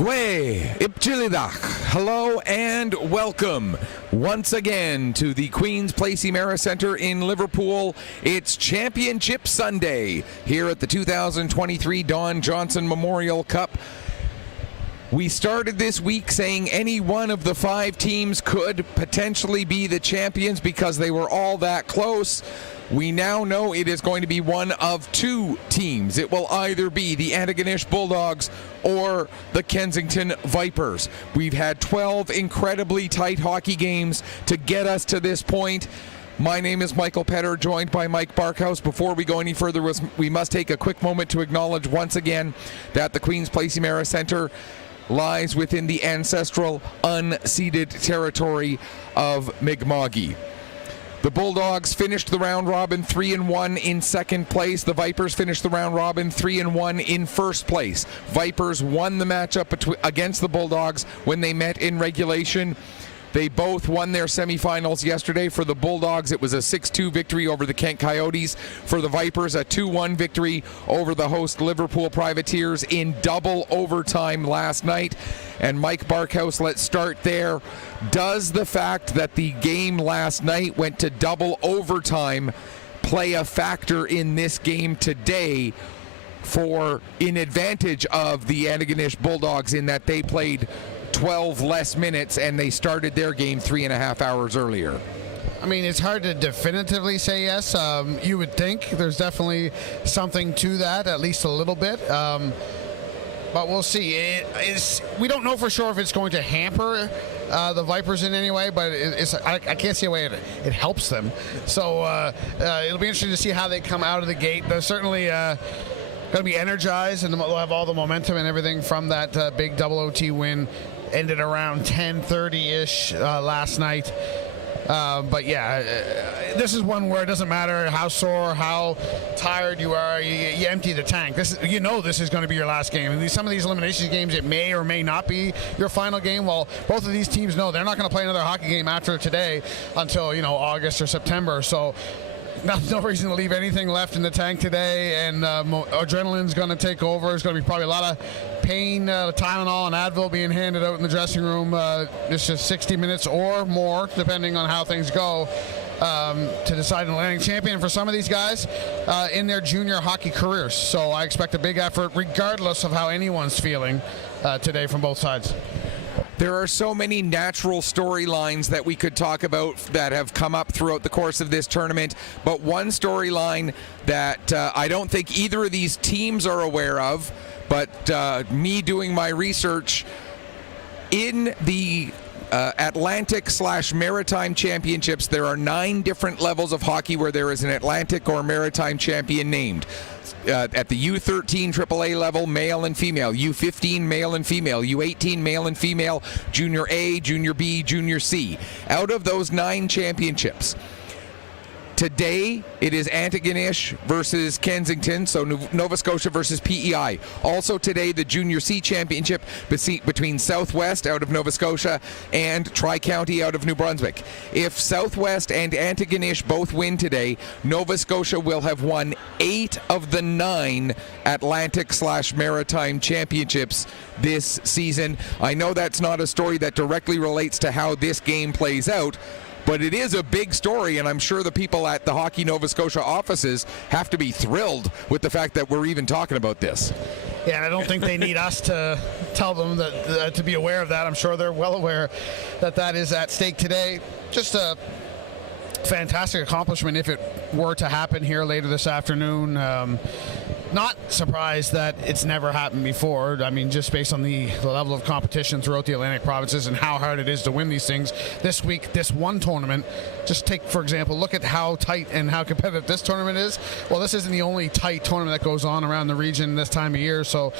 Gwe Ipchilidak. Hello and welcome once again to the Queen's Place Emera Centre in Liverpool. It's Championship Sunday here at the 2023 Don Johnson Memorial Cup. We started this week saying any one of the 5 teams could potentially be the champions because they were all that close. We now know it is going to be one of 2 teams. It will either be the Antigonish Bulldogs or the Kensington Vipers. We've had 12 incredibly tight hockey games to get us to this point. My name is Michael Petter, joined by Mike Barkhouse. Before we go any further, we must take a quick moment to acknowledge once again that the Queen's Place Emera Centre lies within the ancestral unceded territory of Mi'kma'ki. The Bulldogs finished the round robin 3-1 in second place. The Vipers finished the round robin 3-1 in first place. Vipers won the matchup against the Bulldogs when they met in regulation. They both won their semifinals yesterday. For the Bulldogs, it was a 6-2 victory over the Kent Coyotes. For the Vipers, a 2-1 victory over the host Liverpool Privateers in double overtime last night. And Mike Barkhouse, let's start there. Does the fact that the game last night went to double overtime play a factor in this game today in advantage of the Antigonish Bulldogs, in that they played 12 less minutes and they started their game 3.5 hours earlier? I mean, it's hard to definitively say yes. You would think there's definitely something to that, at least a little bit. But we'll see. We don't know for sure if it's going to hamper the Vipers in any way, but I can't see a way it helps them. So it'll be interesting to see how they come out of the gate. They're certainly going to be energized, and they'll have all the momentum and everything from that big double OT win. Ended around 10:30-ish last night. But yeah, this is one where it doesn't matter how sore, how tired you are, you empty the tank. This is going to be your last game. And some of these elimination games, it may or may not be your final game. Well, both of these teams know they're not going to play another hockey game after today until, August or September. So no reason to leave anything left in the tank today, and adrenaline's going to take over. There's going to be probably a lot of pain, Tylenol and Advil being handed out in the dressing room. It's just 60 minutes or more, depending on how things go, to decide an Atlantic champion for some of these guys in their junior hockey careers. So I expect a big effort, regardless of how anyone's feeling today from both sides. There are so many natural storylines that we could talk about that have come up throughout the course of this tournament, but one storyline that I don't think either of these teams are aware of, but me doing my research, in the Atlantic/Maritime Championships, there are 9 different levels of hockey where there is an Atlantic or Maritime champion named. At the U13 AAA level, male and female. U15, male and female. U18, male and female. Junior A, Junior B, Junior C. Out of those 9 championships, today, it is Antigonish versus Kensington, so Nova Scotia versus PEI. Also today, the Junior C Championship between Southwest out of Nova Scotia and Tri-County out of New Brunswick. If Southwest and Antigonish both win today, Nova Scotia will have won 8 of the 9 Atlantic/Maritime Championships this season. I know that's not a story that directly relates to how this game plays out, but it is a big story, and I'm sure the people at the Hockey Nova Scotia offices have to be thrilled with the fact that we're even talking about this. Yeah, and I don't think they need us to tell them that to be aware of that. I'm sure they're well aware that that is at stake today. Just a fantastic accomplishment if it were to happen here later this afternoon. Not surprised that it's never happened before. I mean, just based on the level of competition throughout the Atlantic provinces and how hard it is to win these things. This week, this one tournament, just take, for example, look at how tight and how competitive this tournament is. Well, this isn't the only tight tournament that goes on around the region this time of year, so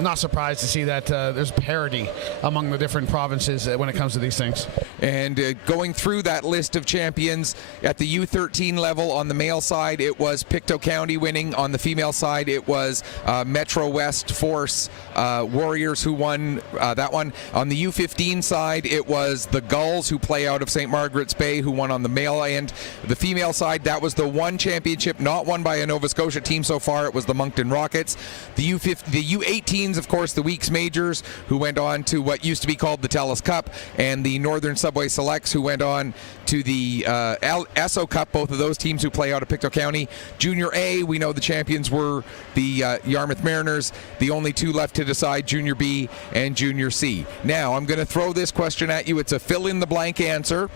not surprised to see that there's parity among the different provinces when it comes to these things. And going through that list of champions, at the U13 level on the male side, it was Pictou County winning. On the female female side, it was Metro West Force Warriors who won that one. On the U15 side, it was the Gulls, who play out of St. Margaret's Bay, who won on the male end. The female side, that was the one championship not won by a Nova Scotia team so far. It was the Moncton Rockets. The U18s, of course, the Weeks Majors, who went on to what used to be called the TELUS Cup, and the Northern Subway Selects, who went on to the Esso Cup, both of those teams who play out of Pictou County. Junior A, we know the champions were the Yarmouth Mariners. The only two left to decide, Junior B and Junior C. Now, I'm going to throw this question at you. It's a fill-in-the-blank answer.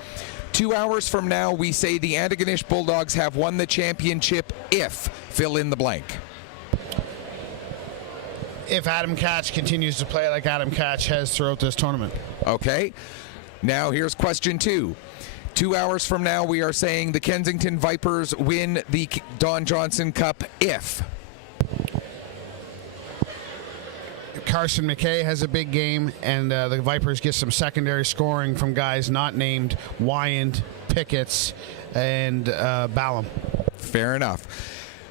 2 hours from now, we say the Antigonish Bulldogs have won the championship if fill-in-the-blank. If Adam Catch continues to play like Adam Catch has throughout this tournament. Okay. Now, here's question 2. 2 hours from now, we are saying the Kensington Vipers win the Don Johnson Cup if Carson McKay has a big game, and the Vipers get some secondary scoring from guys not named Wyand, Pickett's, and Ballum. Fair enough.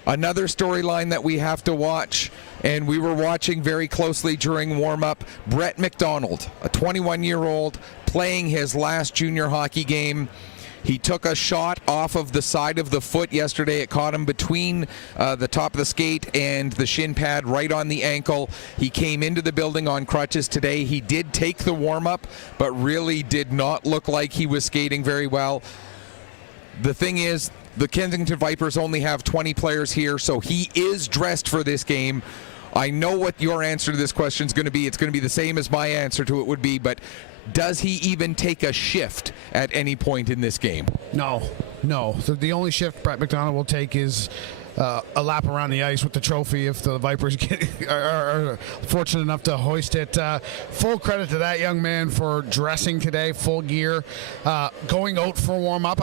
Another storyline that we have to watch, and we were watching very closely during warm-up, Brett McDonald, a 21-year-old, playing his last junior hockey game. He took a shot off of the side of the foot yesterday. It caught him between the top of the skate and the shin pad, right on the ankle. He came into the building on crutches today. He did take the warm-up, but really did not look like he was skating very well. The thing is, the Kensington Vipers only have 20 players here, so he is dressed for this game. I know what your answer to this question is going to be. It's going to be the same as my answer to it would be, but does he even take a shift at any point in this game? No. So the only shift Brett McDonald will take is a lap around the ice with the trophy if the Vipers are fortunate enough to hoist it. Full credit to that young man for dressing today, full gear, going out for warm-up.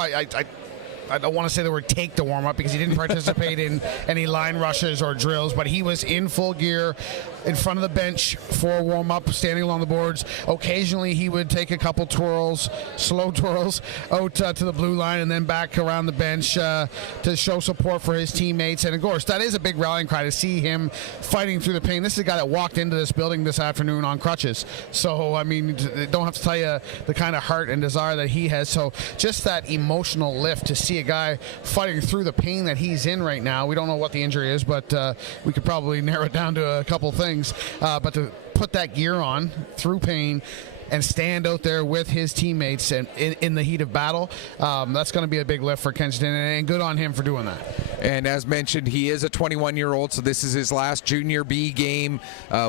I don't want to say the word take the warm-up because he didn't participate in any line rushes or drills, but he was in full gear in front of the bench for warm-up, standing along the boards. Occasionally he would take a couple twirls, slow twirls, out to the blue line and then back around the bench to show support for his teammates. And of course, that is a big rallying cry to see him fighting through the pain. This is a guy that walked into this building this afternoon on crutches. So, I mean, don't have to tell you the kind of heart and desire that he has. So just that emotional lift to see a guy fighting through the pain that he's in right now. We don't know what the injury is, but we could probably narrow it down to a couple things. But to put that gear on through pain and stand out there with his teammates and in the heat of battle, that's going to be a big lift for Kensington, and good on him for doing that. And as mentioned, he is a 21-year-old, so this is his last Junior B game.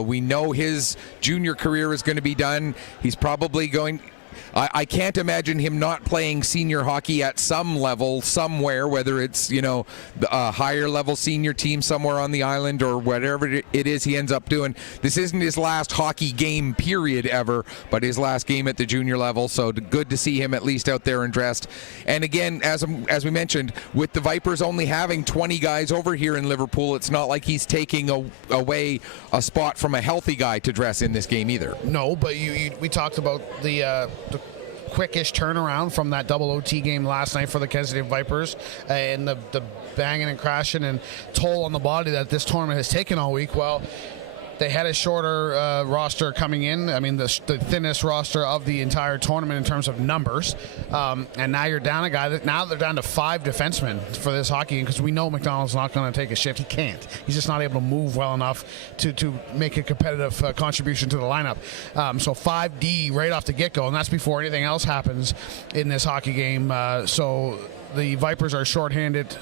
We know his junior career is going to be done. He's probably going... I can't imagine him not playing senior hockey at some level somewhere, whether it's, a higher level senior team somewhere on the island or whatever it is he ends up doing. This isn't his last hockey game period ever, but his last game at the junior level, so good to see him at least out there and dressed. And again, as we mentioned, with the Vipers only having 20 guys over here in Liverpool, it's not like he's taking away a spot from a healthy guy to dress in this game either. No, but we talked about the quickish turnaround from that double OT game last night for the Kensington Vipers, and the banging and crashing and toll on the body that this tournament has taken all week. Well, they had a shorter roster coming in. I mean, the thinnest roster of the entire tournament in terms of numbers. And now you're down a guy. Now they're down to 5 defensemen for this hockey game, because we know McDonald's not going to take a shift. He can't. He's just not able to move well enough to make a competitive contribution to the lineup. So 5D right off the get-go, and that's before anything else happens in this hockey game. So the Vipers are shorthanded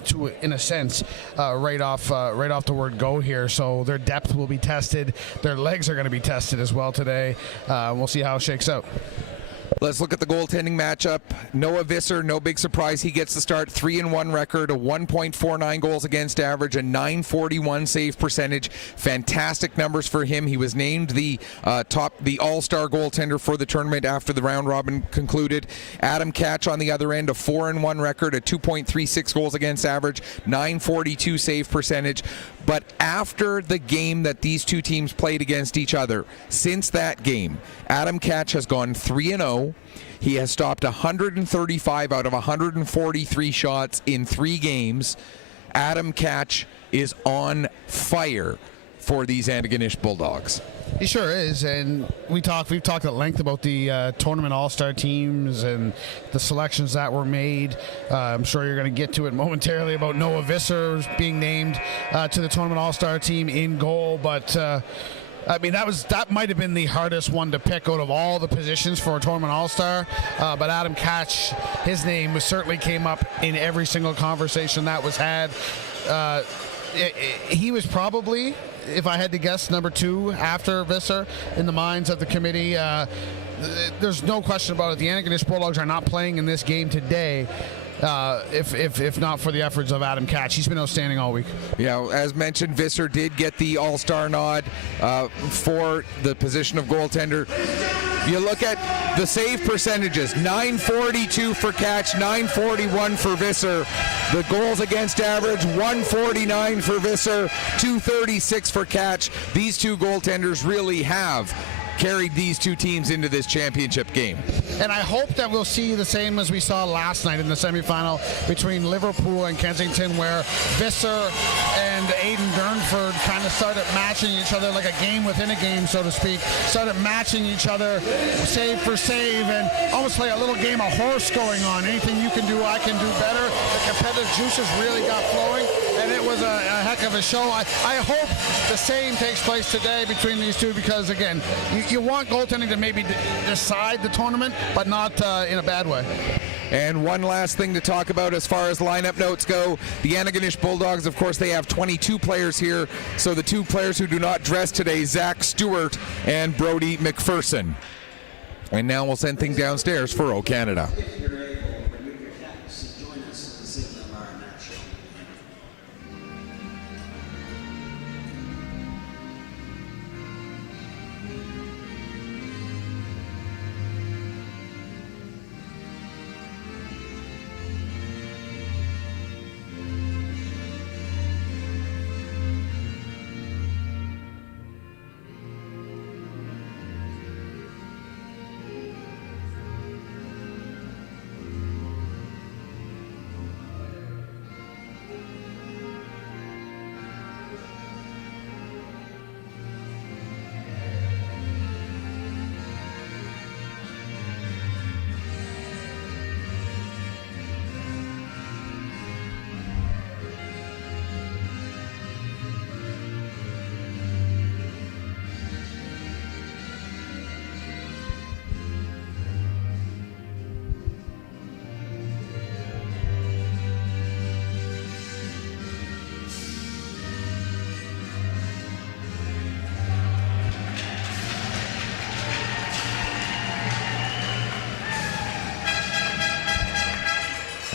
in a sense, right off the word go here. So their depth will be tested. Their legs are going to be tested as well today. We'll see how it shakes out. Let's look at the goaltending matchup. Noah Visser, no big surprise. He gets the start. 3-1 record, a 1.49 goals against average, a .941 save percentage. Fantastic numbers for him. He was named the all-star goaltender for the tournament after the round robin concluded. Adam Catch on the other end, a 4-1 record, a 2.36 goals against average, .942 save percentage. But after the game that these two teams played against each other, since that game, Adam Catch has gone 3-0. He has stopped 135 out of 143 shots in 3 games. Adam Catch is on fire for these Antigonish Bulldogs. He sure is, and we've talked at length about the tournament all-star teams and the selections that were made. I'm sure you're going to get to it momentarily about Noah Visser being named to the tournament all-star team in goal, but I mean, that might have been the hardest one to pick out of all the positions for a tournament all-star. But Adam Catch, his name certainly came up in every single conversation that was had. He was probably, if I had to guess, number 2 after Visser in the minds of the committee. There's no question about it. The Antigonish Bulldogs are not playing in this game today. If not for the efforts of Adam Catch. He's been outstanding all week. Yeah, as mentioned, Visser did get the all-star nod for the position of goaltender. You look at the save percentages, 942 for Catch, 941 for Visser. The goals against average, 149 for Visser, 236 for Catch. These two goaltenders really have carried these two teams into this championship game. And I hope that we'll see the same as we saw last night in the semifinal between Liverpool and Kensington, where Visser and Aiden Durnford kind of started matching each other like a game within a game, so to speak. Started matching each other save for save, and almost like a little game of horse going on. Anything you can do, I can do better. The competitive juices really got flowing, and it was a heck of a show. I hope the same takes place today between these two, because again, you want goaltending to maybe decide the tournament, but not in a bad way. And one last thing to talk about as far as lineup notes go. The Antigonish Bulldogs, of course, they have 22 players here. So the 2 players who do not dress today, Zach Stewart and Brody McPherson. And now we'll send things downstairs for O Canada.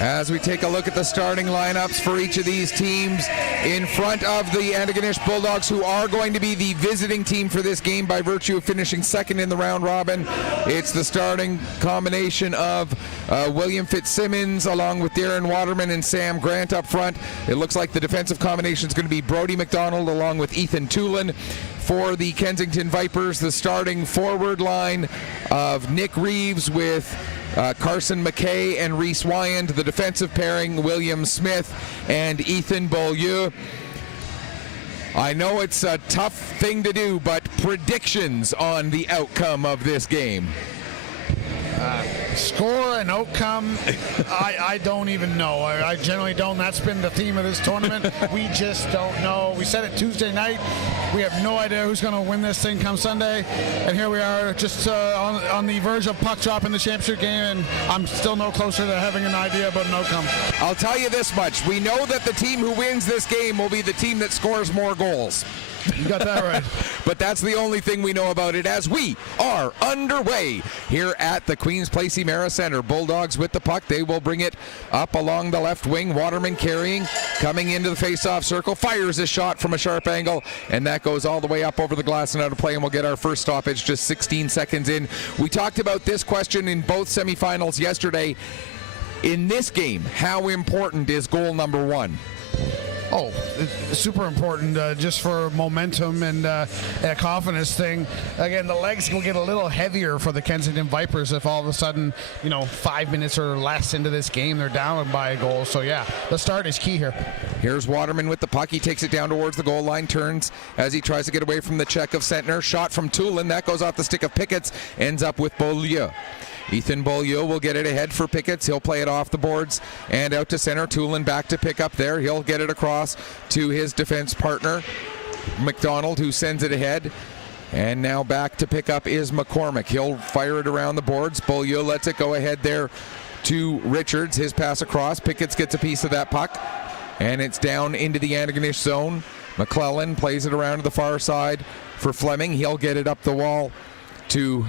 As we take a look at the starting lineups for each of these teams, in front of the Antigonish Bulldogs, who are going to be the visiting team for this game by virtue of finishing second in the round robin, it's the starting combination of William Fitzsimmons along with Darren Waterman and Sam Grant up front. It looks like the defensive combination is going to be Brody McDonald along with Ethan Tulin. For the Kensington Vipers, the starting forward line of Nick Reeves with Carson McKay and Reese Wyand. The defensive pairing, William Smith and Ethan Beaulieu. I know it's a tough thing to do, but predictions on the outcome of this game. Score and outcome, I don't even know. I generally don't. That's been the theme of this tournament. We just don't know. We said it Tuesday night. We have no idea who's going to win this thing come Sunday. And here we are just on the verge of puck drop in the championship game, and I'm still no closer to having an idea about an outcome. I'll tell you this much. We know that the team who wins this game will be the team that scores more goals. You got that right. But that's the only thing we know about it as we are underway here at the Queens Place Emera Center. Bulldogs with the puck. They will bring it up along the left wing. Waterman carrying, coming into the face-off circle, fires a shot from a sharp angle, and that goes all the way up over the glass and out of play, and we'll get our first stoppage just 16 seconds in. We talked about this question in both semifinals yesterday. In this game, how important is goal number 1? Oh, it's super important just for momentum and a confidence thing. Again, the legs will get a little heavier for the Kensington Vipers if all of a sudden, 5 minutes or less into this game, they're down by a goal. So, yeah, the start is key here. Here's Waterman with the puck. He takes it down towards the goal line, turns as he tries to get away from the check of Sentner. Shot from Tulin. That goes off the stick of Pickett's, ends up with Beaulieu. Ethan Beaulieu will get it ahead for Pickett's. He'll play it off the boards and out to center. Tulin back to pick up there. He'll get it across to his defense partner, McDonald, who sends it ahead. And now back to pick up is McCormick. He'll fire it around the boards. Beaulieu lets it go ahead there to Richards. His pass across. Pickett's gets a piece of that puck. And it's down into the Antigonish zone. McClellan plays it around to the far side for Fleming. He'll get it up the wall to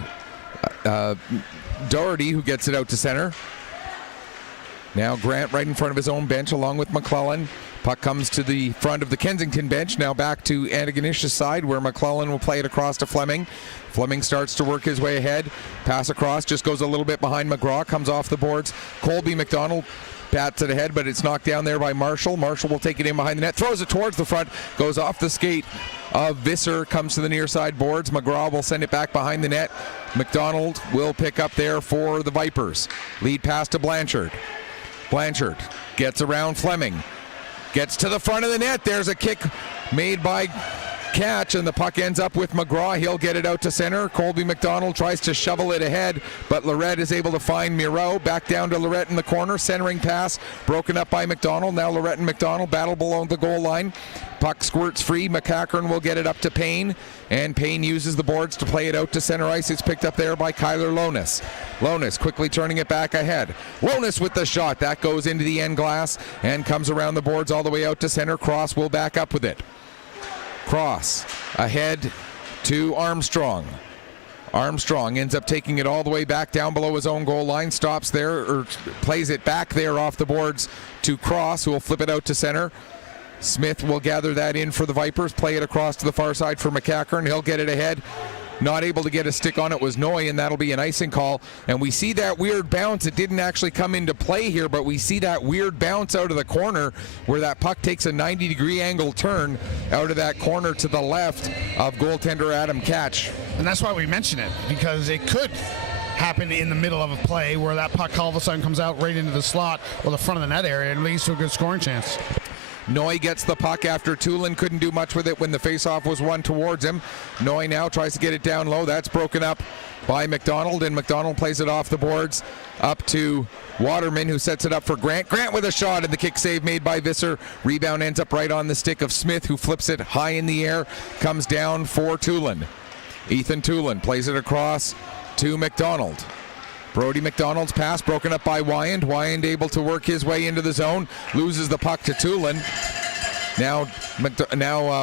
Doherty, who gets it out to center. Now Grant right in front of his own bench along with McClellan. Puck comes to the front of the Kensington bench. Now back to Antigonish's side where McClellan will play it across to Fleming. Fleming starts to work his way ahead. Pass across, just goes a little bit behind McGraw. Comes off the boards. Colby McDonald bats it ahead, but it's knocked down there by Marshall. Marshall will take it in behind the net. Throws it towards the front. Goes off the skate of Visser. Comes to the near side boards. McGraw will send it back behind the net. McDonald will pick up there for the Vipers. Lead pass to Blanchard. Blanchard gets around Fleming. Gets to the front of the net. There's a kick made by Catch, and the puck ends up with McGraw. He'll get it out to center. Colby McDonald tries to shovel it ahead, but Lorette is able to find Miro. Back down to Lorette in the corner. Centering pass broken up by McDonald. Now Lorette and McDonald battle below the goal line. Puck squirts free. McCackern will get it up to Payne, and Payne uses the boards to play it out to center ice. It's picked up there by Kyler Lonis. Lonis quickly turning it back ahead. Lonis with the shot. That goes into the end glass and comes around the boards all the way out to center. Cross will back up with it. Cross ahead to Armstrong. Armstrong ends up taking it all the way back down below his own goal line. Stops there, or plays it back there off the boards to Cross, who will flip it out to center. Smith will gather that in for the Vipers, play it across to the far side for McCackern. He'll get it ahead. Not able to get a stick on it was Noy, and that'll be an icing call. And we see that weird bounce. It didn't actually come into play here, but we see that weird bounce out of the corner where that puck takes a 90-degree angle turn out of that corner to the left of goaltender Adam Catch. And that's why we mention it, because it could happen in the middle of a play where that puck all of a sudden comes out right into the slot or the front of the net area and leads to a good scoring chance. Noy gets the puck after Tulin couldn't do much with it when the faceoff was won towards him. Noy now tries to get it down low. That's broken up by McDonald, and McDonald plays it off the boards up to Waterman, who sets it up for Grant. Grant with a shot, and the kick save made by Visser. Rebound ends up right on the stick of Smith, who flips it high in the air. Comes down for Tulin. Ethan Tulin plays it across to McDonald. Brody McDonald's pass broken up by Wyand. Wyand able to work his way into the zone. Loses the puck to Tulin. Now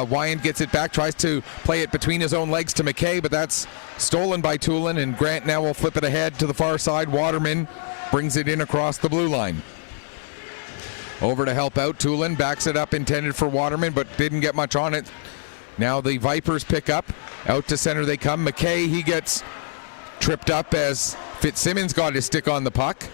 Wyand gets it back. Tries to play it between his own legs to McKay, but that's stolen by Tulin. And Grant now will flip it ahead to the far side. Waterman brings it in across the blue line. Over to help out. Tulin backs it up, intended for Waterman, but didn't get much on it. Now the Vipers pick up. Out to center they come. McKay, he gets tripped up as Fitzsimmons got his stick on the puck.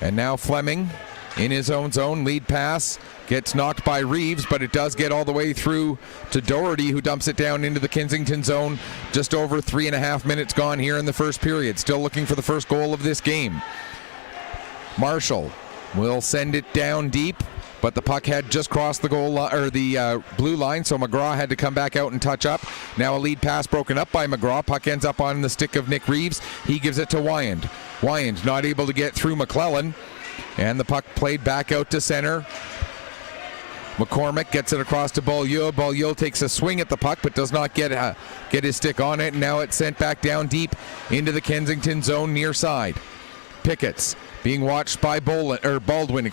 And now Fleming in his own zone. Lead pass gets knocked by Reeves, but it does get all the way through to Doherty, who dumps it down into the Kensington zone. Just over 3.5 minutes gone here in the first period. Still looking for the first goal of this game. Marshall will send it down deep, but the puck had just crossed the goal line, or the blue line, so McGraw had to come back out and touch up. Now a lead pass broken up by McGraw. Puck ends up on the stick of Nick Reeves. He gives it to Wyand. Wyand not able to get through McClellan, and the puck played back out to center. McCormick gets it across to Beaulieu. Beaulieu takes a swing at the puck, but does not get his stick on it. And now it's sent back down deep into the Kensington zone near side. Pickett's being watched by Baldwin.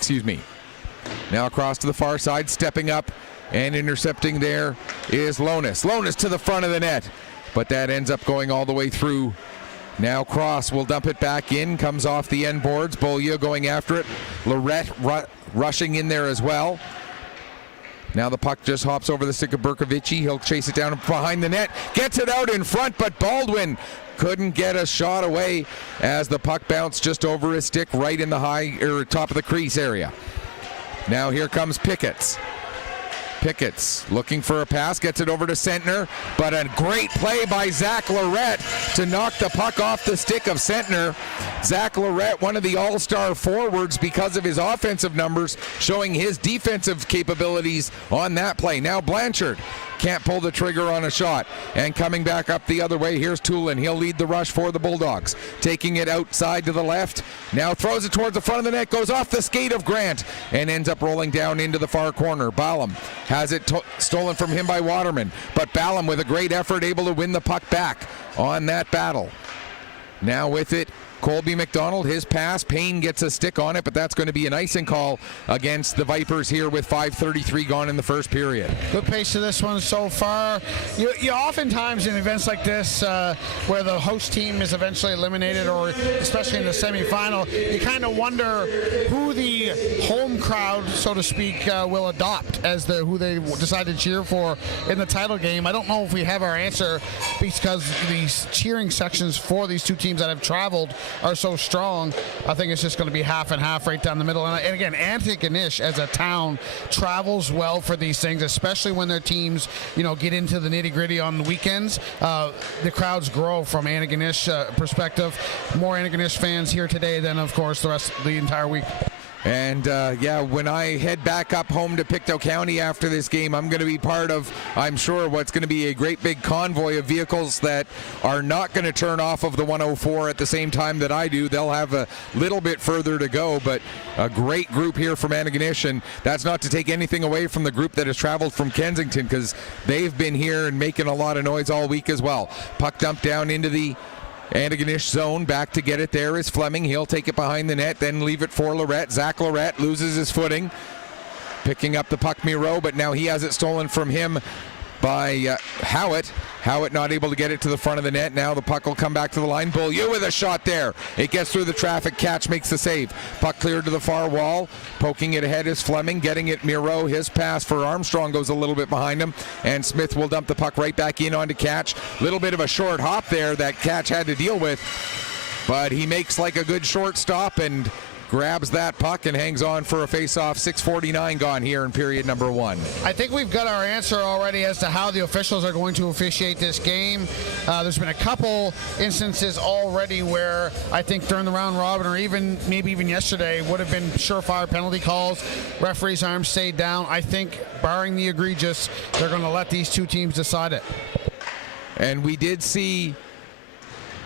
Now across to the far side, stepping up and intercepting there is Lonis. Lonis to the front of the net, but that ends up going all the way through. Now Cross will dump it back in, comes off the end boards. Beaulieu going after it. Lorette rushing in there as well. Now the puck just hops over the stick of Berkovici. He'll chase it down behind the net, gets it out in front, but Baldwin couldn't get a shot away as the puck bounced just over his stick right in the top of the crease area. Now here comes Pickett's. Pickett's looking for a pass, gets it over to Sentner, but a great play by Zach Lorette to knock the puck off the stick of Sentner. Zach Lorette, one of the all-star forwards because of his offensive numbers, showing his defensive capabilities on that play. Now Blanchard can't pull the trigger on a shot. And coming back up the other way, here's Tulin. He'll lead the rush for the Bulldogs. Taking it outside to the left. Now throws it towards the front of the net. Goes off the skate of Grant and ends up rolling down into the far corner. Ballum has it stolen from him by Waterman. But Ballum, with a great effort, able to win the puck back on that battle. Now with it, Colby McDonald, his pass. Payne gets a stick on it, but that's going to be an icing call against the Vipers here with 5:33 gone in the first period. Good pace to this one so far. You oftentimes in events like this where the host team is eventually eliminated, or especially in the semifinal, you kind of wonder who the home crowd, so to speak, will adopt as who they decide to cheer for in the title game. I don't know if we have our answer because these cheering sections for these two teams that have traveled are so strong. I think it's just going to be half and half right down the middle. And again, Antigonish as a town travels well for these things, especially when their teams, get into the nitty-gritty on the weekends. The crowds grow from Antigonish perspective. More Antigonish fans here today than, of course, the entire week. And when I head back up home to Pictou County after this game, I'm going to be part of, I'm sure, what's going to be a great big convoy of vehicles that are not going to turn off of the 104 at the same time that I do. They'll have a little bit further to go, but a great group here from Antigonish, and that's not to take anything away from the group that has traveled from Kensington, because they've been here and making a lot of noise all week as well. Puck dumped down into the Antigonish zone. Back to get it there is Fleming. He'll take it behind the net, then leave it for Lorette. Zach Lorette loses his footing, picking up the puck, Munro, but now he has it stolen from him by Howitt. Howitt not able to get it to the front of the net. Now the puck will come back to the line. Beaulieu with a shot there. It gets through the traffic. Catch makes the save. Puck cleared to the far wall. Poking it ahead is Fleming. Getting it Munro. His pass for Armstrong goes a little bit behind him. And Smith will dump the puck right back in onto Catch. Little bit of a short hop there that Catch had to deal with. But he makes like a good short stop and grabs that puck and hangs on for a face-off. 6:49 gone here in period number one. I think we've got our answer already as to how the officials are going to officiate this game. There's been a couple instances already where I think during the round robin, or maybe even yesterday, would have been surefire penalty calls. Referees' arms stayed down. I think, barring the egregious, they're going to let these two teams decide it. And we did see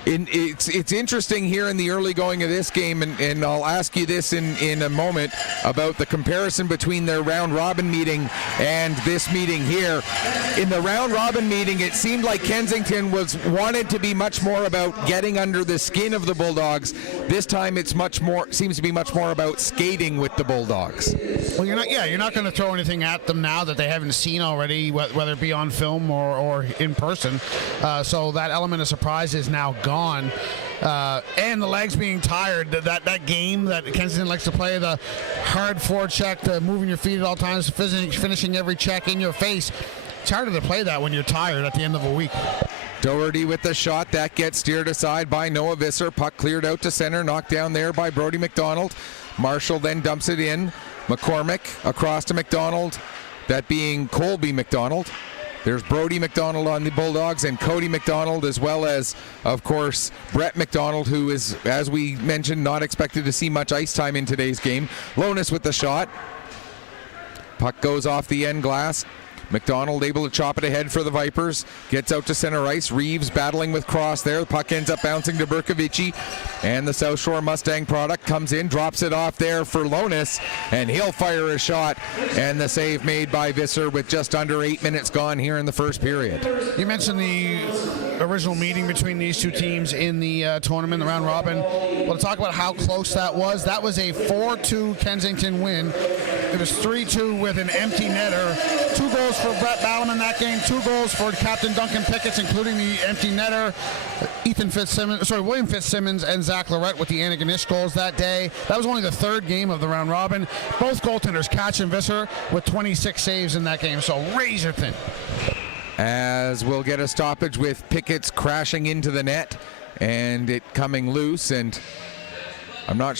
it's interesting here in the early going of this game, and I'll ask you this in a moment about the comparison between their round robin meeting and this meeting here. In the round robin meeting, it seemed like Kensington wanted to be much more about getting under the skin of the Bulldogs. This time it's seems to be much more about skating with the Bulldogs. Well, you're not going to throw anything at them now that they haven't seen already, whether it be on film or in person. So that element of surprise is now gone. And the legs being tired, that game that Kensington likes to play, the hard forecheck, the moving your feet at all times, finishing every check in your face. It's harder to play that when you're tired at the end of a week. Doherty with the shot. That gets steered aside by Noah Visser. Puck cleared out to center. Knocked down there by Brody McDonald. Marshall then dumps it in. McCormick across to McDonald. That being Colby McDonald. There's Brody McDonald on the Bulldogs and Cody McDonald, as well as, of course, Brett McDonald, who is, as we mentioned, not expected to see much ice time in today's game. Lonis with the shot. Puck goes off the end glass. McDonald able to chop it ahead for the Vipers. Gets out to center ice. Reeves battling with Cross there. The puck ends up bouncing to Berkovici. And the South Shore Mustang product comes in, drops it off there for Lonis. And he'll fire a shot. And the save made by Visser with just under 8 minutes gone here in the first period. You mentioned the original meeting between these two teams in the tournament, the round robin. Well, to talk about how close that was a 4-2 Kensington win. It was 3-2 with an empty netter. 2 goals for Brett Ballum in that game, 2 goals for Captain Duncan Pickett's, including the empty netter. William Fitzsimmons and Zach Lorette with the Antigonish goals that day. That was only the 3rd game of the round robin. Both goaltenders, Catch and Visser, with 26 saves in that game, so razor thin. As we'll get a stoppage with Pickett's crashing into the net and it coming loose, and I'm not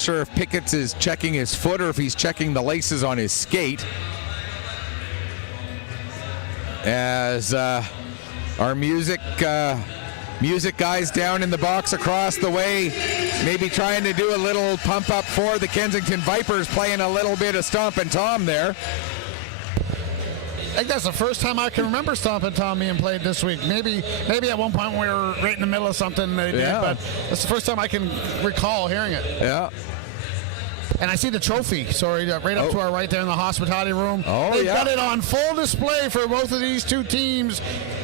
sure if Pickett's is checking his foot or if he's checking the laces on his skate. as our music guys down in the box across the way, maybe trying to do a little pump up for the Kensington Vipers, playing a little bit of Stompin' Tom there. I think that's the first time I can remember Stompin' Tom being played this week. Maybe at one point we were right in the middle of something they did, but that's the first time I can recall hearing it. Yeah. And I see the trophy, right up to our right there in the hospitality room. They've got it on full display for both of these two teams.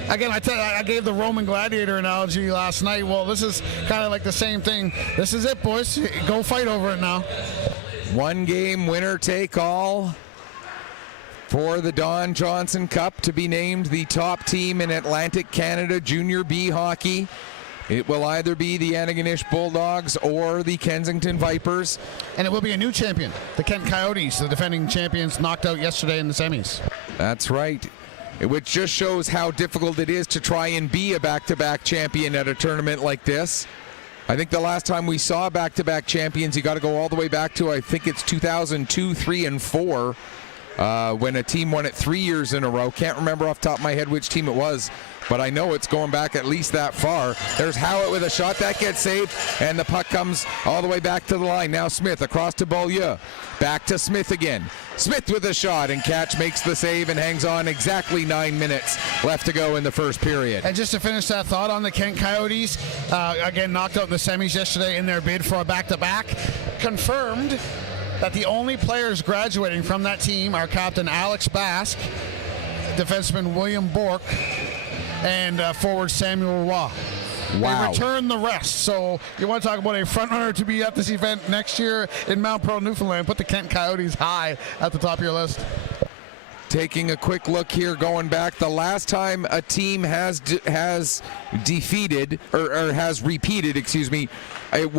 Again, I gave the Roman gladiator analogy last night. Well, this is kind of like the same thing. This is it, boys. Go fight over it now. One game winner take all for the Don Johnson Cup to be named the top team in Atlantic Canada Junior B hockey. It will either be the Antigonish Bulldogs or the Kensington Vipers. And it will be a new champion. The Kent Coyotes, the defending champions, knocked out yesterday in the semis. That's right. Which just shows how difficult it is to try and be a back-to-back champion at a tournament like this. I think the last time we saw back-to-back champions, you got to go all the way back to, I think it's 2002, 3, and 4, when a team won it 3 years in a row. Can't remember off the top of my head which team it was, but I know it's going back at least that far. There's Howitt with a shot. That gets saved, and the puck comes all the way back to the line. Now Smith across to Beaulieu. Back to Smith again. Smith with a shot, and Catch makes the save and hangs on. Exactly 9 minutes left to go in the first period. And just to finish that thought on the Kent Coyotes, again, knocked out in the semis yesterday in their bid for a back-to-back. Confirmed that the only players graduating from that team are captain Alex Bask, defenseman William Bork, and forward Samuel Roy. Wow. They return the rest. So you want to talk about a front runner to be at this event next year in Mount Pearl, Newfoundland. Put the Kent Coyotes high at the top of your list. Taking a quick look here, going back, the last time a team has defeated or has repeated, it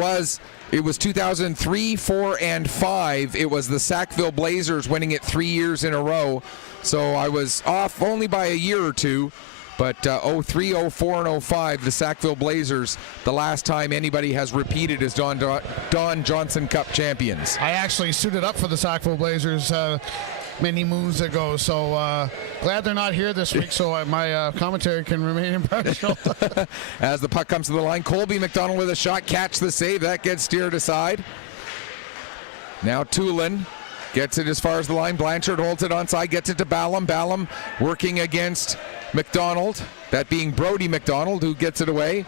was 2003, 4, and 5. It was the Sackville Blazers winning it 3 years in a row. So I was off only by a year or two. But 03, 04, and 05, the Sackville Blazers, the last time anybody has repeated as Don Johnson Cup champions. I actually suited up for the Sackville Blazers many moons ago, so glad they're not here this week, so my commentary can remain impartial. As the puck comes to the line, Colby McDonald with a shot, catch the save, that gets steered aside. Now Tulin gets it as far as the line. Blanchard holds it onside, gets it to Ballum. Ballum working against McDonald, that being Brody McDonald, who gets it away.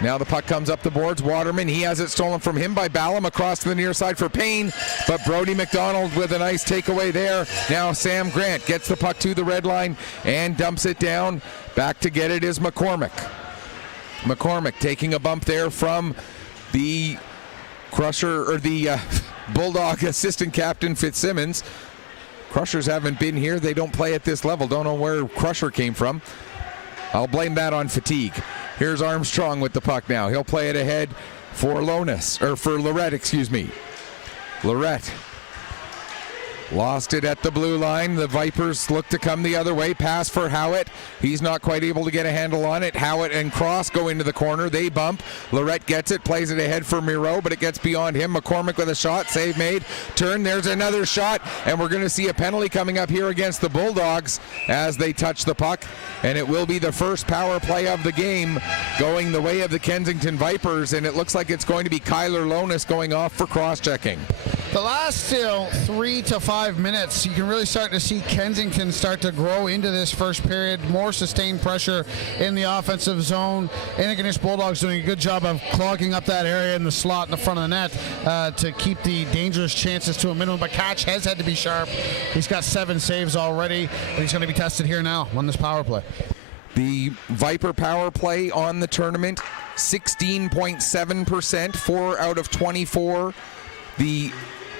Now the puck comes up the boards. Waterman, he has it stolen from him by Ballum across to the near side for Payne, but Brody McDonald with a nice takeaway there. Now Sam Grant gets the puck to the red line and dumps it down. Back to get it is McCormick. McCormick taking a bump there from the Crusher, or the Bulldog assistant captain Fitzsimmons. Crushers haven't been here. They don't play at this level. Don't know where Crusher came from. I'll blame that on fatigue. Here's Armstrong with the puck now. He'll play it ahead for Lorette, Lorette lost it at the blue line. The Vipers look to come the other way. Pass for Howitt. He's not quite able to get a handle on it. Howitt and Cross go into the corner. They bump. Lorette gets it, plays it ahead for Miro, but it gets beyond him. McCormick with a shot. Save made. Turn. There's another shot, and we're going to see a penalty coming up here against the Bulldogs as they touch the puck, and it will be the first power play of the game going the way of the Kensington Vipers, and it looks like it's going to be Kyler Lonis going off for cross-checking. The last 3 to 5 minutes, you can really start to see Kensington start to grow into this first period. More sustained pressure in the offensive zone. Antigonish Bulldogs doing a good job of clogging up that area in the slot in the front of the net to keep the dangerous chances to a minimum. But Catch has had to be sharp. He's got 7 saves already, but he's going to be tested here now on this power play. The Viper power play on the tournament, 16.7%, 4 out of 24. The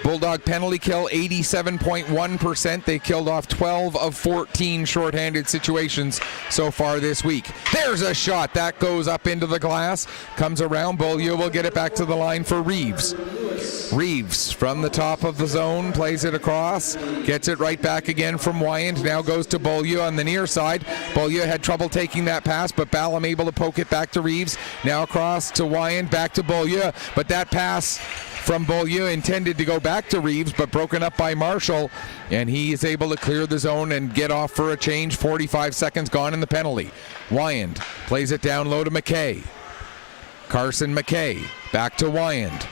Bulldog penalty kill, 87.1%. They killed off 12 of 14 shorthanded situations so far this week. There's a shot. That goes up into the glass. Comes around. Beaulieu will get it back to the line for Reeves. Reeves from the top of the zone plays it across. Gets it right back again from Wyand. Now goes to Beaulieu on the near side. Beaulieu had trouble taking that pass, but Ballum able to poke it back to Reeves. Now across to Wyand, back to Beaulieu. But that pass from Beaulieu, intended to go back to Reeves, but broken up by Marshall, and he is able to clear the zone and get off for a change. 45 seconds gone in the penalty. Wyand plays it down low to McKay. Carson McKay back to Wyand.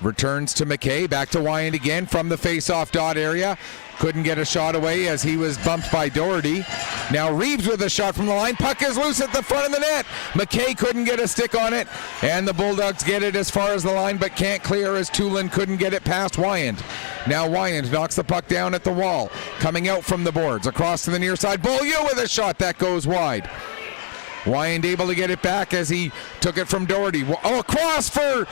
Returns to McKay, back to Wyand again from the face-off dot area. Couldn't get a shot away as he was bumped by Doherty. Now Reeves with a shot from the line. Puck is loose at the front of the net. McKay couldn't get a stick on it, and the Bulldogs get it as far as the line, but can't clear as Tulin couldn't get it past Wyand. Now Wyand knocks the puck down at the wall. Coming out from the boards, across to the near side. Beaulieu with a shot that goes wide. Wyand able to get it back as he took it from Doherty. Oh, across for...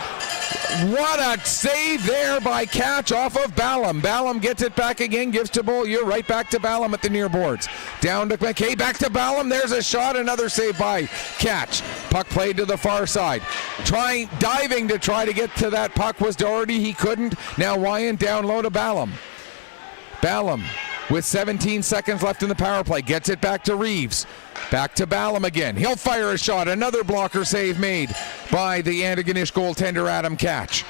What a save there by Catch off of Ballum. Ballum gets it back again, gives to Beaulieu, right back to Ballum at the near boards. Down to McKay, back to Ballum. There's a shot, another save by Catch. Puck played to the far side. Diving to try to get to that puck was Doherty. He couldn't. Now Wyand down low to Ballum. Ballum with 17 seconds left in the power play. Gets it back to Reeves. Back to Ballum again. He'll fire a shot. Another blocker save made by the Antigonish goaltender Adam Catch.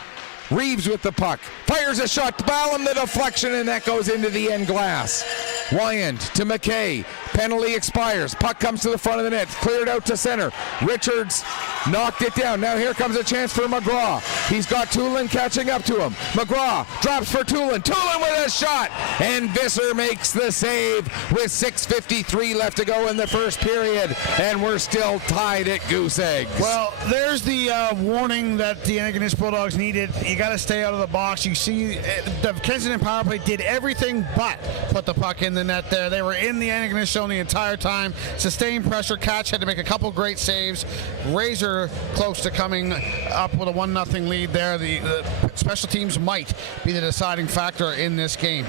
Reeves with the puck. Fires a shot. Ballum the deflection, and that goes into the end glass. Wyand to McKay. Penalty expires. Puck comes to the front of the net. Cleared out to center. Richards knocked it down. Now here comes a chance for McGraw. He's got Tulin catching up to him. McGraw drops for Tulin. Tulin with a shot. And Visser makes the save with 6:53 left to go in the first period. And we're still tied at goose eggs. Well, there's the warning that the Antigonish Bulldogs needed. You got to stay out of the box. You see, the Kensington power play did everything but put the puck in the net there. They were in the Antigonish zone the entire time. Sustained pressure. Catch had to make a couple great saves. Razor close to coming up with a 1-0 lead there. The special teams might be the deciding factor in this game.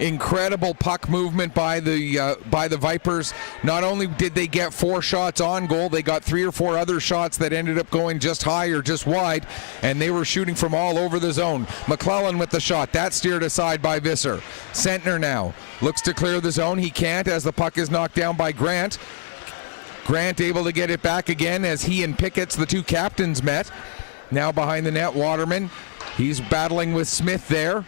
Incredible puck movement by the Vipers. Not only did they get 4 shots on goal, they got 3 or 4 other shots that ended up going just high or just wide, and they were shooting from all over the zone. McClellan with the shot. That steered aside by Visser. Sentner now looks to clear the zone. He can't as the puck is knocked down by Grant. Grant able to get it back again as he and Pickett's, the two captains, met. Now behind the net, Waterman. He's battling with Smith there.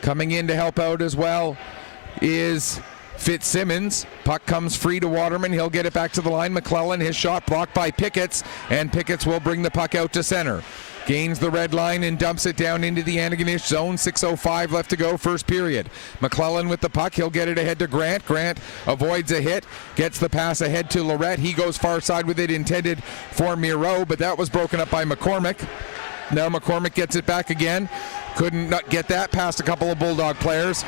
Coming in to help out as well is Fitzsimmons. Puck comes free to Waterman. He'll get it back to the line. McClellan, his shot blocked by Pickett's, and Pickett's will bring the puck out to center. Gains the red line and dumps it down into the Antigonish zone. 6:05 left to go, first period. McClellan with the puck. He'll get it ahead to Grant. Grant avoids a hit. Gets the pass ahead to Lorette. He goes far side with it, intended for Munro, but that was broken up by McCormick. Now McCormick gets it back again. Couldn't get that past a couple of Bulldog players.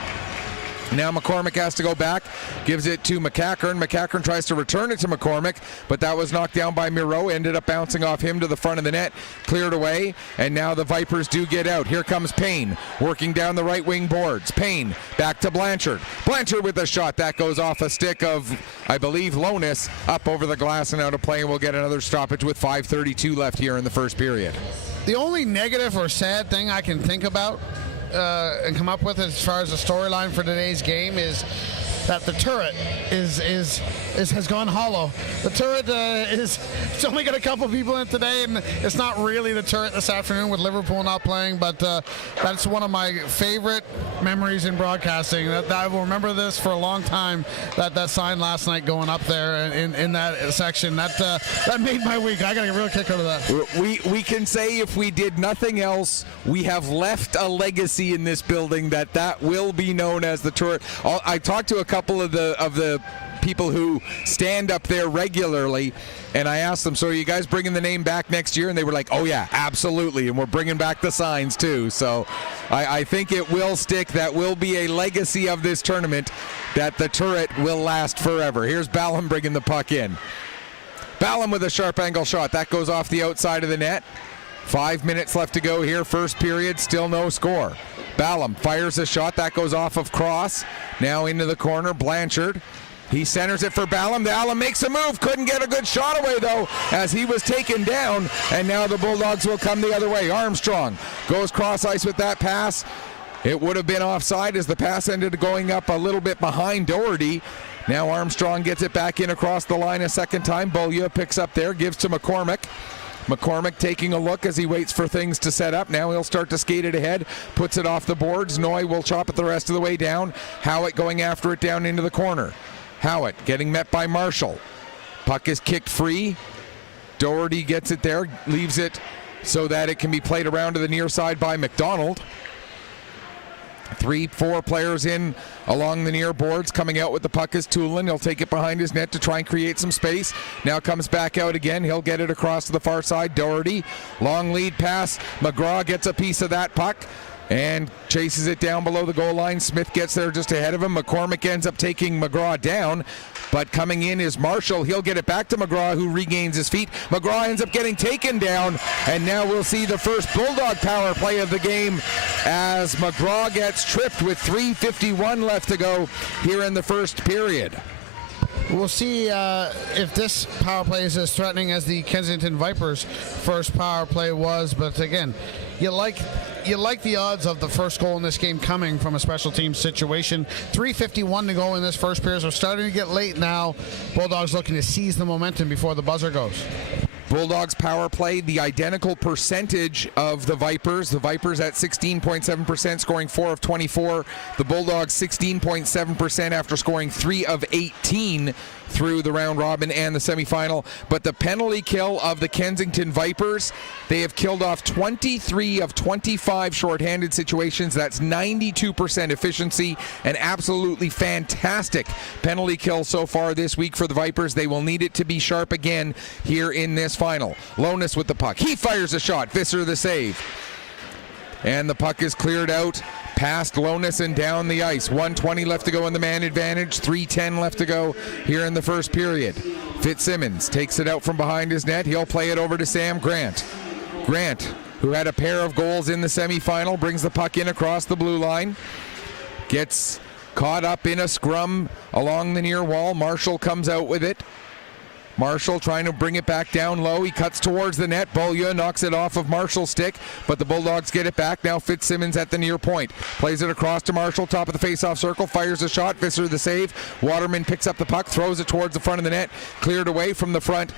Now McCormick has to go back, gives it to McCackern. McCackern tries to return it to McCormick, but that was knocked down by Munro. Ended up bouncing off him to the front of the net, cleared away, and now the Vipers do get out. Here comes Payne, working down the right wing boards. Payne back to Blanchard. Blanchard with a shot. That goes off a stick of, I believe, Lonis, up over the glass and out of play, and we'll get another stoppage with 5:32 left here in the first period. The only negative or sad thing I can think about and come up with as far as the storyline for today's game is that the turret has gone hollow. The turret it's only got a couple people in it today, and it's not really the turret this afternoon with Liverpool not playing, but that's one of my favorite memories in broadcasting. That I will remember this for a long time, that sign last night going up there in that section. That made my week. I got a real kick out of that. We can say, if we did nothing else, we have left a legacy in this building that will be known as the turret. I talked to a couple of the people who stand up there regularly, and I asked them, so are you guys bringing the name back next year? And they were like, oh yeah, absolutely, and we're bringing back the signs too. So I think it will stick. That will be a legacy of this tournament, that the turret will last forever. Here's Ballum bringing the puck in. Ballum with a sharp angle shot. That goes off the outside of the net. 5 minutes left to go here, first period, still no score. Ballum fires a shot. That goes off of Cross. Now into the corner, Blanchard. He centers it for Ballum. Ballum makes a move. Couldn't get a good shot away, though, as he was taken down. And now the Bulldogs will come the other way. Armstrong goes cross ice with that pass. It would have been offside as the pass ended up going up a little bit behind Doherty. Now Armstrong gets it back in across the line a second time. Beaulieu picks up there, gives to McCormick. McCormick taking a look as he waits for things to set up. Now he'll start to skate it ahead, puts it off the boards. Noy will chop it the rest of the way down. Howitt going after it down into the corner. Howitt getting met by Marshall. Puck is kicked free. Doherty gets it there, leaves it so that it can be played around to the near side by McDonald. 3-4 players in along the near boards. Coming out with the puck is Tulin. He'll take it behind his net to try and create some space. Now comes back out again. He'll get it across to the far side. Doherty, long lead pass. McGraw gets a piece of that puck and chases it down below the goal line. Smith gets there just ahead of him. McCormick ends up taking McGraw down, but coming in is Marshall. He'll get it back to McGraw, who regains his feet. McGraw ends up getting taken down, and now we'll see the first Bulldog power play of the game as McGraw gets tripped with 3:51 left to go here in the first period. We'll see if this power play is as threatening as the Kensington Vipers' first power play was, but again, you like the odds of the first goal in this game coming from a special teams situation. 3:51 to go in this first period, so starting to get late now. Bulldogs looking to seize the momentum before the buzzer goes. Bulldogs power play, the identical percentage of the Vipers. The Vipers at 16.7%, scoring 4 of 24. The Bulldogs 16.7% after scoring 3 of 18 through the round robin and the semifinal. But the penalty kill of the Kensington Vipers, they have killed off 23 of 25 shorthanded situations. That's 92% efficiency. An absolutely fantastic penalty kill so far this week for the Vipers. They will need it to be sharp again here in this final. Lonis with the puck. He fires a shot. Visser the save. And the puck is cleared out past Lonis and down the ice. 1:20 left to go in the man advantage. 3:10 left to go here in the first period. Fitzsimmons takes it out from behind his net. He'll play it over to Sam Grant. Grant, who had a pair of goals in the semifinal, brings the puck in across the blue line. Gets caught up in a scrum along the near wall. Marshall comes out with it. Marshall trying to bring it back down low. He cuts towards the net. Beaulieu knocks it off of Marshall's stick, but the Bulldogs get it back. Now Fitzsimmons at the near point. Plays it across to Marshall, top of the face-off circle, fires a shot. Visser the save. Waterman picks up the puck, throws it towards the front of the net. Cleared away from the front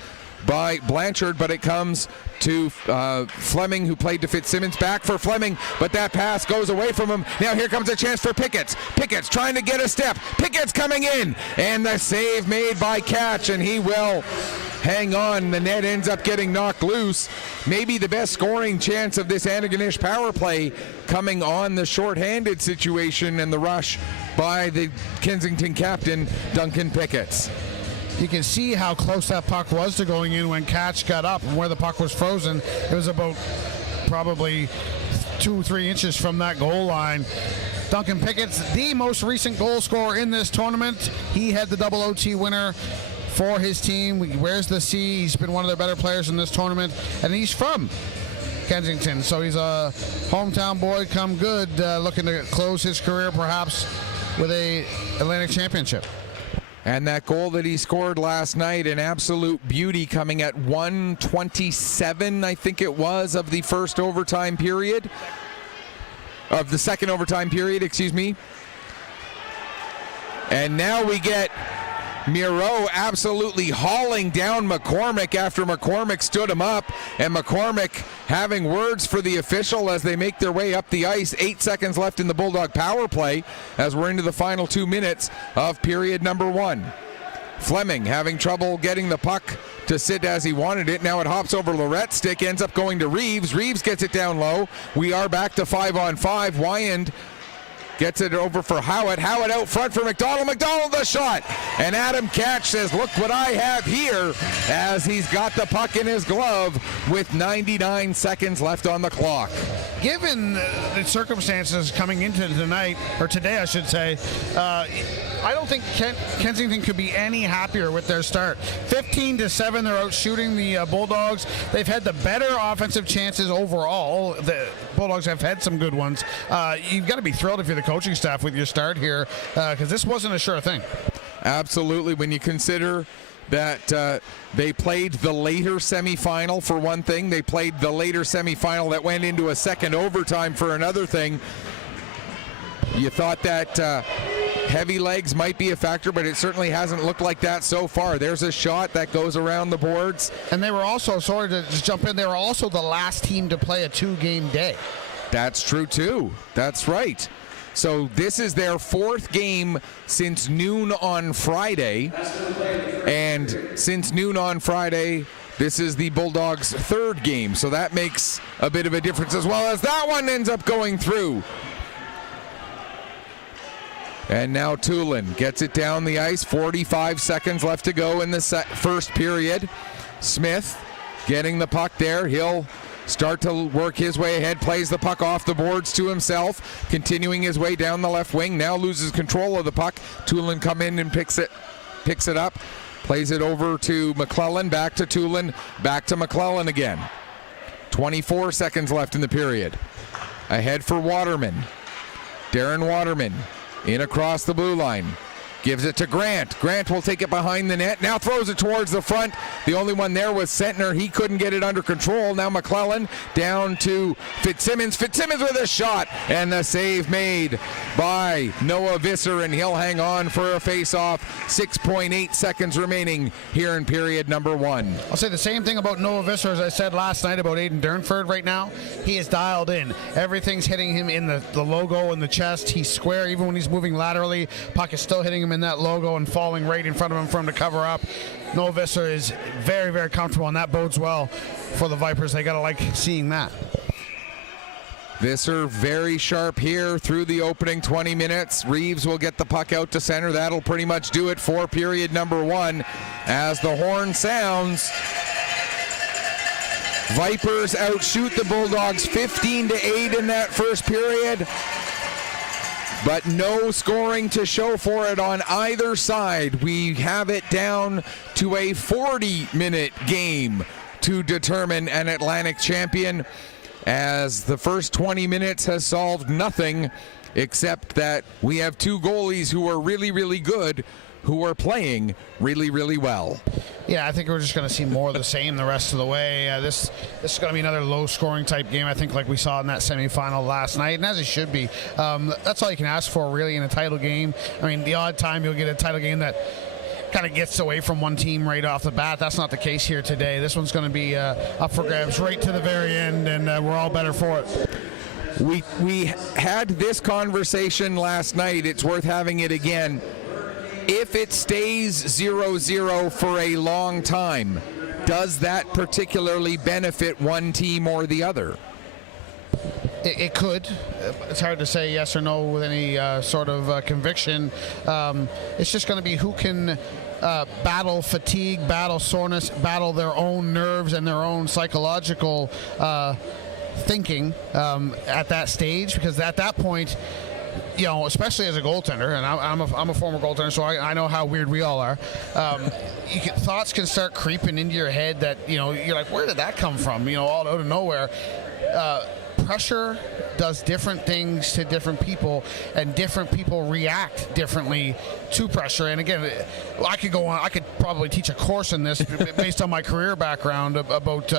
by Blanchard, but it comes to Fleming, who played to Fitzsimmons. Back for Fleming, but that pass goes away from him. Now here comes a chance for Pickett's. Pickett's trying to get a step. Pickett's coming in, and the save made by Catch, and he will hang on. The net ends up getting knocked loose. Maybe the best scoring chance of this Antigonish power play coming on the shorthanded situation and the rush by the Kensington captain, Duncan Pickett's. You can see how close that puck was to going in when Catch got up, and where the puck was frozen. It was about probably 2-3 inches from that goal line. Duncan Pickett's the most recent goal scorer in this tournament. He had the double OT winner for his team. He wears the C. He's been one of their better players in this tournament, and he's from Kensington, so he's a hometown boy come good, looking to close his career perhaps with a Atlantic Championship. And that goal that he scored last night, an absolute beauty, coming at 1:27, I think it was, of the first overtime period. Of the second overtime period, excuse me. And now we get Munro absolutely hauling down McCormick after McCormick stood him up, and McCormick having words for the official as they make their way up the ice. 8 seconds left in the Bulldog power play as we're into the final 2 minutes of period number 1. Fleming having trouble getting the puck to sit as he wanted it. Now it hops over Lorette's stick, ends up going to Reeves. Reeves gets it down low. We are back to 5-on-5. Wyand gets it over for Howitt. Howitt out front for McDonald. McDonald the shot. And Adam Catch says, look what I have here, as he's got the puck in his glove with 99 seconds left on the clock. Given the circumstances coming into tonight, or today I should say, I don't think Kensington could be any happier with their start. 15-7, they're out shooting the Bulldogs. They've had the better offensive chances overall. The Bulldogs have had some good ones. You've got to be thrilled if you're the coaching staff with your start here, because this wasn't a sure thing. Absolutely. When you consider that they played the later semifinal for one thing, they played the later semifinal that went into a second overtime for another thing. You thought that heavy legs might be a factor, but it certainly hasn't looked like that so far. There's a shot that goes around the boards. And they were also, sorry to just jump in, they were also the last team to play a 2-game day. That's true too. That's right. So this is their 4th game since noon on Friday. And since noon on Friday, this is the Bulldogs' 3rd game. So that makes a bit of a difference, as well as that one ends up going through. And now Tulin gets it down the ice. 45 seconds left to go in the first period. Smith getting the puck there. He'll start to work his way ahead, plays the puck off the boards to himself, continuing his way down the left wing. Now loses control of the puck. Tulin come in and picks it up, plays it over to McClellan, back to Tulin, back to McClellan again. 24 seconds left in the period. Ahead for Waterman. Darren Waterman in across the blue line. Gives it to Grant. Grant will take it behind the net. Now throws it towards the front. The only one there was Sentner. He couldn't get it under control. Now McClellan down to Fitzsimmons. Fitzsimmons with a shot. And the save made by Noah Visser. And he'll hang on for a face-off. 6.8 seconds remaining here in period number 1. I'll say the same thing about Noah Visser as I said last night about Aiden Durnford right now. He is dialed in. Everything's hitting him in the logo in the chest. He's square. Even when he's moving laterally, puck is still hitting him in that logo and falling right in front of him for him to cover up. Noah Visser is very, very comfortable, and that bodes well for the Vipers. They got to like seeing that. Visser very sharp here through the opening 20 minutes. Reeves will get the puck out to center. That'll pretty much do it for period number 1. As the horn sounds, Vipers outshoot the Bulldogs 15-8 in that first period. But no scoring to show for it on either side. We have it down to a 40-minute game to determine an Atlantic champion, as the first 20 minutes has solved nothing, except that we have 2 goalies who are really, really good, who are playing really, really well. Yeah, I think we're just going to see more of the same the rest of the way. This is going to be another low-scoring type game, I think, like we saw in that semifinal last night, and as it should be. That's all you can ask for, really, in a title game. I mean, the odd time you'll get a title game that kind of gets away from one team right off the bat. That's not the case here today. This one's going to be up for grabs right to the very end, and we're all better for it. We had this conversation last night. It's worth having it again. If it stays 0-0 for a long time, does that particularly benefit one team or the other? It could. It's hard to say yes or no with any sort of conviction. It's just going to be who can battle fatigue, battle soreness, battle their own nerves and their own psychological thinking at that stage, because at that point, you know, especially as a goaltender, and I'm a former goaltender, so I know how weird we all are. Thoughts can start creeping into your head that, you know, you're like, where did that come from? You know, all out of nowhere. Pressure does different things to different people, and different people react differently to pressure. And again, I could go on. I could probably teach a course in this based on my career background about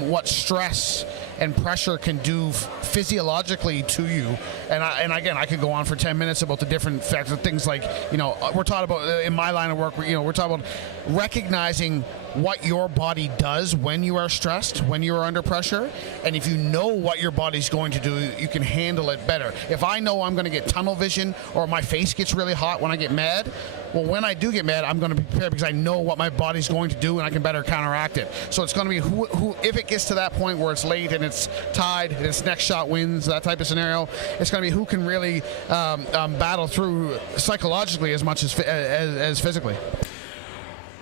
what stress and pressure can do physiologically to you. And again, I could go on for 10 minutes about the different factors, things like, you know, we're talking about in my line of work. You know, we're talking about recognizing what your body does when you are stressed, when you are under pressure, and if you know what your body's going to do, you can handle it better. If I know I'm going to get tunnel vision or my face gets really hot when I get mad, well, when I do get mad, I'm going to be prepared because I know what my body's going to do and I can better counteract it. So it's going to be who if it gets to that point where it's late and it's tied and its next shot wins, that type of scenario, it's going to be who can really battle through psychologically as much as physically.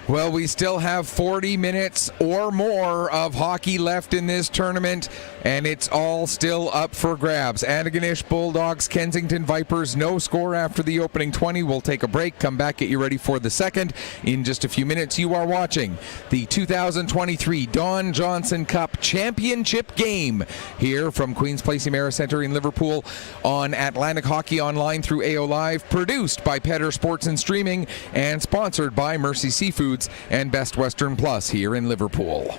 Well, we still have 40 minutes or more of hockey left in this tournament, and it's all still up for grabs. Antigonish Bulldogs, Kensington Vipers, no score after the opening 20. We'll take a break, come back, get you ready for the second. In just a few minutes, you are watching the 2023 Don Johnson Cup Championship game here from Queen's Place Emera Centre in Liverpool on Atlantic Hockey Online through AO Live, produced by Petter Sports and Streaming, and sponsored by Mercy Seafoods and Best Western Plus here in Liverpool.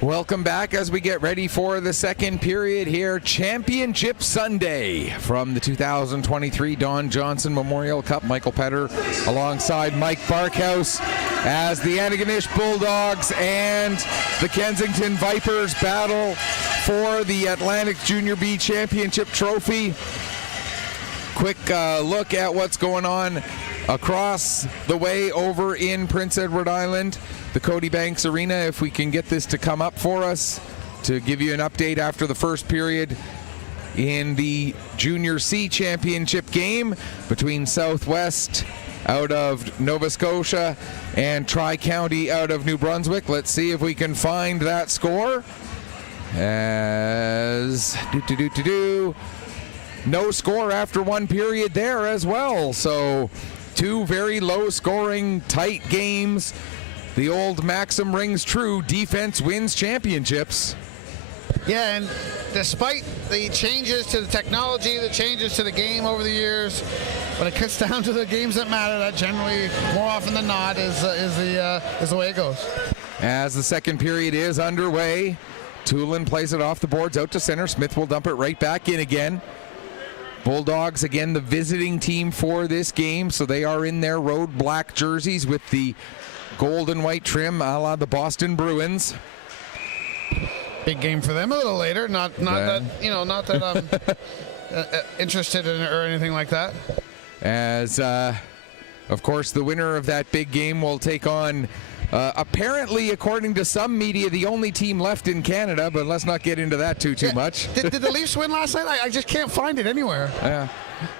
Welcome back as we get ready for the second period here. Championship Sunday from the 2023 Don Johnson Memorial Cup. Michael Petter alongside Mike Barkhouse as the Antigonish Bulldogs and the Kensington Vipers battle for the Atlantic Junior B Championship Trophy. Quick look at what's going on across the way over in Prince Edward Island, the Cody Banks Arena. If we can get this to come up for us to give you an update after the first period in the Junior C Championship game between Southwest out of Nova Scotia and Tri-County out of New Brunswick. Let's see if we can find that score. As no score after one period there as well. So two very low scoring, tight games. The old maxim rings true: defense wins championships. Yeah, and despite the changes to the technology, the changes to the game over the years, when it cuts down to the games that matter, that generally, more often than not, is the way it goes. As the second period is underway, Tulin plays it off the boards out to center. Smith will dump it right back in again. Bulldogs, again, the visiting team for this game, so they are in their road black jerseys with the gold and white trim a la the Boston Bruins. Big game for them a little later. Not that I'm interested in it or anything like that. As, of course, the winner of that big game will take on, apparently, according to some media, the only team left in Canada, but let's not get into that too much. Did the Leafs win last night? I just can't find it anywhere.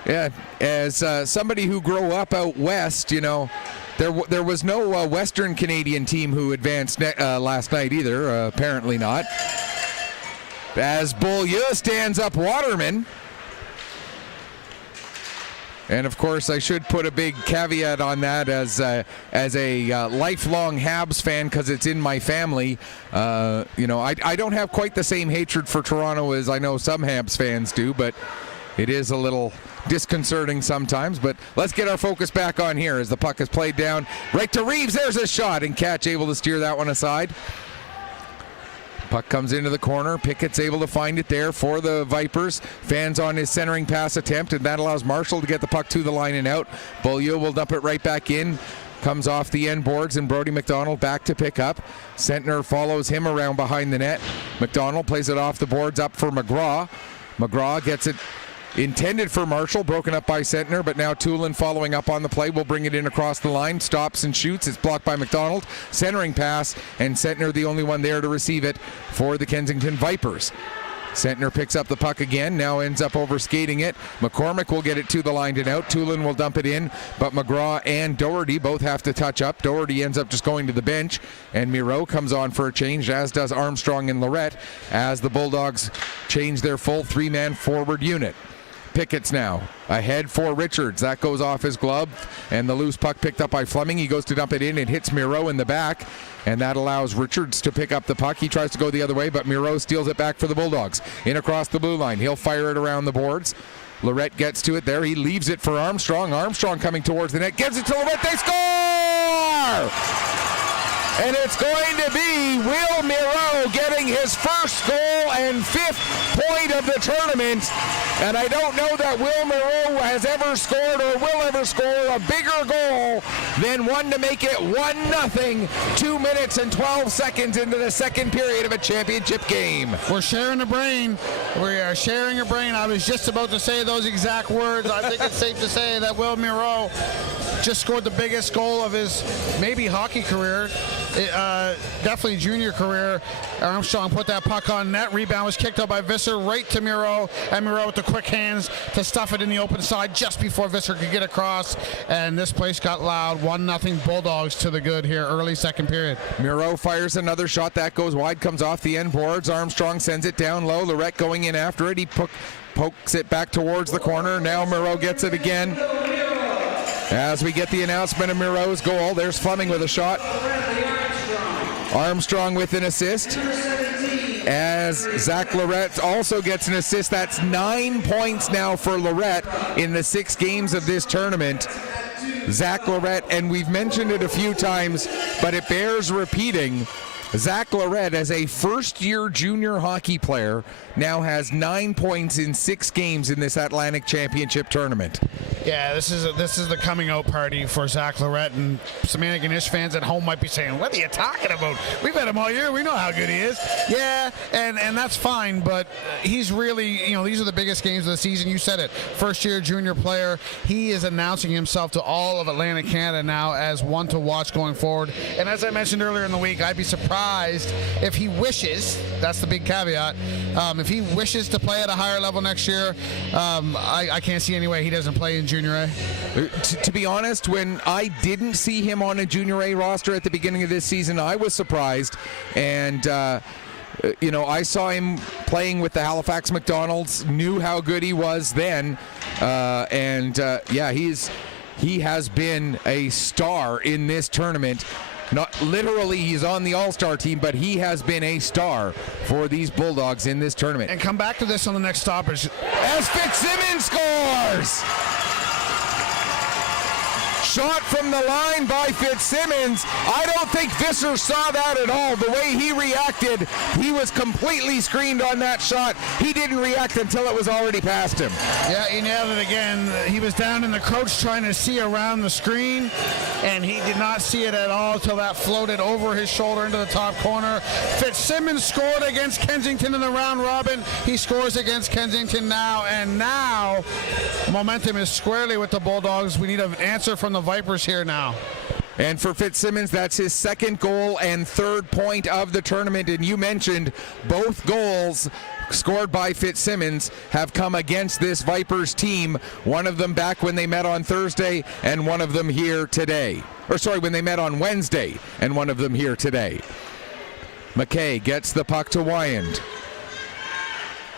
Yeah. As somebody who grew up out west, you know, there was no Western Canadian team who advanced last night either. Apparently not. As Beaulieu stands up Waterman. And of course, I should put a big caveat on that as a lifelong Habs fan, because it's in my family. I don't have quite the same hatred for Toronto as I know some Habs fans do, but it is a little disconcerting sometimes. But let's get our focus back on here as the puck is played down right to Reeves. There's a shot, and Catch able to steer that one aside. Puck comes into the corner. Pickett's able to find it there for the Vipers. Fans on his centering pass attempt, and that allows Marshall to get the puck to the line and out. Beaulieu will dump it right back in. Comes off the end boards, and Brody McDonald back to pick up. Sentner follows him around behind the net. McDonald plays it off the boards up for McGraw. McGraw gets it intended for Marshall, broken up by Sentner, but now Tulin following up on the play will bring it in across the line, stops and shoots. It's blocked by McDonald. Centering pass, and Sentner the only one there to receive it for the Kensington Vipers. Sentner picks up the puck again, now ends up overskating it. McCormick will get it to the line and out. Tulin will dump it in, but McGraw and Doherty both have to touch up. Doherty ends up just going to the bench, and Munro comes on for a change, as does Armstrong and Lorette, as the Bulldogs change their full three-man forward unit. Pickett's now ahead for Richards. That goes off his glove, and the loose puck picked up by Fleming. He goes to dump it in and hits Munro in the back, and that allows Richards to pick up the puck. He tries to go the other way, but Munro steals it back for the Bulldogs. In across the blue line. He'll fire it around the boards. Lorette gets to it there. He leaves it for Armstrong. Armstrong coming towards the net. Gives it to Lorette. They score! And it's going to be Will Munro getting his first goal and fifth point of the tournament. And I don't know that Will Munro has ever scored or will ever score a bigger goal than one to make it 1-0, 2 minutes and 12 seconds into the second period of a championship game. We're sharing a brain. We are sharing a brain. I was just about to say those exact words. I think it's safe to say that Will Munro just scored the biggest goal of his maybe hockey career. Definitely junior career. Armstrong put that puck on net. Rebound was kicked out by Visser right to Munro, and Munro with the quick hands to stuff it in the open side just before Visser could get across, and this place got loud. 1-0 Bulldogs to the good here, early second period. Munro fires another shot. That goes wide, comes off the end boards. Armstrong sends it down low. Lorette going in after it. He pokes it back towards the corner. Now Munro gets it again. As we get the announcement of Munro's goal, there's Fleming with a shot. Armstrong with an assist. As Zach Lorette also gets an assist. That's 9 points now for Lorette in the 6 games of this tournament. Zach Lorette, and we've mentioned it a few times, but it bears repeating. Zach Lorette, as a first-year junior hockey player, now has 9 points in 6 games in this Atlantic Championship tournament. Yeah, this is the coming out party for Zach Lorette, and some Antigonish fans at home might be saying, "What are you talking about? We've had him all year. We know how good he is." Yeah, and that's fine, but he's really, these are the biggest games of the season. You said it, first-year junior player. He is announcing himself to all of Atlantic Canada now as one to watch going forward. And as I mentioned earlier in the week, I'd be surprised if he wishes, that's the big caveat, if he wishes to play at a higher level next year. I can't see any way he doesn't play in Junior A. To be honest, when I didn't see him on a Junior A roster at the beginning of this season, I was surprised. And I saw him playing with the Halifax McDonald's, knew how good he was then, he has been a star in this tournament. Not literally, he's on the All-Star team, but he has been a star for these Bulldogs in this tournament. And come back to this on the next stoppage. As Fitzsimmons scores! Shot from the line by Fitzsimmons. I don't think Visser saw that at all. The way he reacted, he was completely screened on that shot. He didn't react until it was already past him. Yeah, he nailed it again. He was down in the crouch trying to see around the screen, and he did not see it at all until that floated over his shoulder into the top corner. Fitzsimmons scored against Kensington in the round robin. He scores against Kensington now, and now momentum is squarely with the Bulldogs. We need an answer from the Vipers here now. And for Fitzsimmons, that's his second goal and third point of the tournament. And you mentioned both goals scored by Fitzsimmons have come against this Vipers team. One of them back when they met on Thursday, and one of them here today. When they met on Wednesday, and one of them here today. McKay gets the puck to Wyand.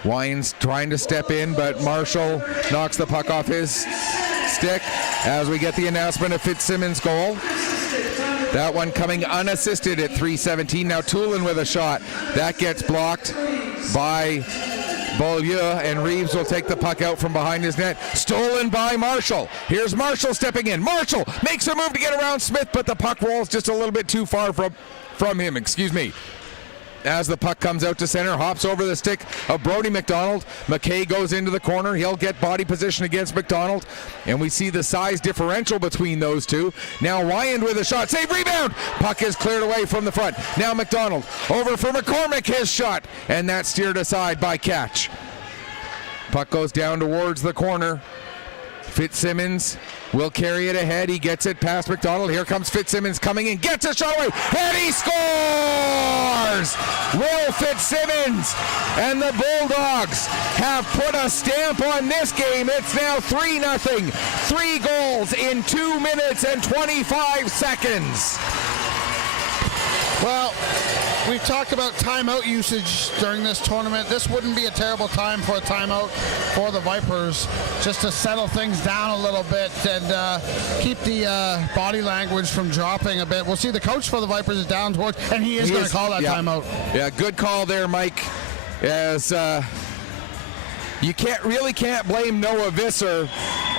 Wyand's trying to step in, but Marshall knocks the puck off his stick as we get the announcement of Fitzsimmons' goal. That one coming unassisted at 3:17. Now Tulin with a shot. That gets blocked by Beaulieu, and Reeves will take the puck out from behind his net. Stolen by Marshall. Here's Marshall stepping in. Marshall makes a move to get around Smith, but the puck rolls just a little bit too far from him. As the puck comes out to center, hops over the stick of Brody McDonald. McKay goes into the corner. He'll get body position against McDonald, and we see the size differential between those two. Now Wyand with a shot. Save, rebound! Puck is cleared away from the front. Now McDonald over for McCormick, his shot, and that's steered aside by Catch. Puck goes down towards the corner. Fitzsimmons will carry it ahead. He gets it past McDonald. Here comes Fitzsimmons coming in, gets a shot away, and he scores! Will Fitzsimmons, and the Bulldogs have put a stamp on this game. It's now 3-0. 3 goals in 2 minutes and 25 seconds. Well, we've talked about timeout usage during this tournament. This wouldn't be a terrible time for a timeout for the Vipers, just to settle things down a little bit and keep the body language from dropping a bit. We'll see the coach for the Vipers is down towards, and he is going to call that timeout. Yeah, good call there, Mike. As you can't blame Noah Visser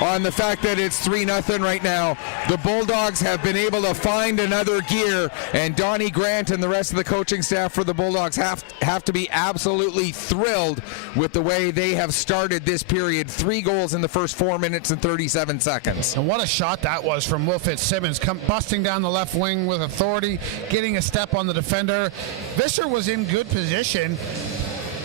on the fact that it's 3-0 right now. The Bulldogs have been able to find another gear, and Donnie Grant and the rest of the coaching staff for the Bulldogs have to be absolutely thrilled with the way they have started this period. 3 goals in the first 4 minutes and 37 seconds. And what a shot that was from Will Fitzsimmons, busting down the left wing with authority, getting a step on the defender. Visser was in good position.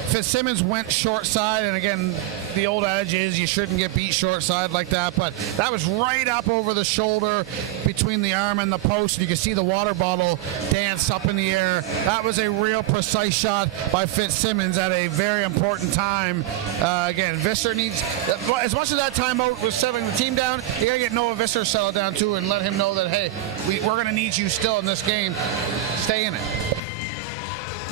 Fitzsimmons went short side, and again, the old adage is you shouldn't get beat short side like that, but that was right up over the shoulder between the arm and the post. You can see the water bottle dance up in the air. That was a real precise shot by Fitzsimmons at a very important time. Again, Visser needs, as much as that timeout was settling the team down, you got to get Noah Visser settled down too and let him know that, hey, we're going to need you still in this game. Stay in it.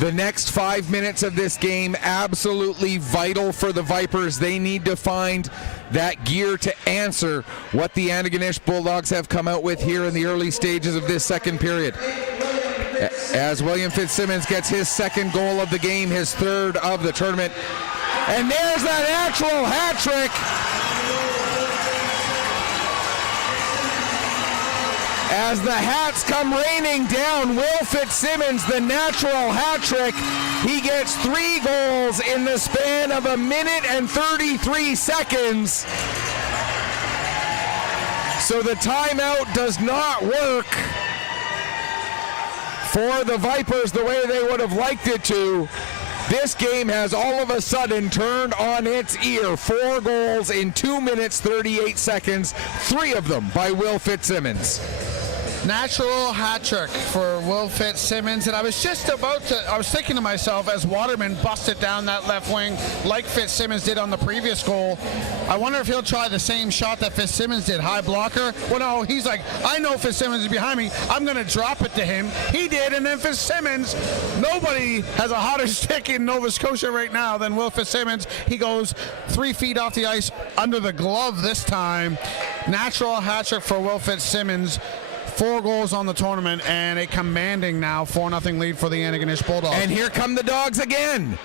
The next 5 minutes of this game, absolutely vital for the Vipers. They need to find that gear to answer what the Antigonish Bulldogs have come out with here in the early stages of this second period. As William Fitzsimmons gets his second goal of the game, his third of the tournament. And there's that actual hat trick. As the hats come raining down, Will Fitzsimmons, the natural hat trick. He gets 3 goals in the span of 1 minute and 33 seconds. So the timeout does not work for the Vipers the way they would have liked it to. This game has all of a sudden turned on its ear. 4 goals in 2 minutes, 38 seconds, 3 of them by Will Fitzsimmons. Natural hat trick for Will Fitzsimmons, and I was thinking to myself as Waterman busted down that left wing like Fitzsimmons did on the previous goal, I wonder if he'll try the same shot that Fitzsimmons did, high blocker. Well, no, he's like, I know Fitzsimmons is behind me, I'm going to drop it to him. He did, and then Fitzsimmons, nobody has a hotter stick in Nova Scotia right now than Will Fitzsimmons. He goes 3 feet off the ice under the glove this time. Natural hat trick for Will Fitzsimmons. 4 goals on the tournament, and a commanding now 4-0 lead for the Antigonish Bulldogs. And here come the Dogs again.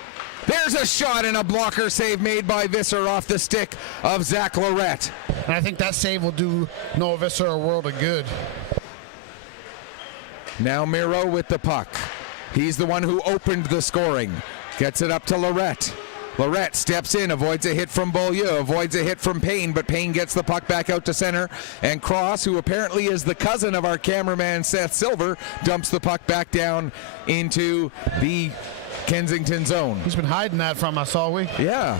There's a shot and a blocker save made by Visser off the stick of Zach Lorette. And I think that save will do Noah Visser a world of good. Now Munro with the puck. He's the one who opened the scoring. Gets it up to Lorette. Lorette steps in, avoids a hit from Beaulieu, avoids a hit from Payne, but Payne gets the puck back out to center, and Cross, who apparently is the cousin of our cameraman Seth Silver, dumps the puck back down into the Kensington zone. He's been hiding that from us all week. Yeah.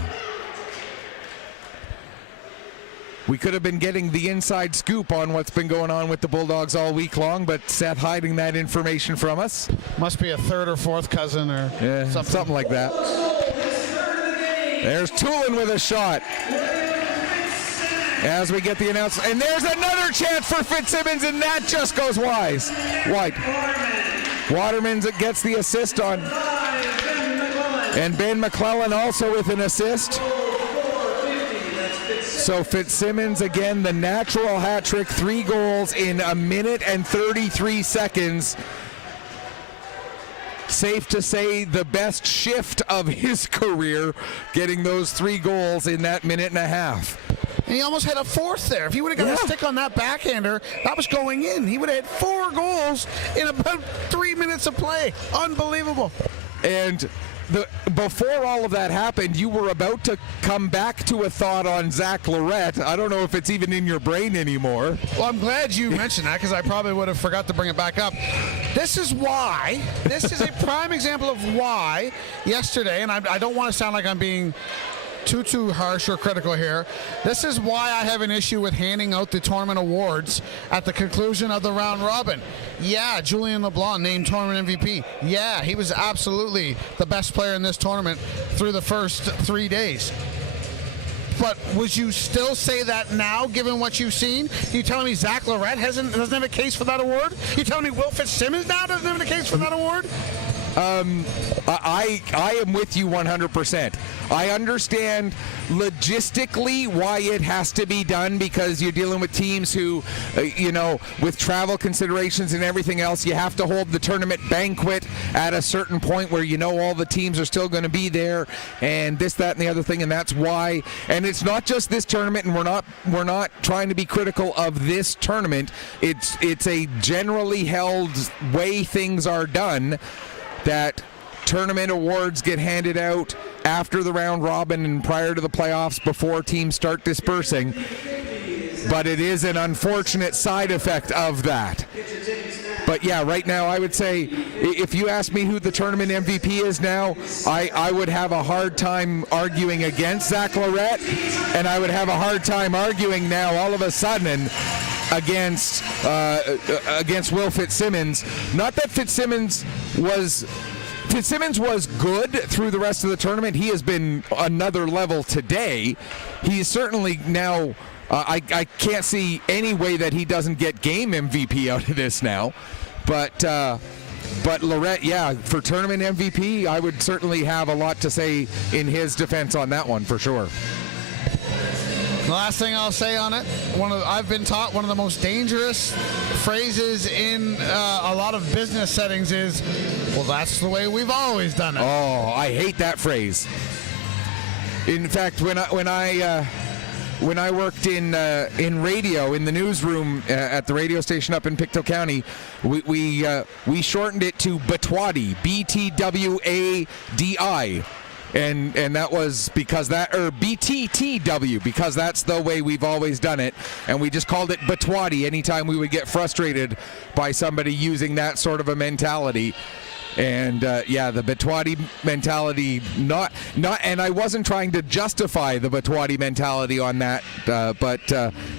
We could have been getting the inside scoop on what's been going on with the Bulldogs all week long, but Seth hiding that information from us. Must be a 3rd or 4th cousin or something like that. There's Tulin with a shot. As we get the announcement, and there's another chance for Fitzsimmons, and that just goes wide. Waterman gets the assist on, and Ben McClellan also with an assist. So Fitzsimmons again, the natural hat trick, 3 goals in 1 minute and 33 seconds. Safe to say the best shift of his career, getting those 3 goals in that minute and a half. And he almost had a 4th there. If he would have got a stick on that backhander, that was going in. He would have had 4 goals in about 3 minutes of play. Unbelievable. And before all of that happened, you were about to come back to a thought on Zach Lorette. I don't know if it's even in your brain anymore. Well, I'm glad you mentioned that, because I probably would have forgot to bring it back up. This is a prime example of why yesterday, and I don't want to sound like I'm being too harsh or critical here. This is why I have an issue with handing out the tournament awards at the conclusion of the round robin. Yeah, Julien LeBlanc named tournament MVP. Yeah, he was absolutely the best player in this tournament through the first 3 days. But would you still say that now, given what you've seen? You telling me Zach Lorette doesn't have a case for that award? You telling me Will Fitzsimmons now doesn't have a case for that award? I am with you 100%. I understand logistically why it has to be done, because you're dealing with teams who, with travel considerations and everything else, you have to hold the tournament banquet at a certain point where all the teams are still going to be there, and this, that, and the other thing, and that's why. And it's not just this tournament, and we're not trying to be critical of this tournament. It's a generally held way things are done, that tournament awards get handed out after the round robin and prior to the playoffs, before teams start dispersing. But it is an unfortunate side effect of that. But yeah, right now I would say, if you ask me who the tournament MVP is now, I would have a hard time arguing against Zach Lorette, and I would have a hard time arguing now all of a sudden against Will Fitzsimmons. Not that Fitzsimmons was good through the rest of the tournament. He has been another level today. He's certainly now, I can't see any way that he doesn't get game MVP out of this now. But Lorette, yeah, for tournament MVP, I would certainly have a lot to say in his defense on that one, for sure. The last thing I'll say on it, I've been taught one of the most dangerous phrases in a lot of business settings is, well, that's the way we've always done it. Oh, I hate that phrase. In fact, when when I worked in radio, in the newsroom at the radio station up in Pictou County, we shortened it to Btwadi, BTWADI. And that was because that, or BTTW, because that's the way we've always done it. And we just called it Btwadi anytime we would get frustrated by somebody using that sort of a mentality. And yeah, the Btwadi mentality, and I wasn't trying to justify the Btwadi mentality on that, but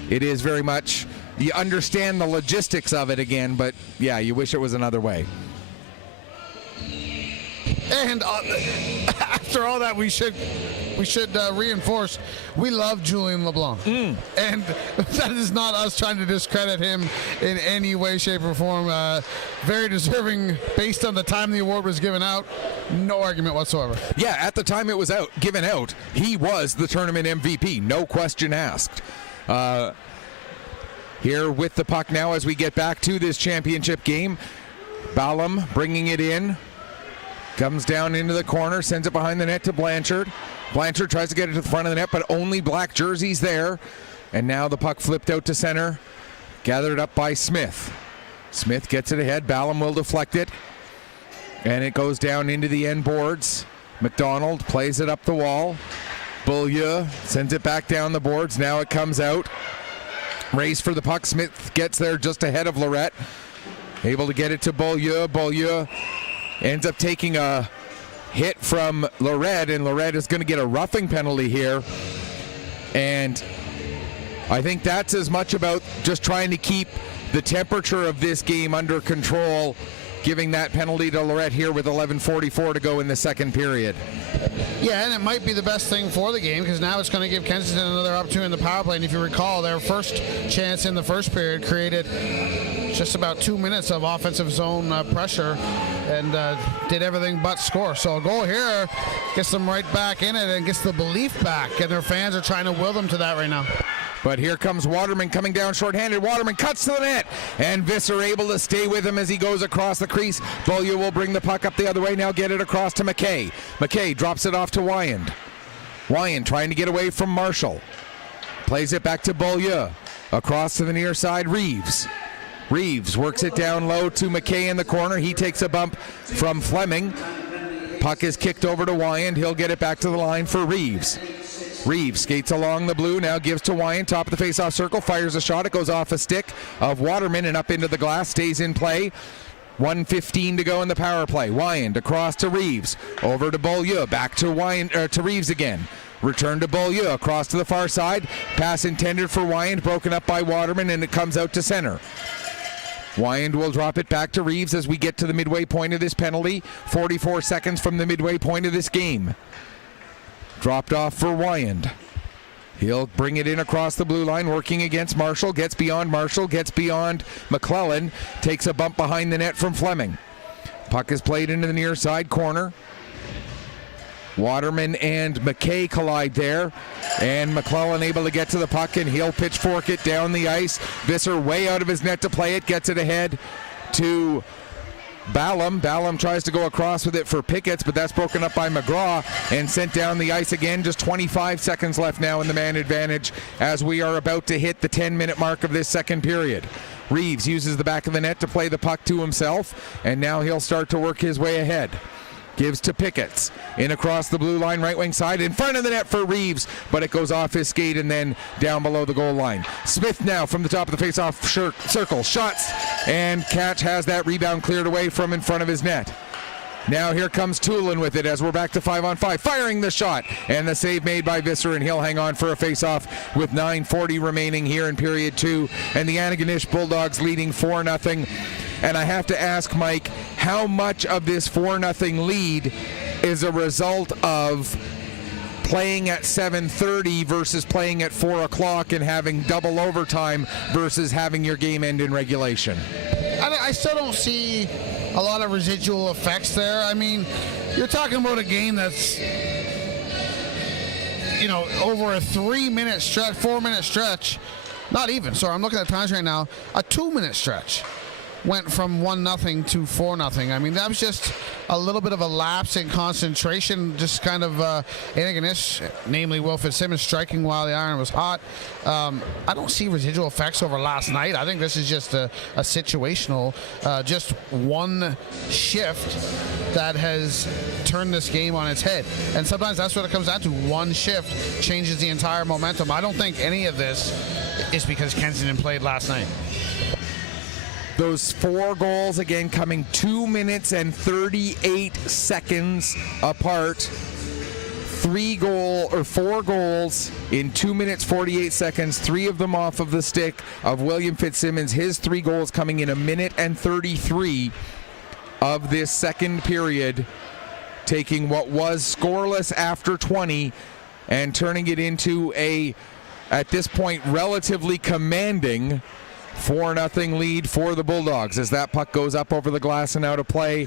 it is very much, you understand the logistics of it again, but yeah, you wish it was another way. And after all that, we should reinforce, we love Julien LeBlanc. And that is not us trying to discredit him in any way, shape, or form. Very deserving based on the time the award was given out. No argument whatsoever. Yeah, at the time it was given out, he was the tournament MVP. No question asked. Here with the puck now as we get back to this championship game. Ballum bringing it in. Comes down into the corner, sends it behind the net to Blanchard. Blanchard tries to get it to the front of the net, but only black jerseys there. And now the puck flipped out to center. Gathered up by Smith. Smith gets it ahead. Ballum will deflect it. And it goes down into the end boards. McDonald plays it up the wall. Beaulieu sends it back down the boards. Now it comes out. Race for the puck. Smith gets there just ahead of Lorette. Able to get it to Beaulieu. Beaulieu ends up taking a hit from Lorette, and Lorette is going to get a roughing penalty here. And I think that's as much about just trying to keep the temperature of this game under control, giving that penalty to Lorette here with 11:44 to go in the second period. Yeah, and it might be the best thing for the game because now it's going to give Kensington another opportunity in the power play. And if you recall, their first chance in the first period created just about 2 minutes of offensive zone pressure and did everything but score. So a goal here gets them right back in it and gets the belief back, and their fans are trying to will them to that right now. But here comes Waterman coming down shorthanded. Waterman cuts to the net, and Visser able to stay with him as he goes across the crease. Beaulieu will bring the puck up the other way, now get it across to McKay. McKay drops it off to Wyand. Wyand trying to get away from Marshall. Plays it back to Beaulieu. Across to the near side, Reeves. Reeves works it down low to McKay in the corner. He takes a bump from Fleming. Puck is kicked over to Wyand. He'll get it back to the line for Reeves. Reeves skates along the blue, now gives to Wyand, top of the face-off circle, fires a shot. It goes off a stick of Waterman and up into the glass, stays in play. 1:15 to go in the power play. Wyand across to Reeves, over to Beaulieu, back to Wyand, to Reeves again. Return to Beaulieu, across to the far side. Pass intended for Wyand, broken up by Waterman, and it comes out to center. Wyand will drop it back to Reeves as we get to the midway point of this penalty. 44 seconds from the midway point of this game. Dropped off for Wyand. He'll bring it in across the blue line, working against Marshall. Gets beyond Marshall, gets beyond McClellan. Takes a bump behind the net from Fleming. Puck is played into the near side corner. Waterman and McKay collide there. And McClellan able to get to the puck, and he'll pitchfork it down the ice. Visser way out of his net to play it. Gets it ahead to Ballum. Ballum tries to go across with it for Picketts, but that's broken up by McGraw and sent down the ice again. Just 25 seconds left now in the man advantage as we are about to hit the 10-minute mark of this second period. Reeves uses the back of the net to play the puck to himself, and now he'll start to work his way ahead. Gives to Picketts. In across the blue line, right wing side, in front of the net for Reeves, but it goes off his skate and then down below the goal line. Smith now from the top of the face-off circle. Shots, and Catch has that rebound cleared away from in front of his net. Now here comes Tulin with it as we're back to 5-on-5, firing the shot, and the save made by Visser, and he'll hang on for a face-off with 9:40 remaining here in period 2, and the Antigonish Bulldogs leading 4-0. And I have to ask, Mike, how much of this 4-0 lead is a result of playing at 7:30 versus playing at 4 o'clock and having double overtime versus having your game end in regulation? I still don't see a lot of residual effects there. I mean, you're talking about a game that's, you know, over a 3-minute stretch, 4-minute stretch. Not even. Sorry, I'm looking at times right now. A 2-minute stretch. went from 1-0 to 4-0. I mean, that was just a little bit of a lapse in concentration, just kind of Antigonish, namely Will Fitzsimmons, striking while the iron was hot. I don't see residual effects over last night. I think this is just a situational, just one shift that has turned this game on its head. And sometimes that's what it comes down to. One shift changes the entire momentum. I don't think any of this is because Kensington played last night. Those 4 goals, again, coming 2 minutes and 38 seconds apart. 4 goals in 2 minutes 48 seconds, 3 of them off of the stick of William Fitzsimmons. His 3 goals coming in 1 minute and 33 of this second period, taking what was scoreless after 20 and turning it into a, at this point, relatively commanding 4-0 lead for the Bulldogs as that puck goes up over the glass and out of play.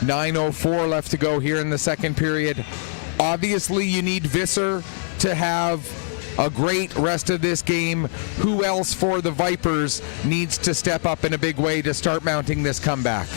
9:04 left to go here in the second period. Obviously, you need Visser to have a great rest of this game. Who else for the Vipers needs to step up in a big way to start mounting this comeback?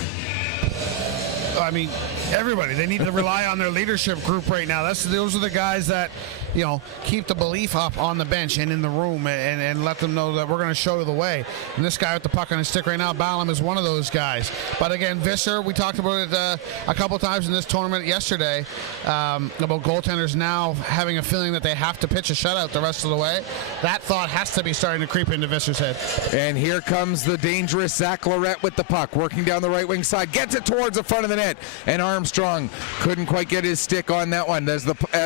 I mean, everybody. They need to rely on their leadership group right now. Those are the guys that, you know, keep the belief up on the bench and in the room and let them know that we're going to show the way. And this guy with the puck on his stick right now, Ballum, is one of those guys. But again, Visser, we talked about it a couple times in this tournament yesterday, about goaltenders now having a feeling that they have to pitch a shutout the rest of the way. That thought has to be starting to creep into Visser's head. And here comes the dangerous Zach Lorette with the puck, working down the right wing side, gets it towards the front of the net, and Armstrong couldn't quite get his stick on that one as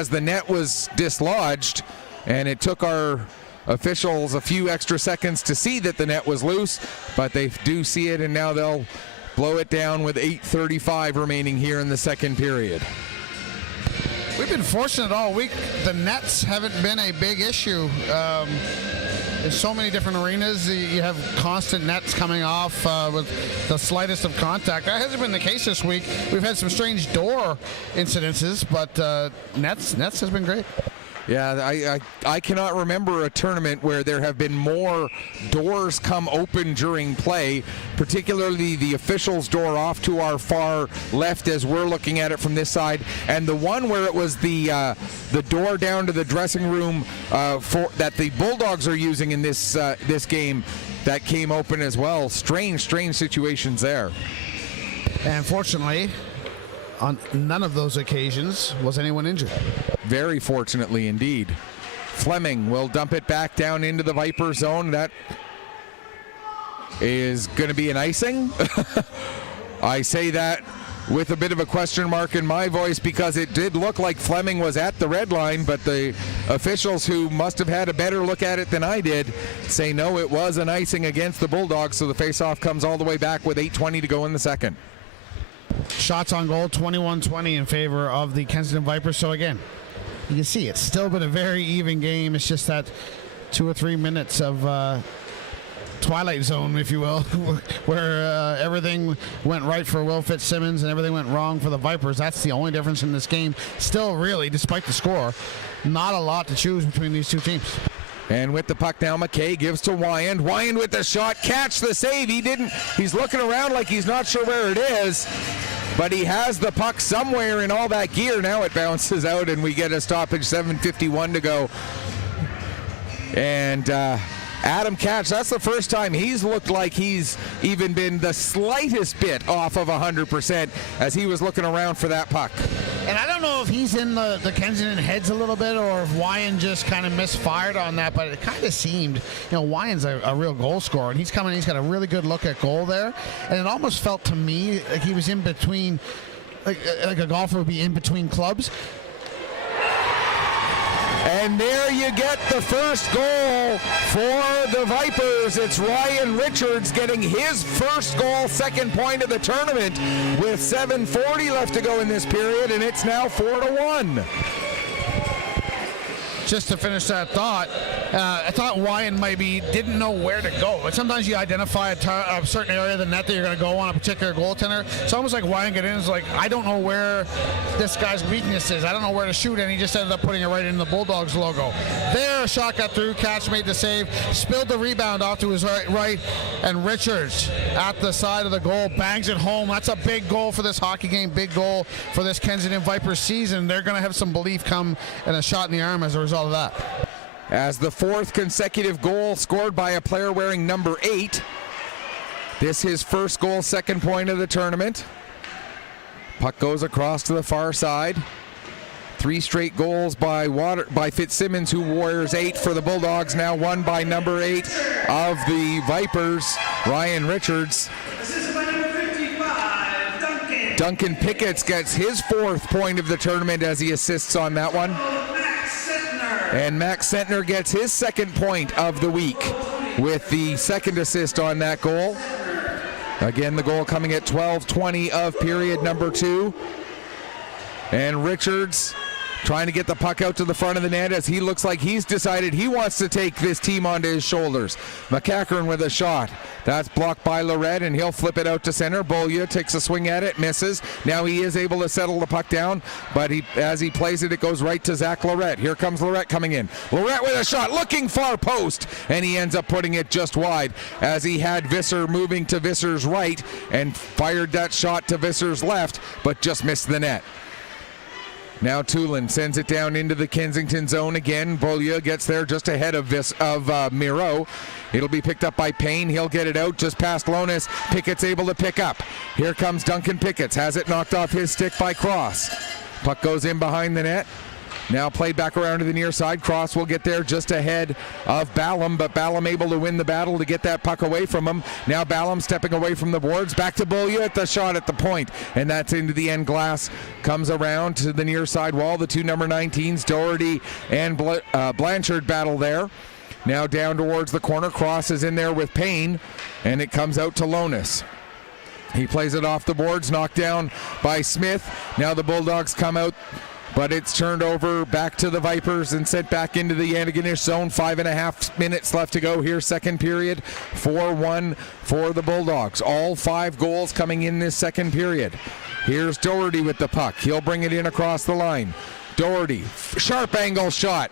the net was dislodged, and it took our officials a few extra seconds to see that the net was loose, but they do see it, and now they'll blow it down with 8:35 remaining here in the second period. We've been fortunate all week. The nets haven't been a big issue. In so many different arenas, you have constant nets coming off with the slightest of contact. That hasn't been the case this week. We've had some strange door incidences, but nets has been great. Yeah, I cannot remember a tournament where there have been more doors come open during play, particularly the officials' door off to our far left as we're looking at it from this side, and the one where it was the door down to the dressing room that the Bulldogs are using in this game that came open as well. Strange situations there. And fortunately, on none of those occasions was anyone injured. Very fortunately indeed. Fleming will dump it back down into the Viper zone. That is going to be an icing. I say that with a bit of a question mark in my voice because it did look like Fleming was at the red line, but the officials, who must have had a better look at it than I did, say no, it was an icing against the Bulldogs, so the faceoff comes all the way back with 8:20 to go in the second. Shots on goal, 21-20 in favor of the Kensington Vipers. So again, you can see it's still been a very even game. It's just that 2 or 3 minutes of twilight zone, if you will, where everything went right for Will Fitzsimmons and everything went wrong for the Vipers. That's the only difference in this game. Still, really, despite the score, not a lot to choose between these two teams. And with the puck now, McKay gives to Wyand. Wyand with the shot, catch the save. He's looking around like he's not sure where it is, but he has the puck somewhere in all that gear. Now it bounces out and we get a stoppage, 7:51 to go. And Adam Catch, that's the first time he's looked like he's even been the slightest bit off of 100% as he was looking around for that puck. And I don't know if he's in the Kensington heads a little bit or if Wyand just kind of misfired on that, but it kind of seemed, Wyand's a real goal scorer, and he's got a really good look at goal there, and it almost felt to me like he was in between, like a golfer would be in between clubs. And there you get the first goal for the Vipers. It's Ryan Richards getting his first goal, second point of the tournament, with 7:40 left to go in this period, and it's now 4-1. Just to finish that thought, I thought Wyan maybe didn't know where to go. But sometimes you identify a certain area of the net that you're going to go on a particular goaltender. It's almost like Wyan get in. It's like, I don't know where this guy's weakness is. I don't know where to shoot, and he just ended up putting it right in the Bulldogs logo. There, a shot got through. Catch made the save. Spilled the rebound off to his right, and Richards at the side of the goal bangs it home. That's a big goal for this hockey game. Big goal for this Kensington Vipers season. They're going to have some belief come and a shot in the arm as a result of that. As the fourth consecutive goal scored by a player wearing number 8. This his first goal, second point of the tournament. Puck goes across to the far side. 3 straight goals by Fitzsimmons, who wears 8 for the Bulldogs. Now one by number 8 of the Vipers, Ryan Richards. Duncan Pickett gets his 4th point of the tournament as he assists on that one. And Max Sentner gets his 2nd point of the week with the 2nd assist on that goal. Again, the goal coming at 12:20 of period number 2. And Richards trying to get the puck out to the front of the net as he looks like he's decided he wants to take this team onto his shoulders. McCackern with a shot. That's blocked by Lorette, and he'll flip it out to center. Beaulieu takes a swing at it, misses. Now he is able to settle the puck down, but as he plays it, it goes right to Zach Lorette. Here comes Lorette coming in. Lorette with a shot, looking far post, and he ends up putting it just wide as he had Visser moving to Visser's right and fired that shot to Visser's left, but just missed the net. Now Tulin sends it down into the Kensington zone again. Beaulieu gets there just ahead of Miro. It'll be picked up by Payne. He'll get it out just past Lonis. Pickett's able to pick up. Here comes Duncan Pickett. Has it knocked off his stick by Cross. Puck goes in behind the net. Now played back around to the near side. Cross will get there just ahead of Ballum, but Ballum able to win the battle to get that puck away from him. Now Ballum stepping away from the boards. Back to Beaulieu at the shot at the point, and that's into the end glass. Comes around to the near side wall. The 2 number 19s, Doherty and Blanchard battle there. Now down towards the corner. Cross is in there with Payne, and it comes out to Lonis. He plays it off the boards, knocked down by Smith. Now the Bulldogs come out, but it's turned over back to the Vipers and sent back into the Antigonish zone. 5.5 minutes left to go here, second period. 4-1 for the Bulldogs. All 5 goals coming in this second period. Here's Doherty with the puck. He'll bring it in across the line. Doherty, sharp angle shot.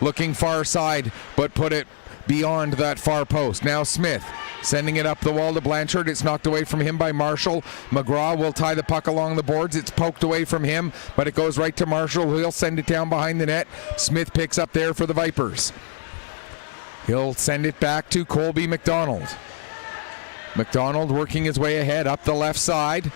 Looking far side, but put it beyond that far post. Now Smith sending it up the wall to Blanchard. It's knocked away from him by Marshall. McGraw will tie the puck along the boards. It's poked away from him, but it goes right to Marshall. He'll send it down behind the net. Smith picks up there for the Vipers. He'll send it back to Colby McDonald. McDonald working his way ahead up the left side.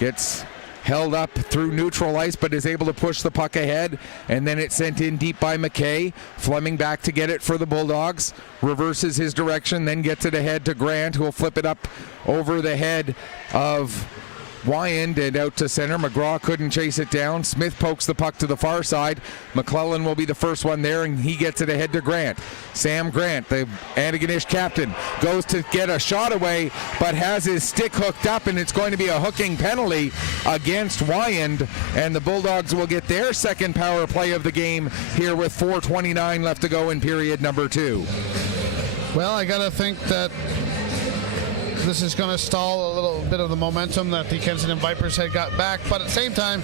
Gets held up through neutral ice, but is able to push the puck ahead, and then it's sent in deep by McKay. Fleming back to get it for the Bulldogs. Reverses his direction, then gets it ahead to Grant, who will flip it up over the head of Wyand and out to center. McGraw couldn't chase it down. Smith pokes the puck to the far side. McClellan will be the first one there, and he gets it ahead to Grant. Sam Grant, the Antigonish captain, goes to get a shot away, but has his stick hooked up, and it's going to be a hooking penalty against Wyand, and the Bulldogs will get their second power play of the game here with 4:29 left to go in period number 2. Well, I got to think that this is going to stall a little bit of the momentum that the Kensington Vipers had got back, but at the same time,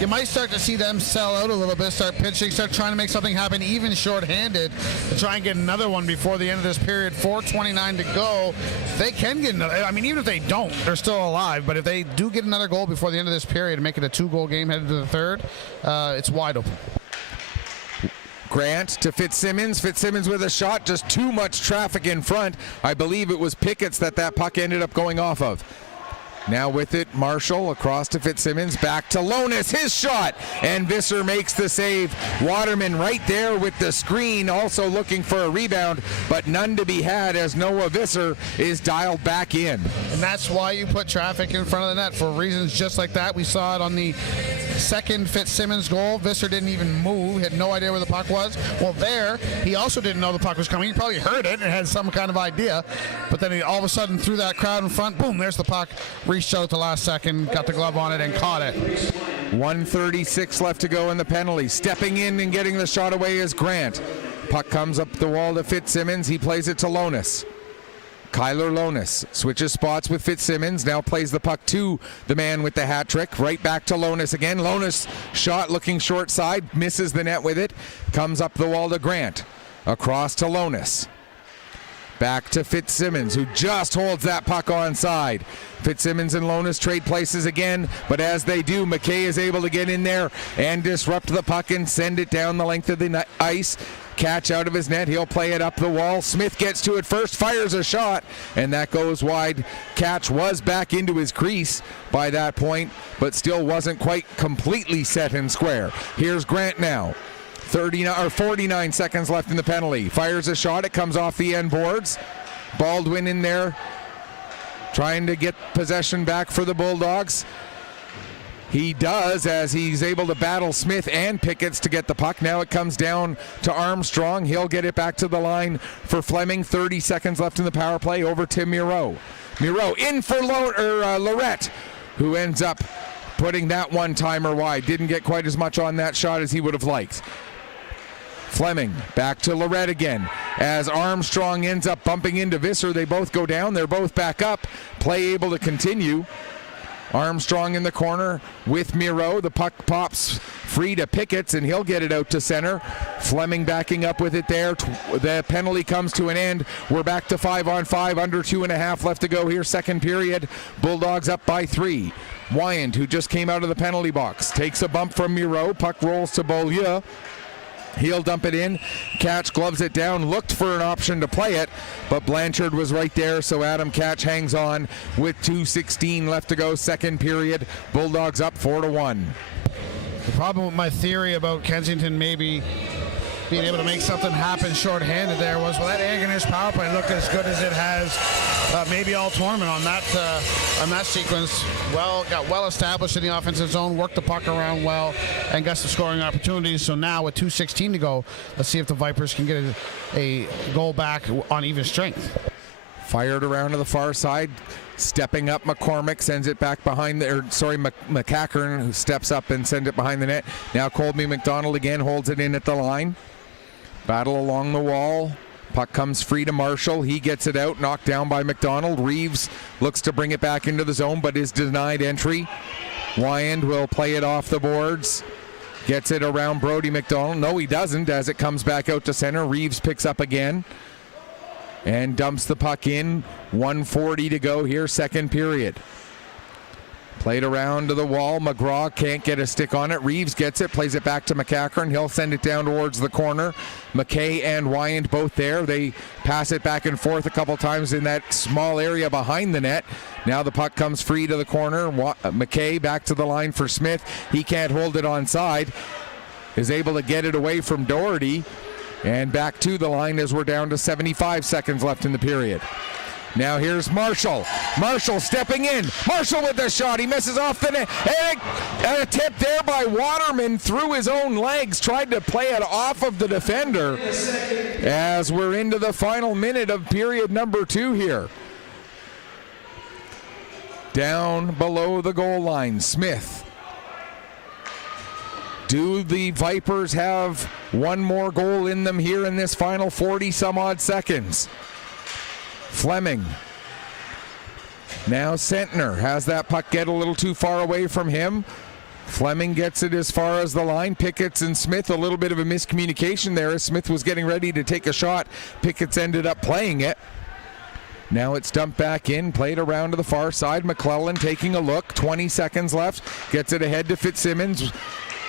you might start to see them sell out a little bit, start pitching, start trying to make something happen, even shorthanded, to try and get another one before the end of this period. 4:29 to go. They can get another. I mean, even if they don't, they're still alive, but if they do get another goal before the end of this period and make it a 2-goal game headed to the third, it's wide open. Grant to Fitzsimmons. Fitzsimmons with a shot. Just too much traffic in front. I believe it was Pickett's that puck ended up going off of. Now with it, Marshall across to Fitzsimmons, back to Lonis, his shot, and Visser makes the save. Waterman right there with the screen, also looking for a rebound, but none to be had as Noah Visser is dialed back in. And that's why you put traffic in front of the net, for reasons just like that. We saw it on the second Fitzsimmons goal. Visser didn't even move, had no idea where the puck was. Well, there, he also didn't know the puck was coming. He probably heard it and had some kind of idea, but then he all of a sudden threw that crowd in front, boom, there's the puck. Reached out the last second, got the glove on it, and caught it. 1:36 left to go in the penalty. Stepping in and getting the shot away is Grant. Puck comes up the wall to Fitzsimmons. He plays it to Lonis. Kyler Lonis switches spots with Fitzsimmons. Now plays the puck to the man with the hat trick. Right back to Lonis again. Lonis shot looking short side. Misses the net with it. Comes up the wall to Grant. Across to Lonis. Back to Fitzsimmons, who just holds that puck onside. Fitzsimmons and Lonis trade places again, but as they do, McKay is able to get in there and disrupt the puck and send it down the length of the ice. Catch out of his net. He'll play it up the wall. Smith gets to it first, fires a shot, and that goes wide. Catch was back into his crease by that point, but still wasn't quite completely set and square. Here's Grant now. 49 seconds left in the penalty. Fires a shot. It comes off the end boards. Baldwin in there trying to get possession back for the Bulldogs. He does, as he's able to battle Smith and Picketts to get the puck. Now it comes down to Armstrong. He'll get it back to the line for Fleming. 30 seconds left in the power play. Over to Munro. Munro in for Lorette, who ends up putting that one-timer wide. Didn't get quite as much on that shot as he would have liked. Fleming back to Lorette again as Armstrong ends up bumping into Visser. They both go down. They're both back up. Play able to continue. Armstrong in the corner with Miro. The puck pops free to Picketts, and he'll get it out to center. Fleming backing up with it there. The penalty comes to an end. We're back to 5-on-5. Under 2.5 left to go here. Second period. Bulldogs up by 3. Wyand, who just came out of the penalty box, takes a bump from Miro. Puck rolls to Beaulieu. He'll dump it in. Catch gloves it down. Looked for an option to play it, but Blanchard was right there, so Adam Catch hangs on with 2:16 left to go. Second period. Bulldogs up 4-1. The problem with my theory about Kensington maybe being able to make something happen short-handed there was, well, that Antigonish power play looked as good as it has maybe all tournament on that sequence. Got well established in the offensive zone, worked the puck around well, and got some scoring opportunities. So now with 2:16 to go, let's see if the Vipers can get a goal back on even strength. Fired around to the far side. Stepping up, McCormick sends it back behind McCackern, who steps up and sends it behind the net. Now Colby McDonald again holds it in at the line. Battle along the wall. Puck comes free to Marshall. He gets it out, knocked down by McDonald. Reeves looks to bring it back into the zone, but is denied entry. Wyand will play it off the boards. Gets it around Brody McDonald. No, he doesn't, as it comes back out to center. Reeves picks up again and dumps the puck in. 1:40 to go here, second period. Played around to the wall. McGraw can't get a stick on it. Reeves gets it, plays it back to McCackern. He'll send it down towards the corner. McKay and Wyand both there. They pass it back and forth a couple times in that small area behind the net. Now the puck comes free to the corner. McKay back to the line for Smith. He can't hold it onside. Is able to get it away from Doherty. And back to the line as we're down to 75 seconds left in the period. Now here's Marshall. Marshall stepping in. Marshall with the shot. He misses off the net. And a tip there by Waterman through his own legs. Tried to play it off of the defender as we're into the final minute of period number 2 here. Down below the goal line, Smith. Do the Vipers have one more goal in them here in this final 40-some-odd seconds? Fleming. Now Sentner has that puck get a little too far away from him. Fleming gets it as far as the line. Picketts and Smith, a little bit of a miscommunication there as Smith was getting ready to take a shot. Picketts ended up playing it. Now it's dumped back in, played around to the far side. McClellan taking a look, 20 seconds left. Gets it ahead to Fitzsimmons.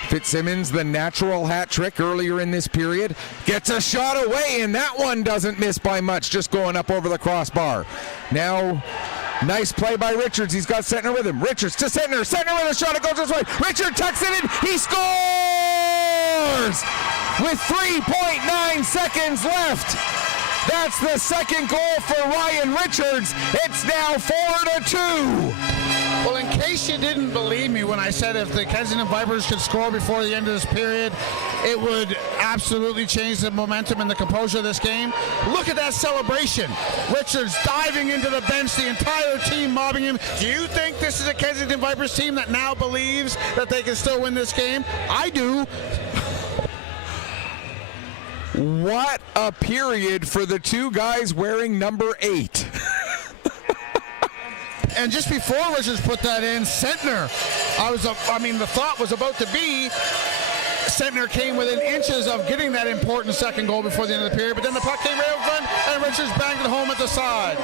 Fitzsimmons, the natural hat trick earlier in this period, gets a shot away, and that one doesn't miss by much, just going up over the crossbar. Now, nice play by Richards. He's got Sentner with him. Richards to Sentner. Sentner with a shot. It goes this way. Richard tucks it in. He scores! With 3.9 seconds left. That's the second goal for Ryan Richards. It's now 4-2. Well, in case you didn't believe me when I said if the Kensington Vipers could score before the end of this period, it would absolutely change the momentum and the composure of this game. Look at that celebration. Richards diving into the bench, the entire team mobbing him. Do you think this is a Kensington Vipers team that now believes that they can still win this game? I do. What a period for the two guys wearing number 8. And just before Richards put that in, Sentner, the thought was about to be, Sentner came within inches of getting that important second goal before the end of the period, but then the puck came right out front, and Richards banged it home at the side.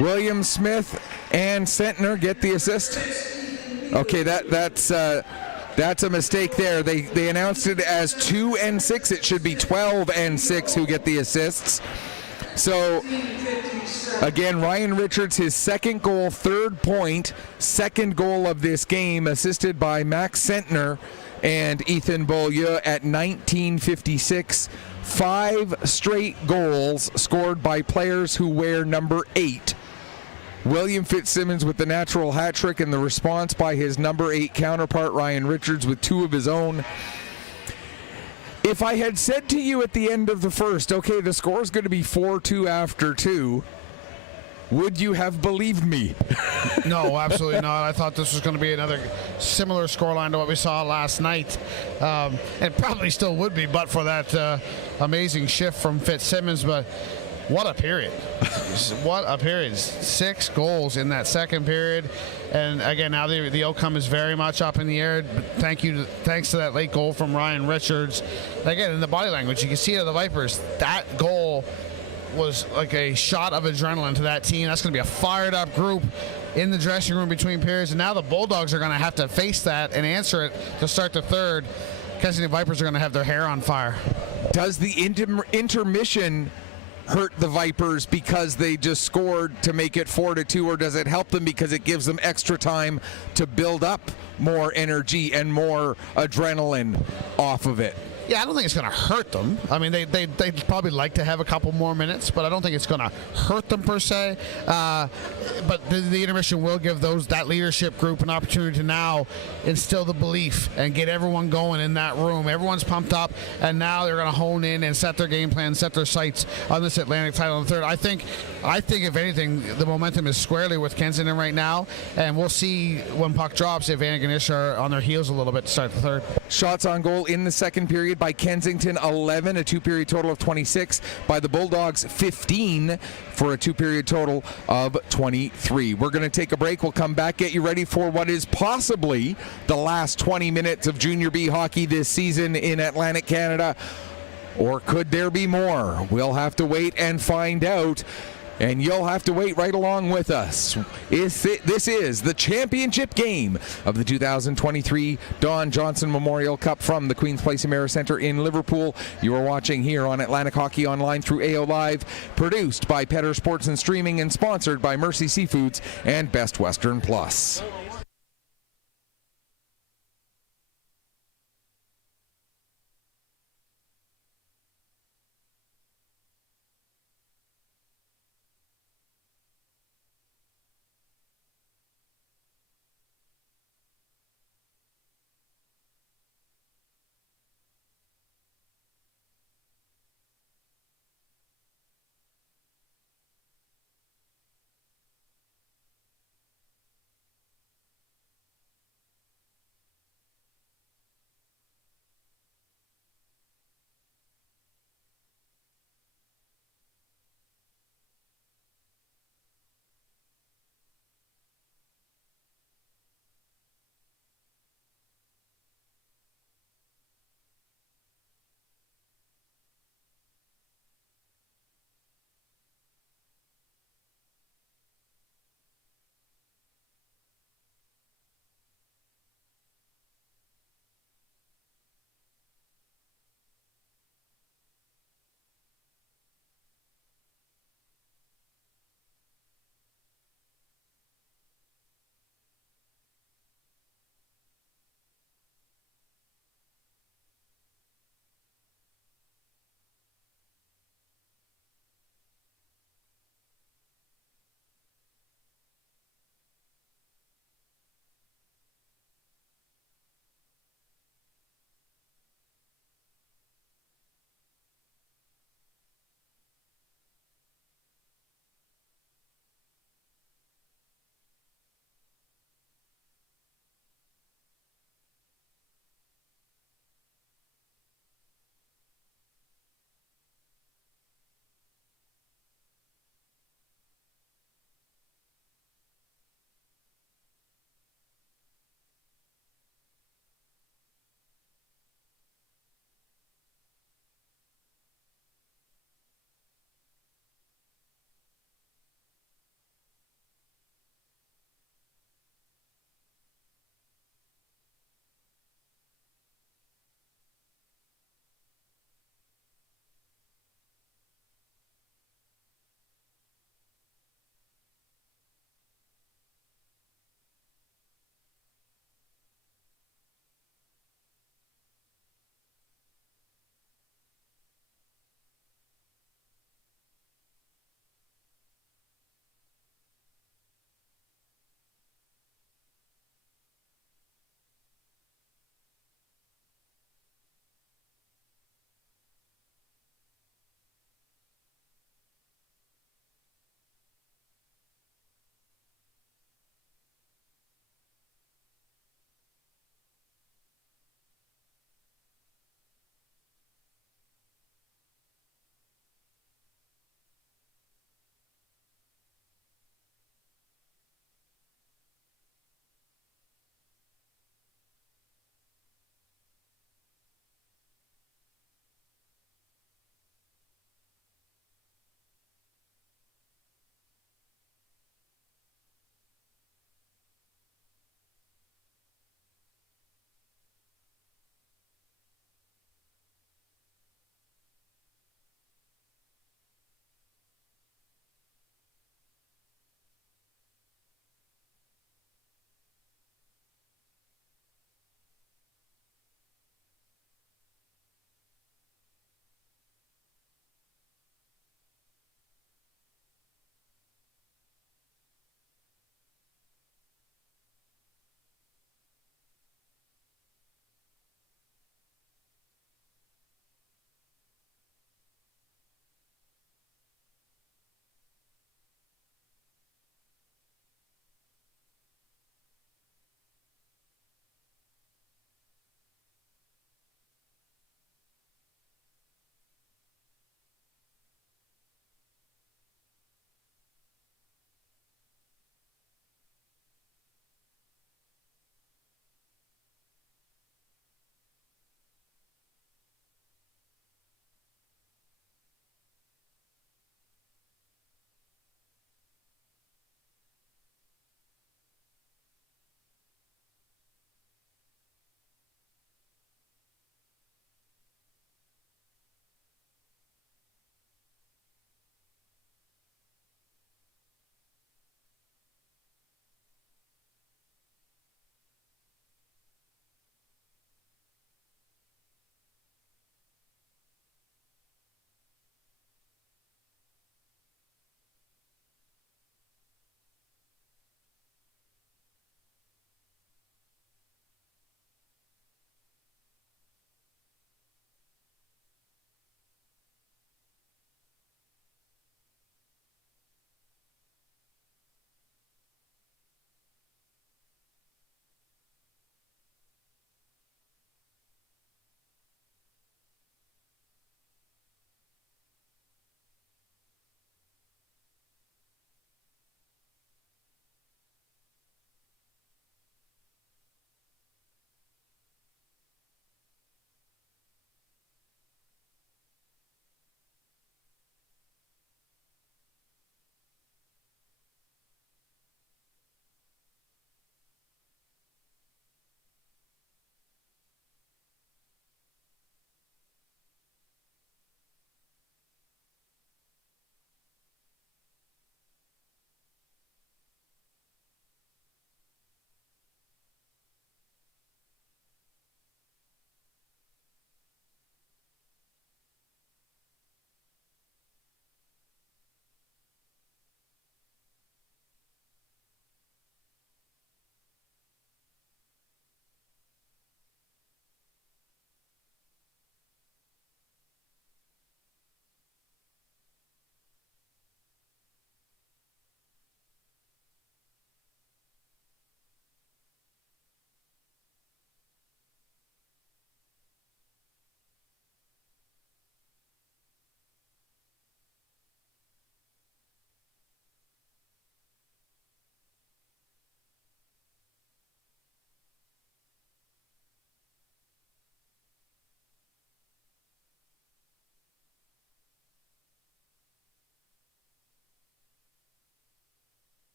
William Smith and Sentner get the assist. Okay, that's a mistake there. They announced it as 2 and 6. It should be 12 and 6 who get the assists. So, again, Ryan Richards, his second goal, third point, second goal of this game, assisted by Max Sentner and Ethan Beaulieu at 19:56. 5 straight goals scored by players who wear number 8. William Fitzsimmons with the natural hat trick, and the response by his number 8 counterpart, Ryan Richards, with 2 of his own. If I had said to you at the end of the first, okay, the score is going to be 4-2 after 2, would you have believed me? No, absolutely not. I thought this was going to be another similar scoreline to what we saw last night. And probably still would be, but for that amazing shift from Fitzsimmons. But what a period. What a period. 6 goals in that second period. And again, now the outcome is very much up in the air. Thanks to that late goal from Ryan Richards. Again, in the body language, you can see it of the Vipers. That goal was like a shot of adrenaline to that team. That's going to be a fired up group in the dressing room between periods. And now the Bulldogs are going to have to face that and answer it to start the third. Kensington Vipers are going to have their hair on fire. Does the intermission hurt the Vipers because they just scored to make it 4-2, or does it help them because it gives them extra time to build up more energy and more adrenaline off of it? Yeah, I don't think it's going to hurt them. I mean, they'd probably like to have a couple more minutes, but I don't think it's going to hurt them per se. But the intermission will give that leadership group an opportunity to now instill the belief and get everyone going in that room. Everyone's pumped up, and now they're going to hone in and set their game plan, set their sights on this Atlantic title in the third. I think if anything, the momentum is squarely with Kensington right now, and we'll see when puck drops if Antigonish are on their heels a little bit to start the third. Shots on goal in the second period by Kensington, 11, a 2-period total of 26. By the Bulldogs, 15, for a 2-period total of 23. We're going to take a break. We'll come back, get you ready for what is possibly the last 20 minutes of Junior B hockey this season in Atlantic Canada. Or could there be more? We'll have to wait and find out. And you'll have to wait right along with us. This is the championship game of the 2023 Don Johnson Memorial Cup from the Queen's Place Emera Centre in Liverpool. You are watching here on Atlantic Hockey Online through AO Live, produced by Petter Sports and Streaming, and sponsored by Mercy Seafoods and Best Western Plus.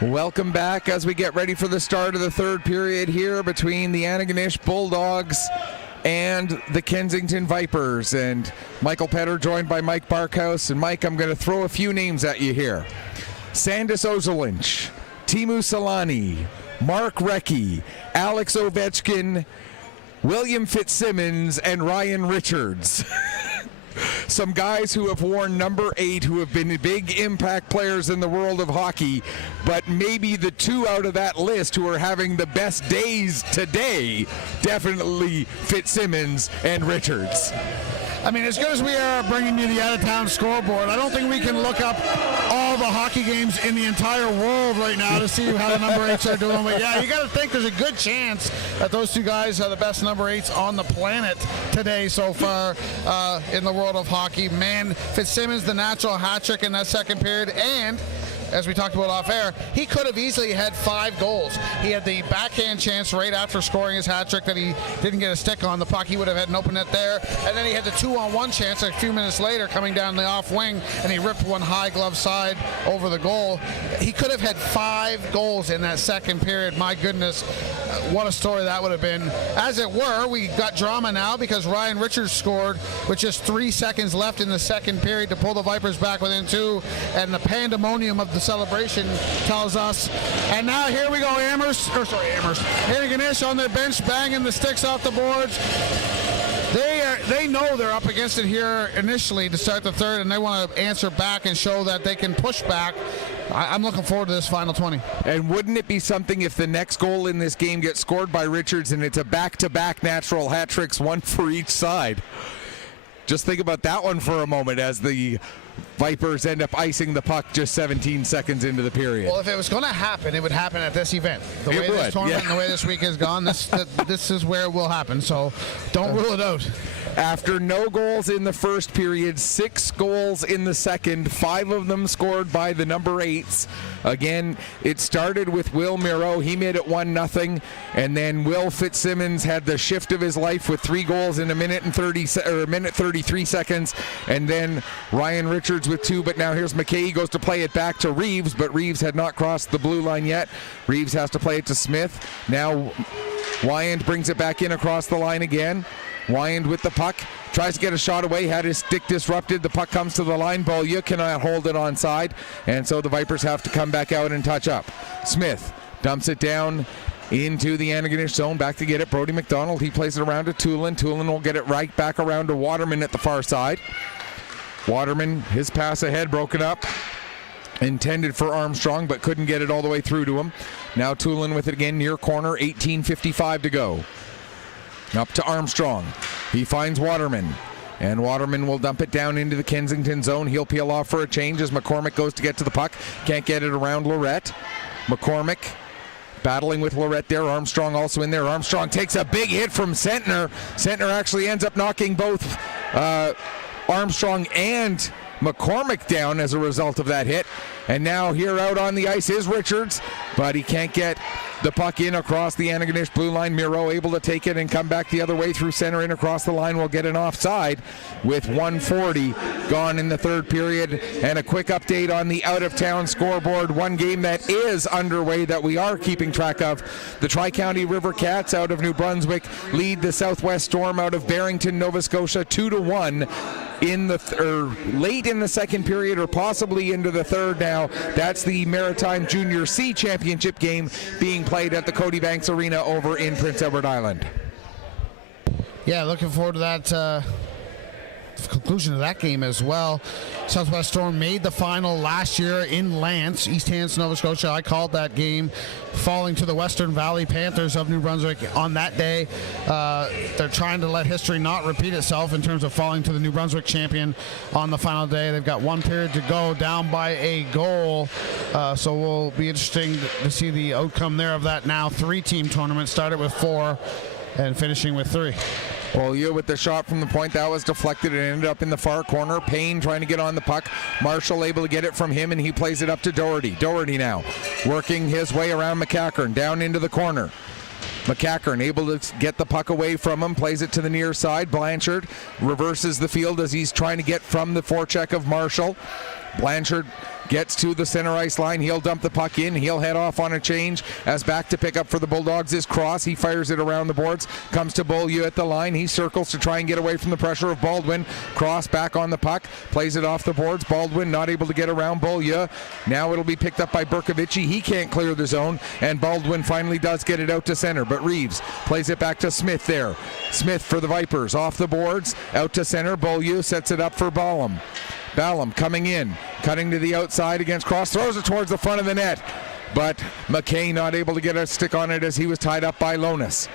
Welcome back as we get ready for the start of the third period here between the Antigonish Bulldogs and the Kensington Vipers. And Michael Petter joined by Mike Barkhouse. And Mike, I'm going to throw a few names at you here. Sandis Ozolinch, Teemu Selanne, Mark Recchi, Alex Ovechkin, William Fitzsimmons, and Ryan Richards. Some guys who have worn number 8, who have been big impact players in the world of hockey, but maybe the two out of that list who are having the best days today, definitely Fitzsimmons and Richards. I mean, as good as we are bringing you the out-of-town scoreboard, I don't think we can look up all the hockey games in the entire world right now to see how the number 8s are doing. But yeah, you got to think there's a good chance that those two guys are the best number 8s on the planet today so far in the world of hockey. Man, Fitzsimmons, the natural hat trick in that second period, and as we talked about off air, he could have easily had 5 goals. He had the backhand chance right after scoring his hat trick that he didn't get a stick on the puck. He would have had an open net there. And then he had the 2-on-1 chance a few minutes later coming down the off wing, and he ripped one high glove side over the goal. He could have had 5 goals in that second period. My goodness, what a story that would have been. As it were, we got drama now because Ryan Richards scored with just 3 seconds left in the second period to pull the Vipers back within 2, and the pandemonium of the celebration tells us. And now here we go, Antigonish on their bench banging the sticks off the boards. They know they're up against it here initially to start the third, and they want to answer back and show that they can push back. I'm looking forward to this final 20. And wouldn't it be something if the next goal in this game gets scored by Richards and it's a back-to-back natural hat tricks, one for each side? Just think about that one for a moment as the Vipers end up icing the puck just 17 seconds into the period. Well, if it was going to happen, it would happen at this event. The way this tournament and the way this week has gone, this is where it will happen. So don't rule it out. After no goals in the first period, 6 goals in the second, 5 of them scored by the number 8s. Again, it started with Will Munro. He made it 1-0, and then Will Fitzsimmons had the shift of his life with 3 goals in a minute 33 seconds, and then Ryan Richards with 2. But now here's McKay, goes to play it back to Reeves, but Reeves had not crossed the blue line yet. Reeves has to play it to Smith. Now Wyand brings it back in across the line again. Wyand with the puck, tries to get a shot away, had his stick disrupted. The puck comes to the line. Beaulieu cannot hold it onside, and so the Vipers have to come back out and touch up. Smith dumps it down into the Antigonish zone, back to get it. Brody McDonald, he plays it around to Tulin. Tulin will get it right back around to Waterman at the far side. Waterman, his pass ahead, broken up. Intended for Armstrong, but couldn't get it all the way through to him. Now Tulin with it again, near corner, 18:55 to go. Up to Armstrong. He finds Waterman. And Waterman will dump it down into the Kensington zone. He'll peel off for a change as McCormick goes to get to the puck. Can't get it around Lorette. McCormick battling with Lorette there. Armstrong also in there. Armstrong takes a big hit from Sentner. Sentner actually ends up knocking both Armstrong and McCormick down as a result of that hit. And now here out on the ice is Richards, but he can't get the puck in across the Antigonish blue line. Miro able to take it and come back the other way through center in across the line. Will get an offside with 1:40 gone in the third period. And a quick update on the out-of-town scoreboard. One game that is underway that we are keeping track of. The Tri-County River Cats out of New Brunswick lead the Southwest Storm out of Barrington, Nova Scotia 2-1 in the late in the second period, or possibly into the third now. That's the Maritime Junior C Championship game being played at the Cody Banks Arena over in Prince Edward Island. Yeah, looking forward to that conclusion of that game as well. Southwest Storm made the final last year in Lance, East Hants, Nova Scotia. I called that game, falling to the Western Valley Panthers of New Brunswick on that day. They're trying to let history not repeat itself in terms of falling to the New Brunswick champion on the final day. They've got 1 period to go, down by a goal. So we'll be interesting to see the outcome there of that now 3-team tournament. Started with 4 and finishing with 3. Well, you with the shot from the point, that was deflected and ended up in the far corner. Payne trying to get on the puck. Marshall able to get it from him, and he plays it up to Doherty. Doherty now working his way around McCackern, down into the corner. McCackern able to get the puck away from him, plays it to the near side. Blanchard reverses the field as he's trying to get from the forecheck of Marshall. Blanchard gets to the center ice line. He'll dump the puck in. He'll head off on a change as back to pick up for the Bulldogs is Cross. He fires it around the boards. Comes to Beaulieu at the line. He circles to try and get away from the pressure of Baldwin. Cross back on the puck. Plays it off the boards. Baldwin not able to get around Beaulieu. Now it'll be picked up by Burkovici. He can't clear the zone. And Baldwin finally does get it out to center. But Reeves plays it back to Smith there. Smith for the Vipers. Off the boards. Out to center. Beaulieu sets it up for Ballum. Ballum coming in, cutting to the outside against Cross, throws it towards the front of the net, but McKay not able to get a stick on it as he was tied up by Lonas.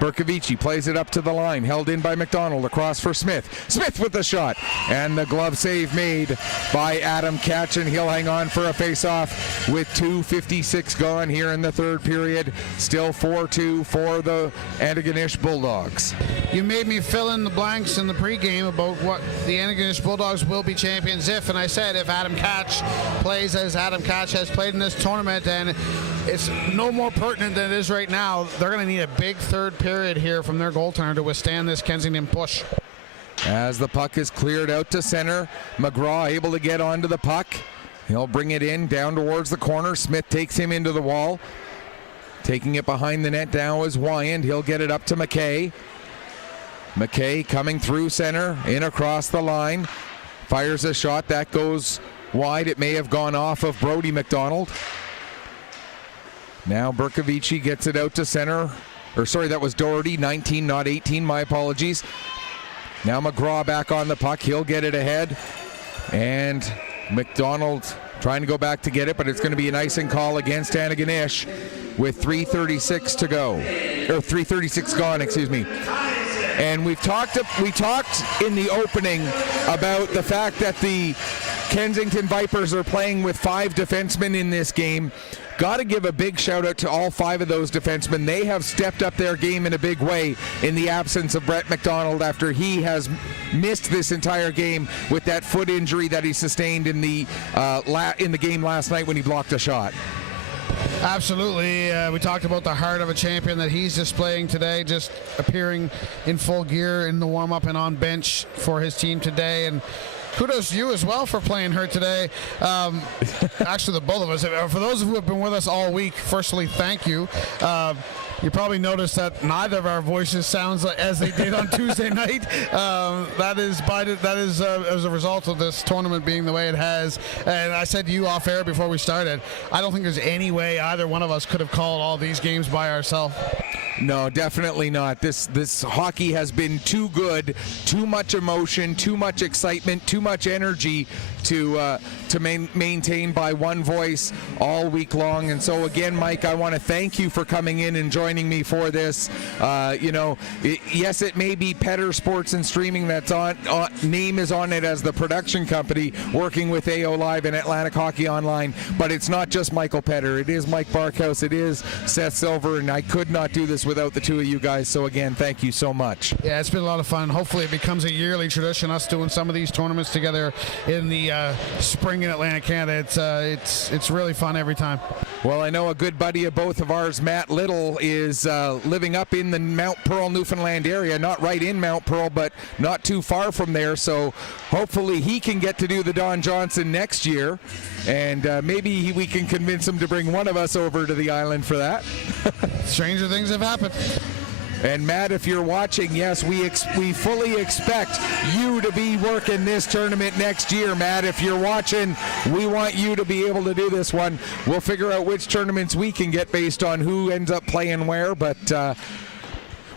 Burkovici plays it up to the line, held in by McDonald, across for Smith. Smith with the shot, and the glove save made by Adam Katchen. He'll hang on for a face-off with 2:56 gone here in the third period. Still 4-2 for the Antigonish Bulldogs. You made me fill in the blanks in the pregame about what the Antigonish Bulldogs will be champions if, and I said if Adam Katch plays as Adam Katch has played in this tournament, and it's no more pertinent than it is right now, they're going to need a big third period here from their goaltender to withstand this Kensington push. As the puck is cleared out to center, McGraw able to get onto the puck. He'll bring it in down towards the corner. Smith takes him into the wall. Taking it behind the net now is Wyand. He'll get it up to McKay. McKay coming through center, in across the line. Fires a shot that goes wide. It may have gone off of Brody McDonald. Now Burkovici gets it out to center. Or sorry, that was Doherty, 19, not 18, my apologies. Now McGraw back on the puck. He'll get it ahead. And McDonald trying to go back to get it, but it's going to be an icing call against Antigonish with 3:36 to go. Or 3:36 gone, excuse me. And we talked in the opening about the fact that the Kensington Vipers are playing with 5 defensemen in this game. Got to give a big shout out to all 5 of those defensemen. They have stepped up their game in a big way in the absence of Brett McDonald after he has missed this entire game with that foot injury that he sustained in the game last night when he blocked a shot. Absolutely. We talked about the heart of a champion that he's displaying today, just appearing in full gear in the warm-up and on bench for his team today. And kudos to you as well for playing her today. Actually, the both of us. For those who have been with us all week, firstly, thank you. You probably noticed that neither of our voices sounds like as they did on Tuesday night. That is as a result of this tournament being the way it has. And I said to you off air before we started, I don't think there's any way either one of us could have called all these games by ourselves. No, definitely not. This hockey has been too good, too much emotion, too much excitement, too much energy to maintain by one voice all week long. And so again, Mike, I want to thank you for coming in and joining me for this. Yes, it may be Petter Sports and Streaming that's name is on it as the production company working with AO Live and Atlantic Hockey Online, but it's not just Michael Petter. It is Mike Barkhouse. It is Seth Silver, and I could not do this without the two of you guys. So again, thank you so much. Yeah, it's been a lot of fun. Hopefully it becomes a yearly tradition, us doing some of these tournaments together in the spring in Atlantic Canada. It's really fun every time. Well, I know a good buddy of both of ours, Matt Little, is living up in the Mount Pearl, Newfoundland area. Not right in Mount Pearl, but not too far from there. So hopefully he can get to do the Don Johnson next year. And maybe we can convince him to bring one of us over to the island for that. Stranger things have happened. And Matt, if you're watching, yes, we fully expect you to be working this tournament next year, Matt. If you're watching, we want you to be able to do this one. We'll figure out which tournaments we can get based on who ends up playing where, but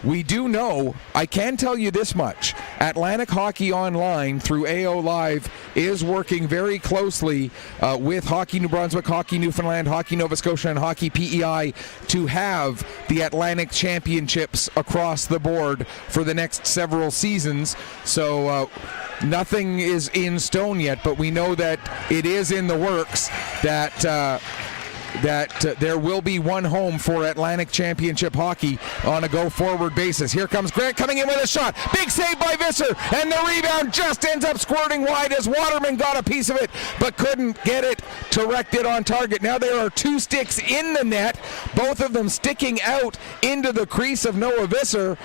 we do know, I can tell you this much, Atlantic Hockey Online through AO Live is working very closely with Hockey New Brunswick, Hockey Newfoundland, Hockey Nova Scotia, and Hockey PEI to have the Atlantic Championships across the board for the next several seasons. So nothing is in stone yet, but we know that it is in the works that there will be one home for Atlantic Championship hockey on a go-forward basis. Here comes Grant coming in with a shot. Big save by Visser, and the rebound just ends up squirting wide as Waterman got a piece of it, but couldn't get it directed on target. Now there are 2 sticks in the net, both of them sticking out into the crease of Noah Visser,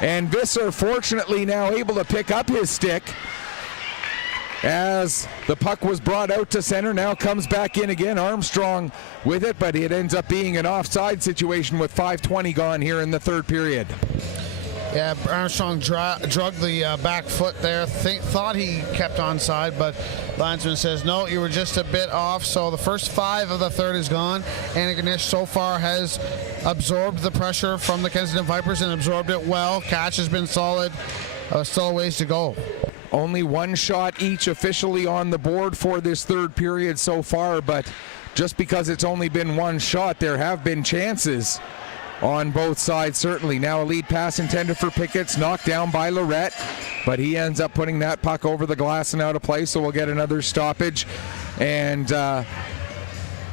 and Visser fortunately now able to pick up his stick. as the puck was brought out to center. Now comes back in again. Armstrong with it, but it ends up being an offside situation with 5:20 gone here in the third period. Yeah, Armstrong drugged the back foot there. Thought he kept onside, but linesman says, no, you were just a bit off. So the first 5 of the third is gone. Antigonish so far has absorbed the pressure from the Kensington Vipers and absorbed it well. Catch has been solid. Still a ways to go. Only 1 shot each officially on the board for this third period so far, but just because it's only been 1 shot, there have been chances on both sides, certainly. Now a lead pass intended for Pickett's, knocked down by Lorette, but he ends up putting that puck over the glass and out of play, so we'll get another stoppage. And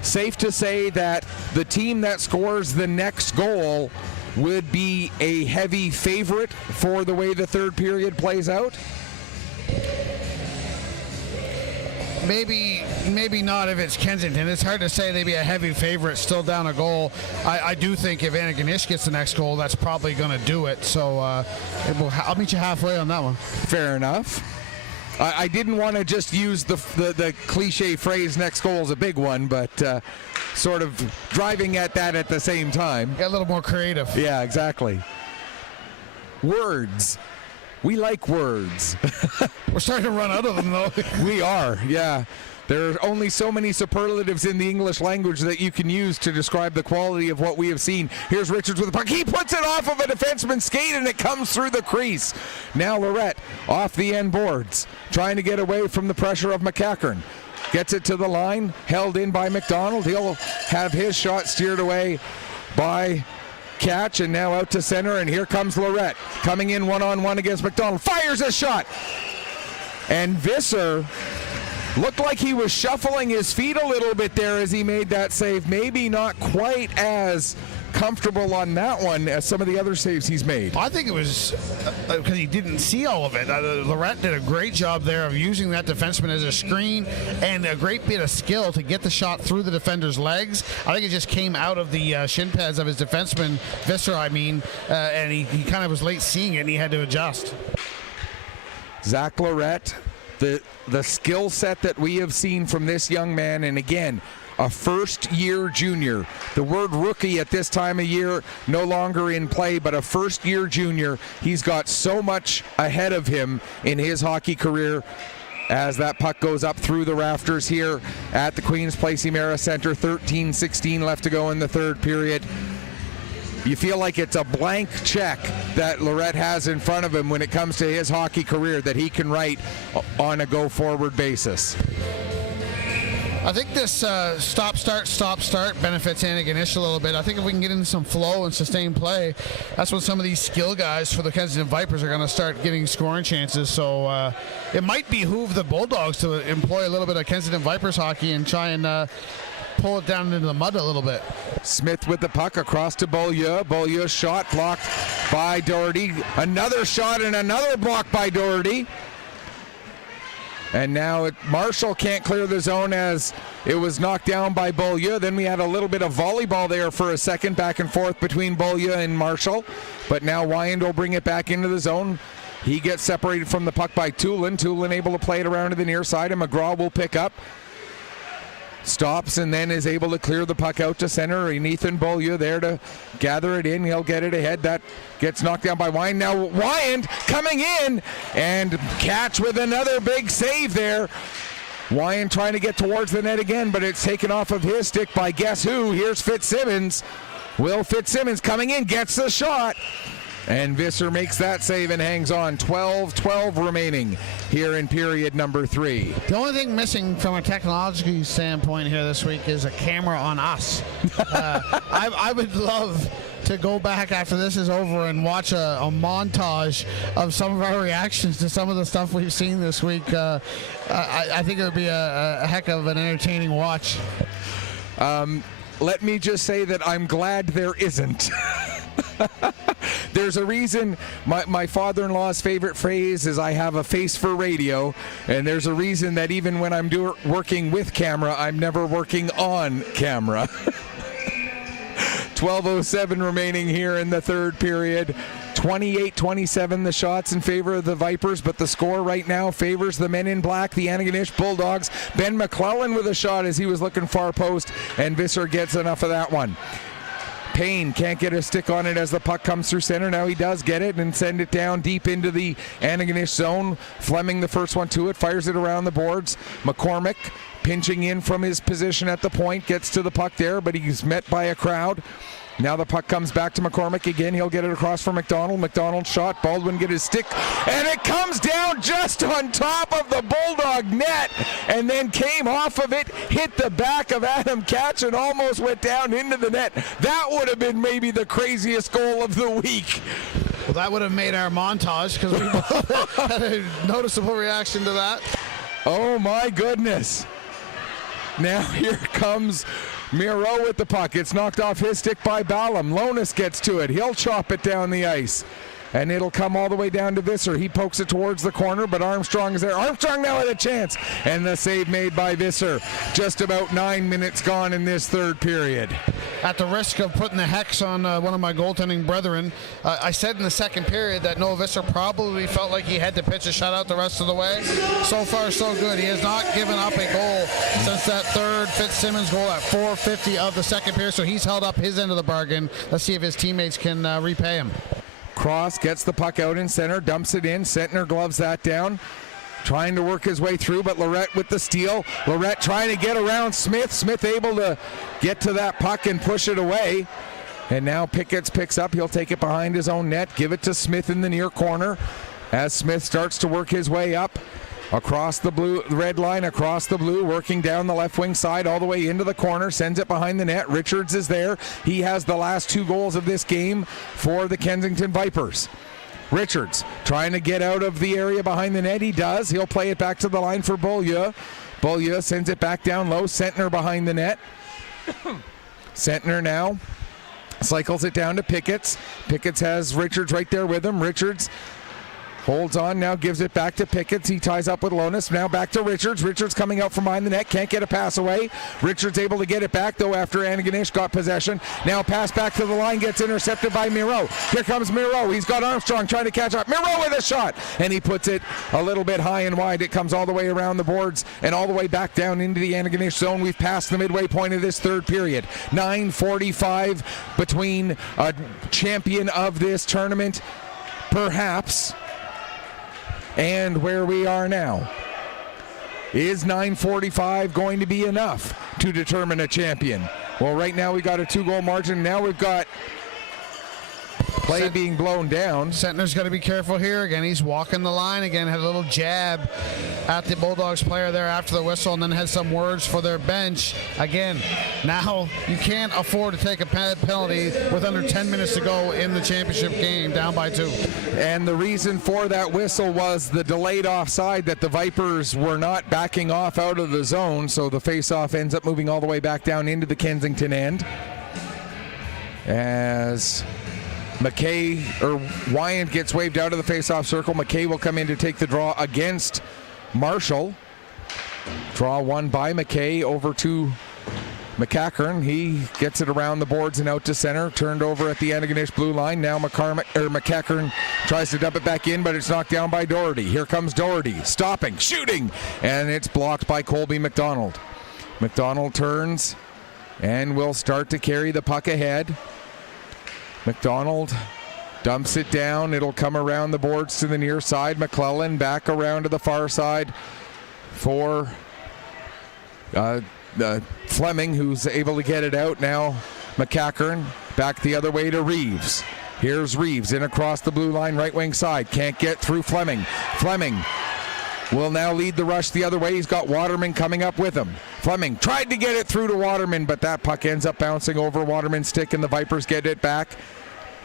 safe to say that the team that scores the next goal would be a heavy favorite for the way the third period plays out. Maybe not if it's Kensington. It's hard to say they'd be a heavy favorite still down a goal. I do think if Antigonish gets the next goal, that's probably going to do it. So I'll meet you halfway on that one. Fair enough. I didn't want to just use the cliche phrase next goal is a big one, but sort of driving at that at the same time. Get a little more creative. Yeah, exactly. Words. We like words. We're starting to run out of them, though. We are, yeah. There are only so many superlatives in the English language that you can use to describe the quality of what we have seen. Here's Richards with the puck. He puts it off of a defenseman's skate, and it comes through the crease. Now Lorette off the end boards, trying to get away from the pressure of McEachern. Gets it to the line, held in by McDonald. He'll have his shot steered away by Catch, and now out to center, and here comes Lorette coming in one-on-one against McDonald. Fires a shot, and Visser looked like he was shuffling his feet a little bit there as he made that save. Maybe not quite as comfortable on that one as some of the other saves he's made. I think it was because he didn't see all of it. Lorette did a great job there of using that defenseman as a screen and a great bit of skill to get the shot through the defender's legs. I think it just came out of the shin pads of his defenseman, Visser, and he kind of was late seeing it and he had to adjust. Zach Lorette, the skill set that we have seen from this young man, and again, a first-year junior. The word rookie at this time of year no longer in play, but a first-year junior. He's got so much ahead of him in his hockey career as that puck goes up through the rafters here at the Queen's Place Emera Center. 13-16 left to go in the third period. You feel like it's a blank check that Lorette has in front of him when it comes to his hockey career that he can write on a go-forward basis. I think this stop-start benefits Antigonish a little bit. I think if we can get into some flow and sustained play, that's when some of these skill guys for the Kensington Vipers are going to start getting scoring chances. So it might behoove the Bulldogs to employ a little bit of Kensington Vipers hockey and try and pull it down into the mud a little bit. Smith with the puck across to Beaulieu. Beaulieu's shot blocked by Doherty. Another shot and another block by Doherty. And now Marshall can't clear the zone as it was knocked down by Beaulieu. Then we had a little bit of volleyball there for a second, back and forth between Beaulieu and Marshall. But now Wyand will bring it back into the zone. He gets separated from the puck by Tulin. Tulin able to play it around to the near side, and McGraw will pick up. Stops and then is able to clear the puck out to center. And Ethan Beaulieu there to gather it in. He'll get it ahead. That gets knocked down by Wyand. Now Wyand coming in, and Catch with another big save there. Wyand trying to get towards the net again, but it's taken off of his stick by guess who? Here's Fitzsimmons. Will Fitzsimmons coming in, gets the shot. And Visser makes that save and hangs on. 12-12 remaining here in period number 3. The only thing missing from a technology standpoint here this week is a camera on us. I would love to go back after this is over and watch a montage of some of our reactions to some of the stuff we've seen this week. I think it would be a heck of an entertaining watch. Let me just say that I'm glad there isn't. There's a reason my father-in-law's favorite phrase is I have a face for radio, and there's a reason that even when I'm working with camera, I'm never working on camera. 12:07 remaining here in the third period. 28-27 the shots in favor of the Vipers, but the score right now favors the men in black, the Antigonish Bulldogs. Ben McClellan with a shot as he was looking far post, and Visser gets enough of that one. Payne can't get a stick on it as the puck comes through center. Now he does get it and send it down deep into the Antigonish zone. Fleming the first one to it, fires it around the boards. McCormick pinching in from his position at the point, gets to the puck there, but he's met by a crowd. Now the puck comes back to McCormick again. He'll get it across for McDonald. McDonald shot. Baldwin get his stick. And it comes down just on top of the Bulldog net. And then came off of it, hit the back of Adam Catch, and almost went down into the net. That would have been maybe the craziest goal of the week. Well, that would have made our montage because we had a noticeable reaction to that. Oh, my goodness. Now here comes Munro with the puck. It's knocked off his stick by Ballum. Lonis gets to it. He'll chop it down the ice. And it'll come all the way down to Visser. He pokes it towards the corner, but Armstrong is there. Armstrong now with a chance. And the save made by Visser. Just about 9 minutes gone in this third period. At the risk of putting the hex on one of my goaltending brethren, I said in the second period that Noah Visser probably felt like he had to pitch a shutout the rest of the way. So far, so good. He has not given up a goal since that third Fitzsimmons goal at 4:50 of the second period, so he's held up his end of the bargain. Let's see if his teammates can repay him. Cross gets the puck out in center, dumps it in. Sentner gloves that down. Trying to work his way through, but Lorette with the steal. Lorette trying to get around Smith. Smith able to get to that puck and push it away. And now Pickett picks up. He'll take it behind his own net. Give it to Smith in the near corner as Smith starts to work his way up. Across the blue, red line, across the blue, working down the left wing side all the way into the corner, sends it behind the net. Richards is there. He has the last 2 goals of this game for the Kensington Vipers. Richards trying to get out of the area behind the net. He does. He'll play it back to the line for Beaulieu. Beaulieu sends it back down low. Sentner behind the net. Sentner now cycles it down to Pickett. Pickett has Richards right there with him. Richards holds on, now gives it back to Pickett. He ties up with Lonis. Now back to Richards. Richards coming out from behind the net. Can't get a pass away. Richards able to get it back, though, after Antigonish got possession. Now pass back to the line. Gets intercepted by Munro. Here comes Munro. He's got Armstrong trying to catch up. Munro with a shot. And he puts it a little bit high and wide. It comes all the way around the boards and all the way back down into the Antigonish zone. We've passed the midway point of this third period. 9:45 between a champion of this tournament, perhaps, and where we are now. Is 9:45 going to be enough to determine a champion? Well, right now we got a 2-goal margin. Now we've got play being blown down. Sentner's got to be careful here. Again, he's walking the line. Again, had a little jab at the Bulldogs player there after the whistle, and then had some words for their bench. Again, now you can't afford to take a penalty with under 10 minutes to go in the championship game, down by 2. And the reason for that whistle was the delayed offside, that the Vipers were not backing off out of the zone, so the face-off ends up moving all the way back down into the Kensington end. As Wyand gets waved out of the face-off circle. McKay will come in to take the draw against Marshall. Draw won by McKay over to McCackern. He gets it around the boards and out to center. Turned over at the Antigonish blue line. Now McCackern tries to dump it back in, but it's knocked down by Doherty. Here comes Doherty, stopping, shooting, and it's blocked by Colby McDonald. McDonald turns and will start to carry the puck ahead. McDonald dumps it down. It'll come around the boards to the near side. McClellan back around to the far side for Fleming, who's able to get it out. Now McCackern back the other way to Reeves. Here's Reeves in across the blue line, right wing side. Can't get through Fleming. Fleming will now lead the rush the other way. He's got Waterman coming up with him. Fleming tried to get it through to Waterman, but that puck ends up bouncing over Waterman's stick, and the Vipers get it back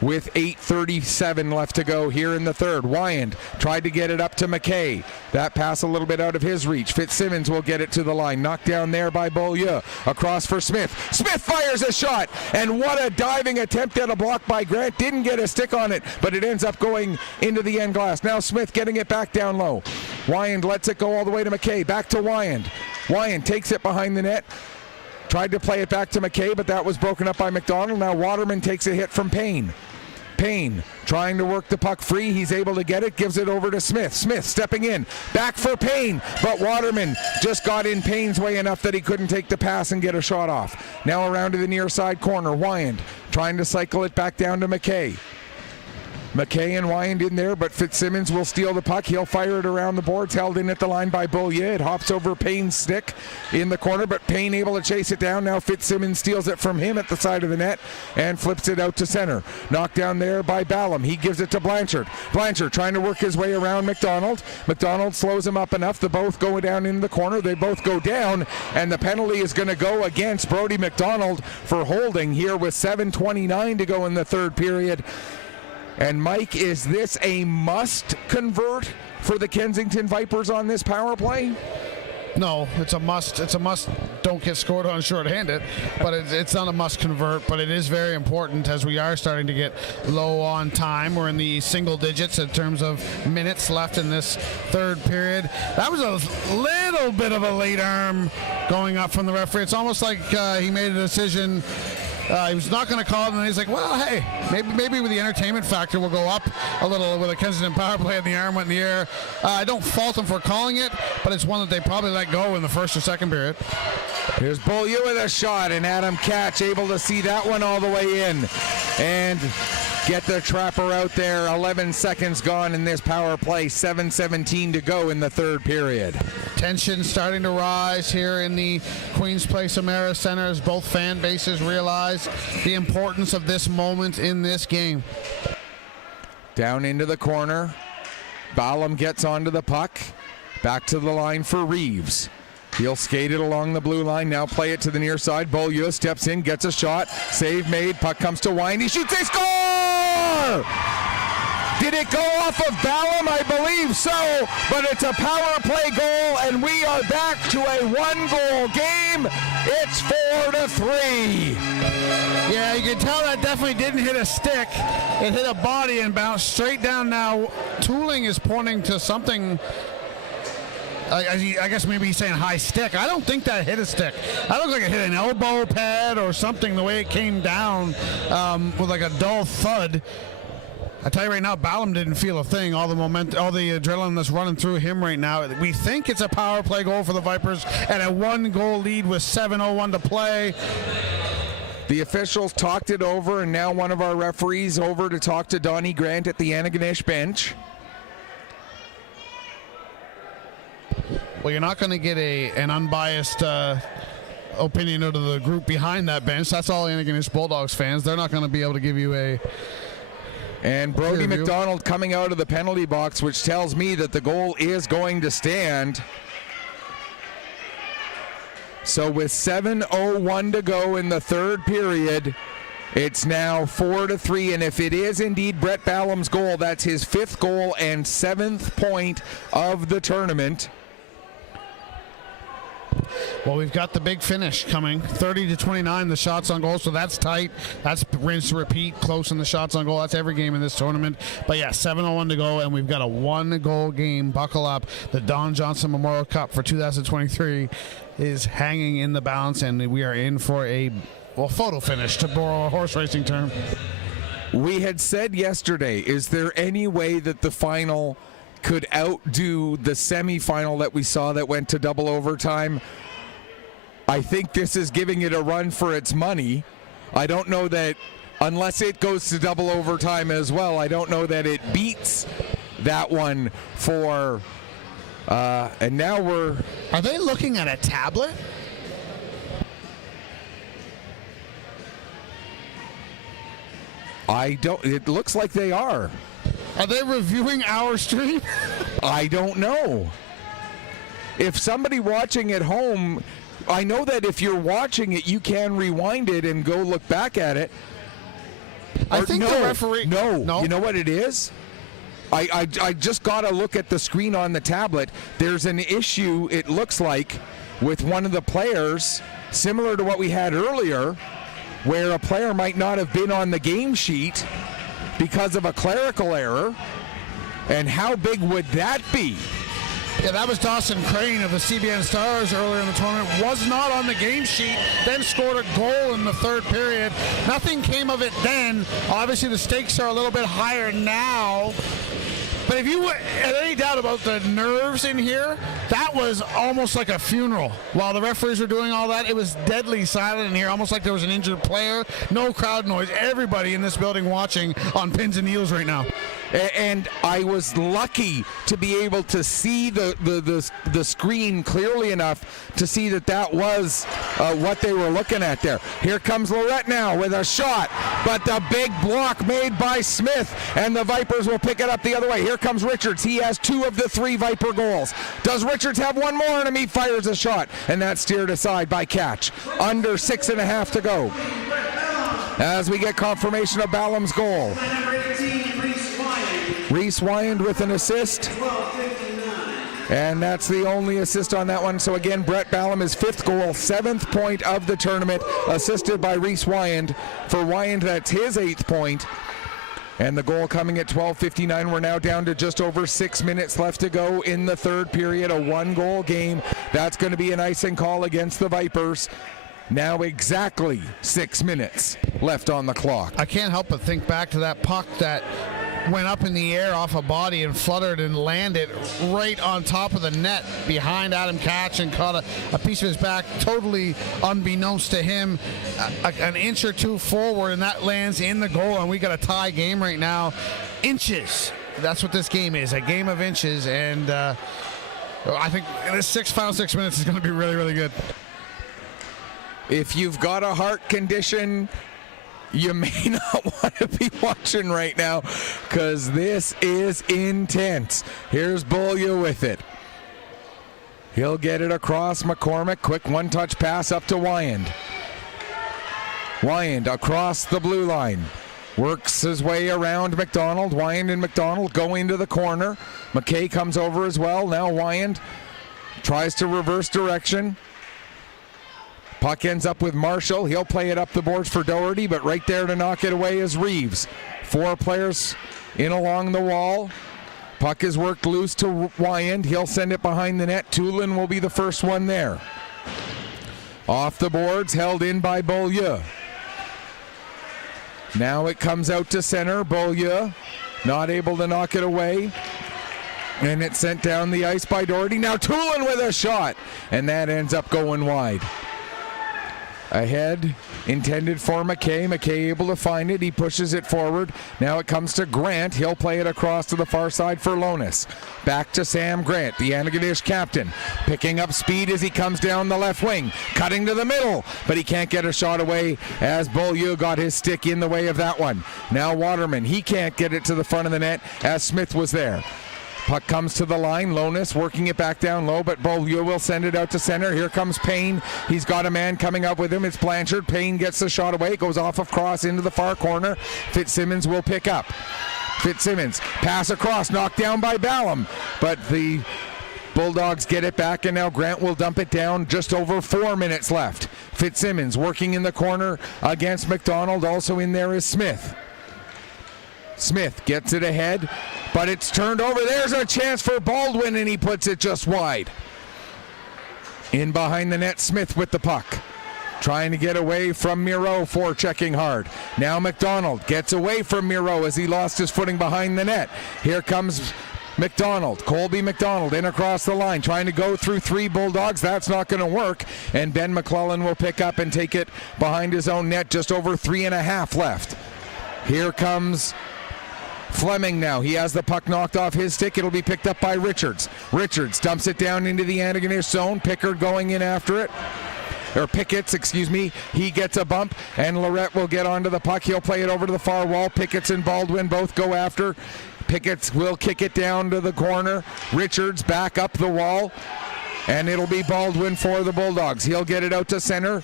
with 8:37 left to go here in the third. Wyand tried to get it up to McKay. That pass a little bit out of his reach. Fitzsimmons will get it to the line. Knocked down there by Beaulieu. Across for Smith. Smith fires a shot, and what a diving attempt at a block by Grant. Didn't get a stick on it, but it ends up going into the end glass. Now Smith getting it back down low. Wyand lets it go all the way to McKay. Back to Wyand. Wyand takes it behind the net. Tried to play it back to McKay, but that was broken up by McDonald. Now Waterman takes a hit from Payne. Payne trying to work the puck free. He's able to get it, gives it over to Smith. Smith stepping in, back for Payne, but Waterman just got in Payne's way enough that he couldn't take the pass and get a shot off. Now around to the near side corner, Wyand trying to cycle it back down to McKay. McKay and Wyand in there, but Fitzsimmons will steal the puck. He'll fire it around the boards, held in at the line by Beaulieu. It hops over Payne's stick in the corner, but Payne able to chase it down. Now Fitzsimmons steals it from him at the side of the net and flips it out to center. Knocked down there by Ballum. He gives it to Blanchard. Blanchard trying to work his way around McDonald. McDonald slows him up enough. They both go down in the corner. They both go down, and the penalty is going to go against Brodie McDonald for holding here with 7:29 to go in the third period. And Mike, is this a must convert for the Kensington Vipers on this power play? No, it's a must. It's a must. Don't get scored on shorthanded, but it's not a must convert. But it is very important as we are starting to get low on time. We're in the single digits in terms of minutes left in this third period. That was a little bit of a late arm going up from the referee. It's almost like he made a decision. He was not going to call it, and he's like, well, hey, maybe with the entertainment factor we'll go up a little with a Kensington power play, and the arm went in the air. I don't fault him for calling it, but it's one that they probably let go in the first or second period. Here's Beaulieu with a shot, and Adam Catch able to see that one all the way in and get the trapper out there. 11 seconds gone in this power play, 7:17 to go in the third period. Tension starting to rise here in the Queen's Place Amera Center as both fan bases realize the importance of this moment in this game. Down into the corner. Ballum gets onto the puck. Back to the line for Reeves. He'll skate it along the blue line, now play it to the near side. Beaulieu steps in, gets a shot. Save made, puck comes to Wyand. He shoots, they score! Did it go off of Ballum? I believe so, but it's a power play goal, and we are back to a one-goal game. It's 4-3. Yeah, you can tell that definitely didn't hit a stick. It hit a body and bounced straight down. Now, Tooling is pointing to something. I guess maybe he's saying high stick. I don't think that hit a stick. That looks like it hit an elbow pad or something, the way it came down with like a dull thud. I tell you right now, Ballum didn't feel a thing. All the adrenaline that's running through him right now. We think it's a power play goal for the Vipers and a one-goal lead with 7:01 to play. The officials talked it over, and now one of our referees over to talk to Donnie Grant at the Antigonish bench. Well, you're not going to get an unbiased opinion out of the group behind that bench. That's all Antigonish Bulldogs fans. They're not going to be able to give you a... And Brodie McDonald coming out of the penalty box, which tells me that the goal is going to stand. So with 7:01 to go in the third period, it's now 4-3, and if it is indeed Brett Ballum's goal, that's his 5th goal and 7th point of the tournament. Well, we've got the big finish coming. 30-29, the shots on goal, so that's tight. That's rinse, repeat, close in the shots on goal. That's every game in this tournament. But yeah, 7:01 to go, and we've got a one-goal game. Buckle up. The Don Johnson Memorial Cup for 2023 is hanging in the balance, and we are in for a photo finish, to borrow a horse racing term. We had said yesterday, is there any way that the final could outdo the semifinal that we saw that went to double overtime? I think this is giving it a run for its money. I don't know that, unless it goes to double overtime as well, I don't know that it beats that one for, and now we're... Are they looking at a tablet? It looks like they are. Are they reviewing our stream? I don't know. If somebody watching at home, I know that if you're watching it, you can rewind it and go look back at it. I think the referee... No. You know what it is? I just got to look at the screen on the tablet. There's an issue, it looks like, with one of the players, similar to what we had earlier, where a player might not have been on the game sheet because of a clerical error. And how big would that be? Yeah, that was Dawson Crane of the CBN Stars earlier in the tournament. Was not on the game sheet, then scored a goal in the third period. Nothing came of it then. Obviously, the stakes are a little bit higher now. But if you had any doubt about the nerves in here, that was almost like a funeral. While the referees were doing all that, it was deadly silent in here, almost like there was an injured player. No crowd noise. Everybody in this building watching on pins and needles right now. And I was lucky to be able to see the screen clearly enough to see that was what they were looking at there. Here comes Lorette now with a shot, but the big block made by Smith, and the Vipers will pick it up the other way. Here comes Richards. He has 2 of the 3 Viper goals. Does Richards have one more? And he fires a shot, and that's steered aside by Catch. Under 6.5 to go. As we get confirmation of Ballam's goal. Reese Wyand with an assist. And that's the only assist on that one. So again, Brett Ballam, his 5th goal, 7th point of the tournament, assisted by Reese Wyand. For Wyand, that's his 8th point. And the goal coming at 12:59. We're now down to just over 6 minutes left to go in the third period. A 1-goal game. That's going to be an icing call against the Vipers. Now exactly 6 minutes left on the clock. I can't help but think back to that puck that went up in the air off a body and fluttered and landed right on top of the net behind Adam Catch and caught a piece of his back, totally unbeknownst to him, an inch or 2 forward, and that lands in the goal, and we got a tie game right now. Inches. That's what this game is, a game of inches, and I think this final 6 minutes is going to be really, really good. If you've got a heart condition, you may not want to be watching right now because this is intense. Here's Beaulieu with it. He'll get it across McCormick. Quick one-touch pass up to Wyand. Wyand across the blue line. Works his way around McDonald. Wyand and McDonald go into the corner. McKay comes over as well. Now Wyand tries to reverse direction. Puck ends up with Marshall. He'll play it up the boards for Doherty, but right there to knock it away is Reeves. 4 players in along the wall. Puck is worked loose to Wyand. He'll send it behind the net. Tulin will be the first one there. Off the boards, held in by Beaulieu. Now it comes out to center. Beaulieu not able to knock it away. And it's sent down the ice by Doherty. Now Tulin with a shot. And that ends up going wide. Ahead, intended for McKay. McKay able to find it. He pushes it forward. Now it comes to Grant. He'll play it across to the far side for Lonis. Back to Sam Grant, the Antigonish captain. Picking up speed as he comes down the left wing. Cutting to the middle, but he can't get a shot away as Beaulieu got his stick in the way of that one. Now Waterman, he can't get it to the front of the net as Smith was there. Puck comes to the line. Lonis working it back down low, but Beaulieu will send it out to center. Here comes Payne. He's got a man coming up with him. It's Blanchard. Payne gets the shot away. Goes off of cross into the far corner. Fitzsimmons will pick up. Fitzsimmons. Pass across. Knocked down by Ballam. But the Bulldogs get it back, and now Grant will dump it down. Just over 4 minutes left. Fitzsimmons working in the corner against McDonald. Also in there is Smith. Smith gets it ahead, but it's turned over. There's a chance for Baldwin, and he puts it just wide. In behind the net, Smith with the puck. Trying to get away from Munro, forechecking hard. Now McDonald gets away from Munro as he lost his footing behind the net. Here comes McDonald, Colby McDonald in across the line, trying to go through 3 Bulldogs. That's not going to work, and Ben McClellan will pick up and take it behind his own net. Just over 3.5 left. Here comes Fleming now. He has the puck knocked off his stick. It'll be picked up by Richards. Richards dumps it down into the Antigonish zone. Pickard going in after it. Or Pickett's, excuse me. He gets a bump, and Lorette will get onto the puck. He'll play it over to the far wall. Pickett's and Baldwin both go after. Pickett's will kick it down to the corner. Richards back up the wall, and it'll be Baldwin for the Bulldogs. He'll get it out to center.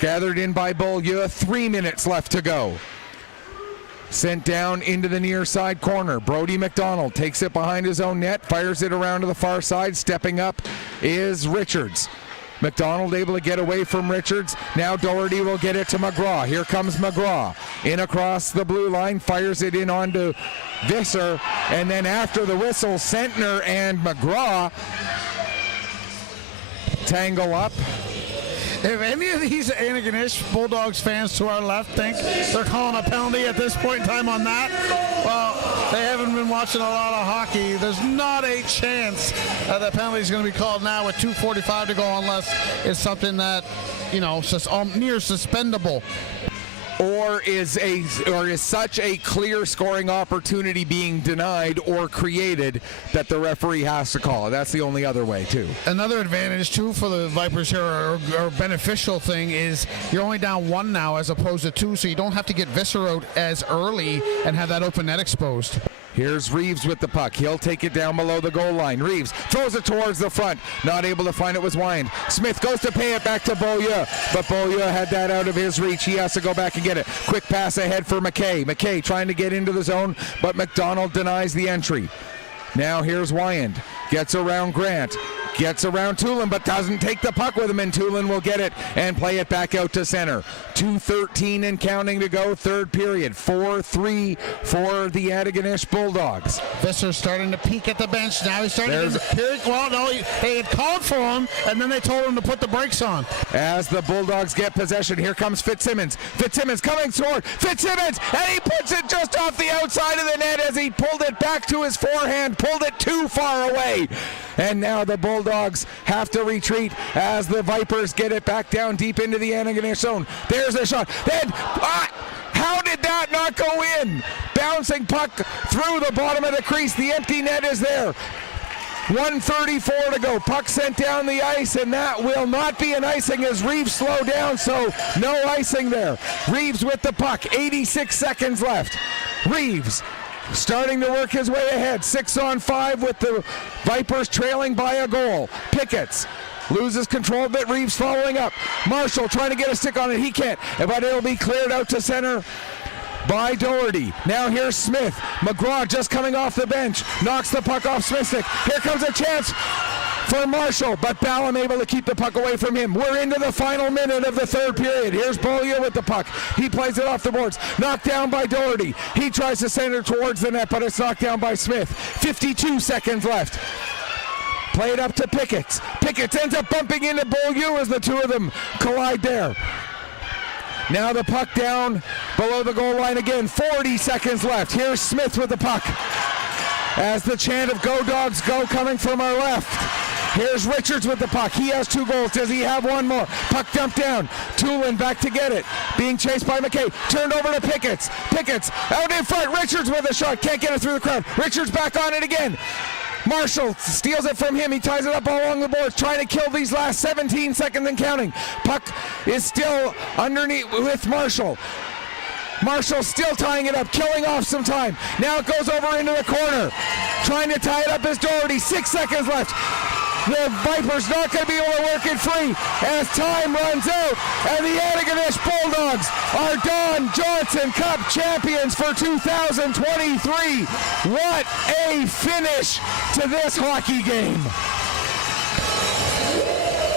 Gathered in by Beaulieu. 3 minutes left to go. Sent down into the near side corner. Brody McDonald takes it behind his own net, fires it around to the far side. Stepping up is Richards. McDonald able to get away from Richards. Now Doherty will get it to McGraw. Here comes McGraw. In across the blue line, fires it in onto Visser. And then after the whistle, Sentner and McGraw tangle up. If any of these Antigonish Bulldogs fans to our left think they're calling a penalty at this point in time on that, well, they haven't been watching a lot of hockey. There's not a chance that the penalty is going to be called now with 2:45 to go unless it's something that, you know, near suspendable. Or is such a clear scoring opportunity being denied or created that the referee has to call it? That's the only other way, too. Another advantage, too, for the Vipers here, or beneficial thing, is you're only down 1 now as opposed to 2, so you don't have to get Visser out as early and have that open net exposed. Here's Reeves with the puck. He'll take it down below the goal line. Reeves throws it towards the front. Not able to find it was Wyand. Smith goes to pay it back to Beaulieu, but Beaulieu had that out of his reach. He has to go back and get it. Quick pass ahead for McKay. McKay trying to get into the zone, but McDonald denies the entry. Now here's Wyand. Gets around Grant. Gets around Tulin, but doesn't take the puck with him, and Tulin will get it and play it back out to center. 2:13 and counting to go, third period. 4-3 for the Antigonish Bulldogs. Visser starting to peek at the bench. Now he's starting to peek. Well, no, they had called for him, and then they told him to put the brakes on. As the Bulldogs get possession, here comes Fitzsimmons. Fitzsimmons coming toward Fitzsimmons, and he puts it just off the outside of the net as he pulled it back to his forehand, pulled it too far away. And now the Bulldogs have to retreat as the Vipers get it back down deep into the Antigonish zone. There's a shot. Then, how did that not go in? Bouncing puck through the bottom of the crease. The empty net is there. 1:34 to go. Puck sent down the ice, and that will not be an icing as Reeves slowed down, so no icing there. Reeves with the puck. 86 seconds left. Reeves starting to work his way ahead. 6-on-5 with the Vipers trailing by a goal. Pickett's loses control, but Reeves following up. Marshall trying to get a stick on it. He can't, but it'll be cleared out to center by Doherty. Now here's Smith. McGraw just coming off the bench. Knocks the puck off Smith's stick. Here comes a chance for Marshall, but Ballum able to keep the puck away from him. We're into the final minute of the third period. Here's Beaulieu with the puck. He plays it off the boards. Knocked down by Doherty. He tries to send it towards the net, but it's knocked down by Smith. 52 seconds left. Play it up to Pickett. Pickett ends up bumping into Beaulieu as the two of them collide there. Now the puck down below the goal line again. 40 seconds left. Here's Smith with the puck. As the chant of "Go Dogs Go" coming from our left. Here's Richards with the puck. He has 2 goals. Does he have one more? Puck dumped down. Tulin back to get it. Being chased by McKay. Turned over to Pickett's. Pickett's out in front. Richards with a shot. Can't get it through the crowd. Richards back on it again. Marshall steals it from him. He ties it up along the boards, trying to kill these last 17 seconds and counting. Puck is still underneath with Marshall. Marshall still tying it up, killing off some time. Now it goes over into the corner. Trying to tie it up is Doherty. 6 seconds left. The Vipers not going to be able to work it free as time runs out. And the Antigonish Bulldogs are Don Johnson Cup champions for 2023. What a finish to this hockey game.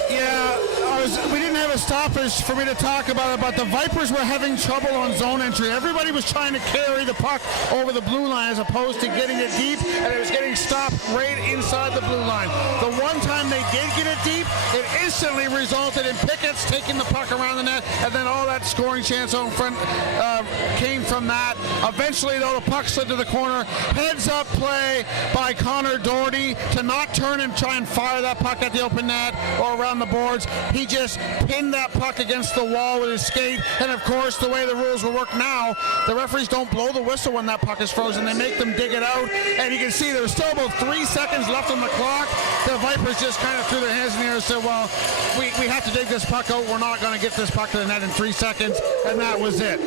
Yeah, we didn't have a stoppage for me to talk about it, but the Vipers were having trouble on zone entry. Everybody was trying to carry the puck over the blue line as opposed to getting it deep, and it was getting stopped right inside the blue line. The one time they did get it deep, it instantly resulted in Pickett's taking the puck around the net, and then all that scoring chance out in front came from that. Eventually, though, the puck slid to the corner. Heads-up play by Connor Doherty to not turn and try and fire that puck at the open net or around the boards. He just pinned that puck against the wall with his skate, and of course, the way the rules will work now, the referees don't blow the whistle when that puck is frozen. They make them dig it out, and you can see there was still about 3 seconds left on the clock. The Vipers just kind of threw their hands in the air and said, well, we have to dig this puck out. We're not going to get this puck to the net in 3 seconds, and that was it.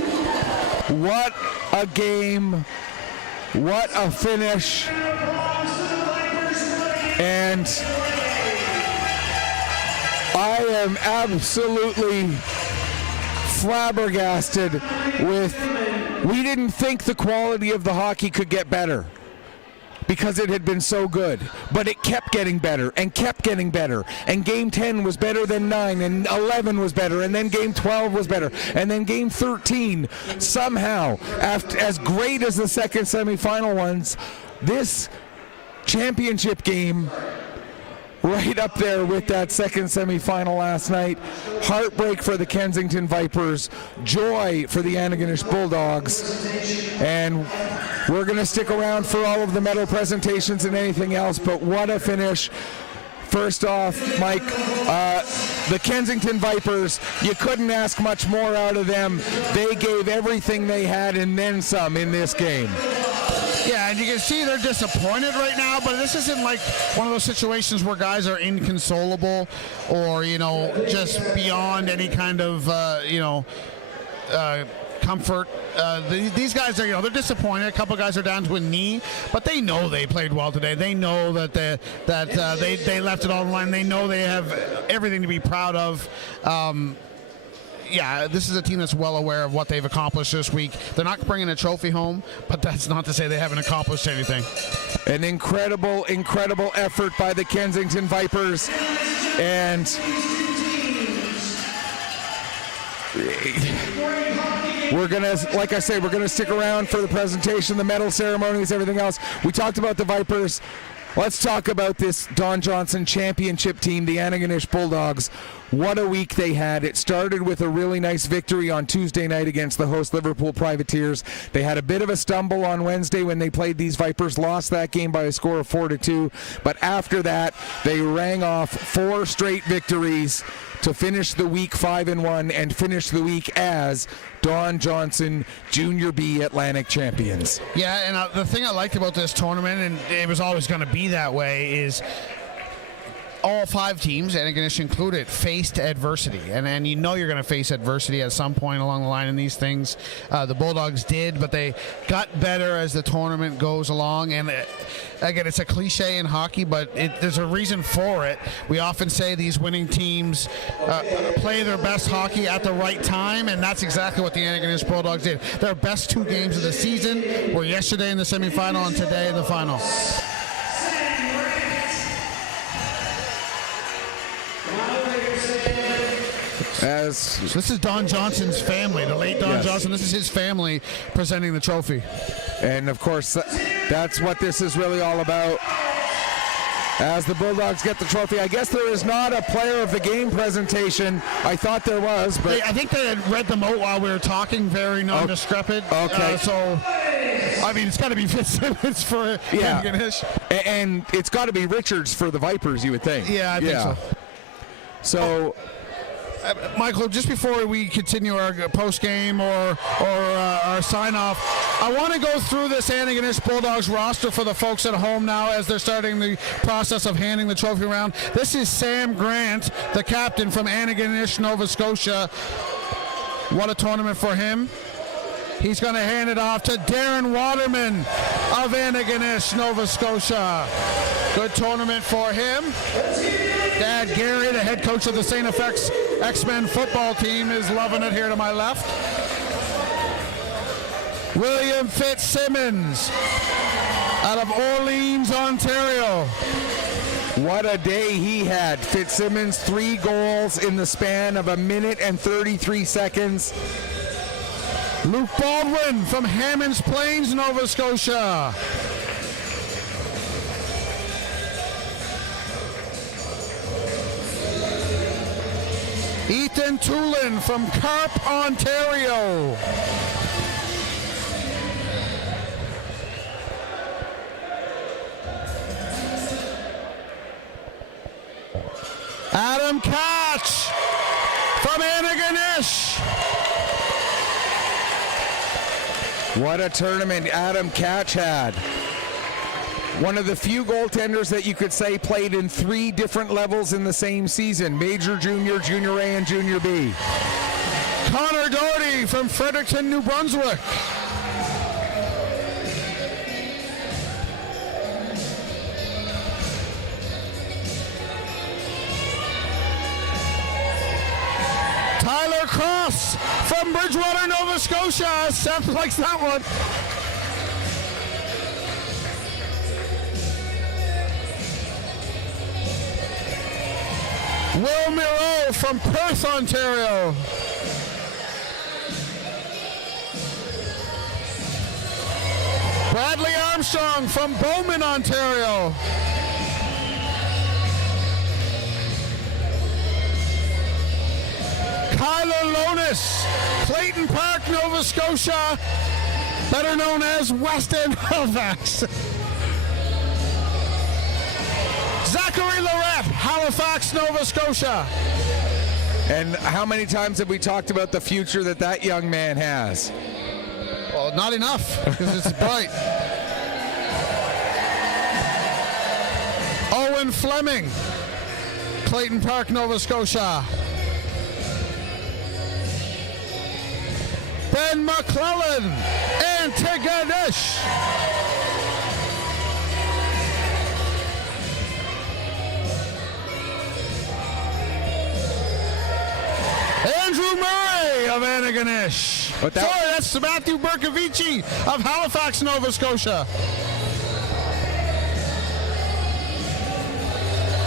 What a game. What a finish. And I am absolutely flabbergasted with, we didn't think the quality of the hockey could get better. because it had been so good. But it kept getting better and kept getting better. And Game 10 was better than 9, and 11 was better, and then Game 12 was better, and then Game 13, somehow, after, as great as the second semifinal ones, this championship game right up there with that second semifinal last night. Heartbreak for the Kensington Vipers, joy for the Antigonish Bulldogs, and we're going to stick around for all of the medal presentations and anything else, but what a finish. First off, Mike, the Kensington Vipers, you couldn't ask much more out of them. They gave everything they had and then some in this game. Yeah, and you can see they're disappointed right now, but this isn't like one of those situations where guys are inconsolable or, just beyond any kind of, comfort. These guys are, they're disappointed. A couple guys are down to a knee, but they know they played well today. They know that they left it all on the line. They know they have everything to be proud of. Yeah, this is a team that's well aware of what they've accomplished this week. They're not bringing a trophy home, but that's not to say they haven't accomplished anything. An incredible, incredible effort by the Kensington Vipers. And we're going to, like I say, we're going to stick around for the presentation, the medal ceremonies, everything else. We talked about the Vipers. Let's talk about this Don Johnson championship team, the Antigonish Bulldogs. What a week they had. It started with a really nice victory on Tuesday night against the host Liverpool Privateers. They had a bit of a stumble on Wednesday when they played these Vipers, lost that game by a score of 4-2. But after that, they rang off 4 straight victories to finish the week 5-1 and finish the week as Don Johnson Junior B Atlantic champions. Yeah, and the thing I liked about this tournament, and it was always going to be that way, is all 5 teams, Antigonish included, faced adversity. And you're going to face adversity at some point along the line in these things. The Bulldogs did, but they got better as the tournament goes along. And again, it's a cliche in hockey, but there's a reason for it. We often say these winning teams play their best hockey at the right time, and that's exactly what the Antigonish Bulldogs did. Their best 2 games of the season were yesterday in the semifinal and today in the final. This is Don Johnson's family, the late Don Johnson. This is his family presenting the trophy. And, of course, that's what this is really all about. As the Bulldogs get the trophy, I guess there is not a player of the game presentation. I thought there was, but I think they had read them out while we were talking, very non-descriptive. Okay. It's got to be Fitzsimmons for Antigonish. And it's got to be Richards for the Vipers, you would think. Yeah, I think so. So... Michael, just before we continue our post-game or our sign-off, I want to go through this Antigonish Bulldogs roster for the folks at home now as they're starting the process of handing the trophy around. This is Sam Grant, the captain from Antigonish, Nova Scotia. What a tournament for him. He's going to hand it off to Darren Waterman of Antigonish, Nova Scotia. Good tournament for him. Dad Gary, the head coach of the St. FX X-Men football team, is loving it here to my left. William Fitzsimmons out of Orleans, Ontario. What a day he had. Fitzsimmons, 3 goals in the span of 1 minute and 33 seconds. Luke Baldwin from Hammonds Plains, Nova Scotia. Ethan Tulin from Carp, Ontario. Adam Koch from Antigonish. What a tournament Adam Koch had. One of the few goaltenders that you could say played in 3 different levels in the same season: Major, Junior, Junior A, and Junior B. Connor Doherty from Fredericton, New Brunswick. Tyler Cross from Bridgewater, Nova Scotia. Seth likes that one. Will Munro from Perth, Ontario. Bradley Armstrong from Bowman, Ontario. Kyler Lonis, Clayton Park, Nova Scotia, better known as West End Halifax. Zachary Lorette, Halifax, Nova Scotia. And how many times have we talked about the future that young man has? Well, not enough, because it's bright. Owen Fleming, Clayton Park, Nova Scotia. Ben McClellan, Antigonish. Andrew Murray of Antigonish. Sorry, that's Matthew Berkovici of Halifax, Nova Scotia.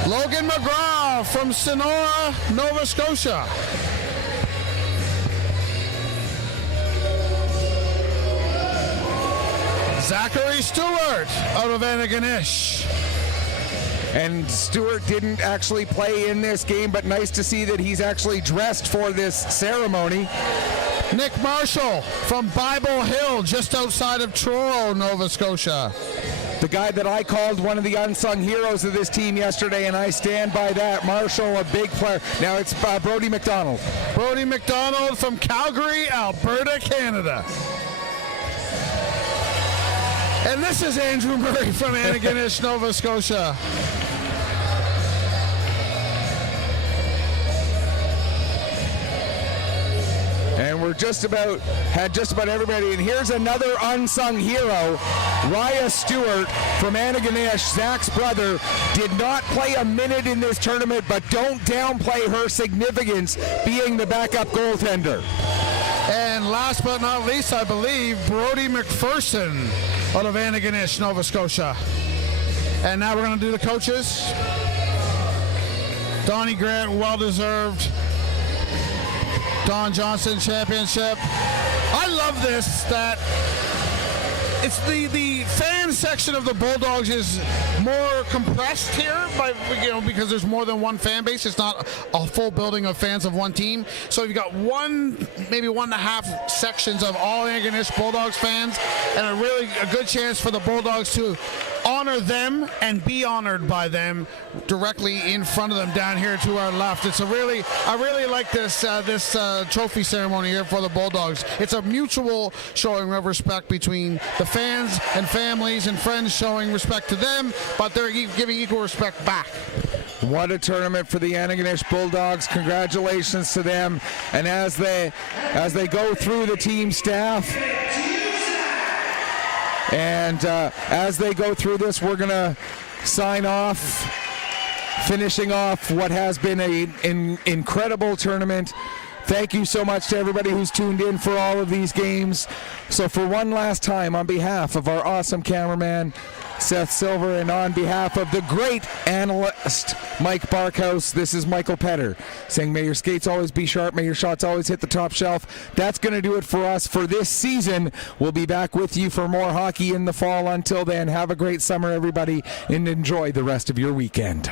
Logan McGraw from Sonora, Nova Scotia. Zachary Stewart out of Antigonish. And Stewart didn't actually play in this game, but nice to see that he's actually dressed for this ceremony. Nick Marshall from Bible Hill, just outside of Truro, Nova Scotia. The guy that I called one of the unsung heroes of this team yesterday, and I stand by that. Marshall, a big player. Now it's Brody McDonald. Brody McDonald from Calgary, Alberta, Canada. And this is Andrew Murray from Antigonish, Nova Scotia. And we're had just about everybody. And here's another unsung hero, Raya Stewart from Antigonish, Zach's brother. Did not play a minute in this tournament, but don't downplay her significance being the backup goaltender. And last but not least, I believe, Brody McPherson out of Antigonish, Nova Scotia. And now we're going to do the coaches. Donnie Grant, well-deserved. Don Johnson, championship. I love this, that it's the fan section of the Bulldogs is more compressed here, because there's more than one fan base. It's not a full building of fans of one team. So you've got maybe 1.5 sections of all Antigonish Bulldogs fans, and a good chance for the Bulldogs to honor them and be honored by them directly in front of them down here to our left. I really like this trophy ceremony here for the Bulldogs. It's a mutual showing of respect between the fans and families and friends, showing respect to them, but they're giving equal respect back. What a tournament for the Antigonish Bulldogs. Congratulations to them. And as they go through the team staff, and as they go through this, we're going to sign off, finishing off what has been an incredible tournament. Thank you so much to everybody who's tuned in for all of these games. So for one last time, on behalf of our awesome cameraman, Seth Silver, and on behalf of the great analyst, Mike Barkhouse, this is Michael Petter saying, may your skates always be sharp, may your shots always hit the top shelf. That's going to do it for us for this season. We'll be back with you for more hockey in the fall. Until then, have a great summer, everybody, and enjoy the rest of your weekend.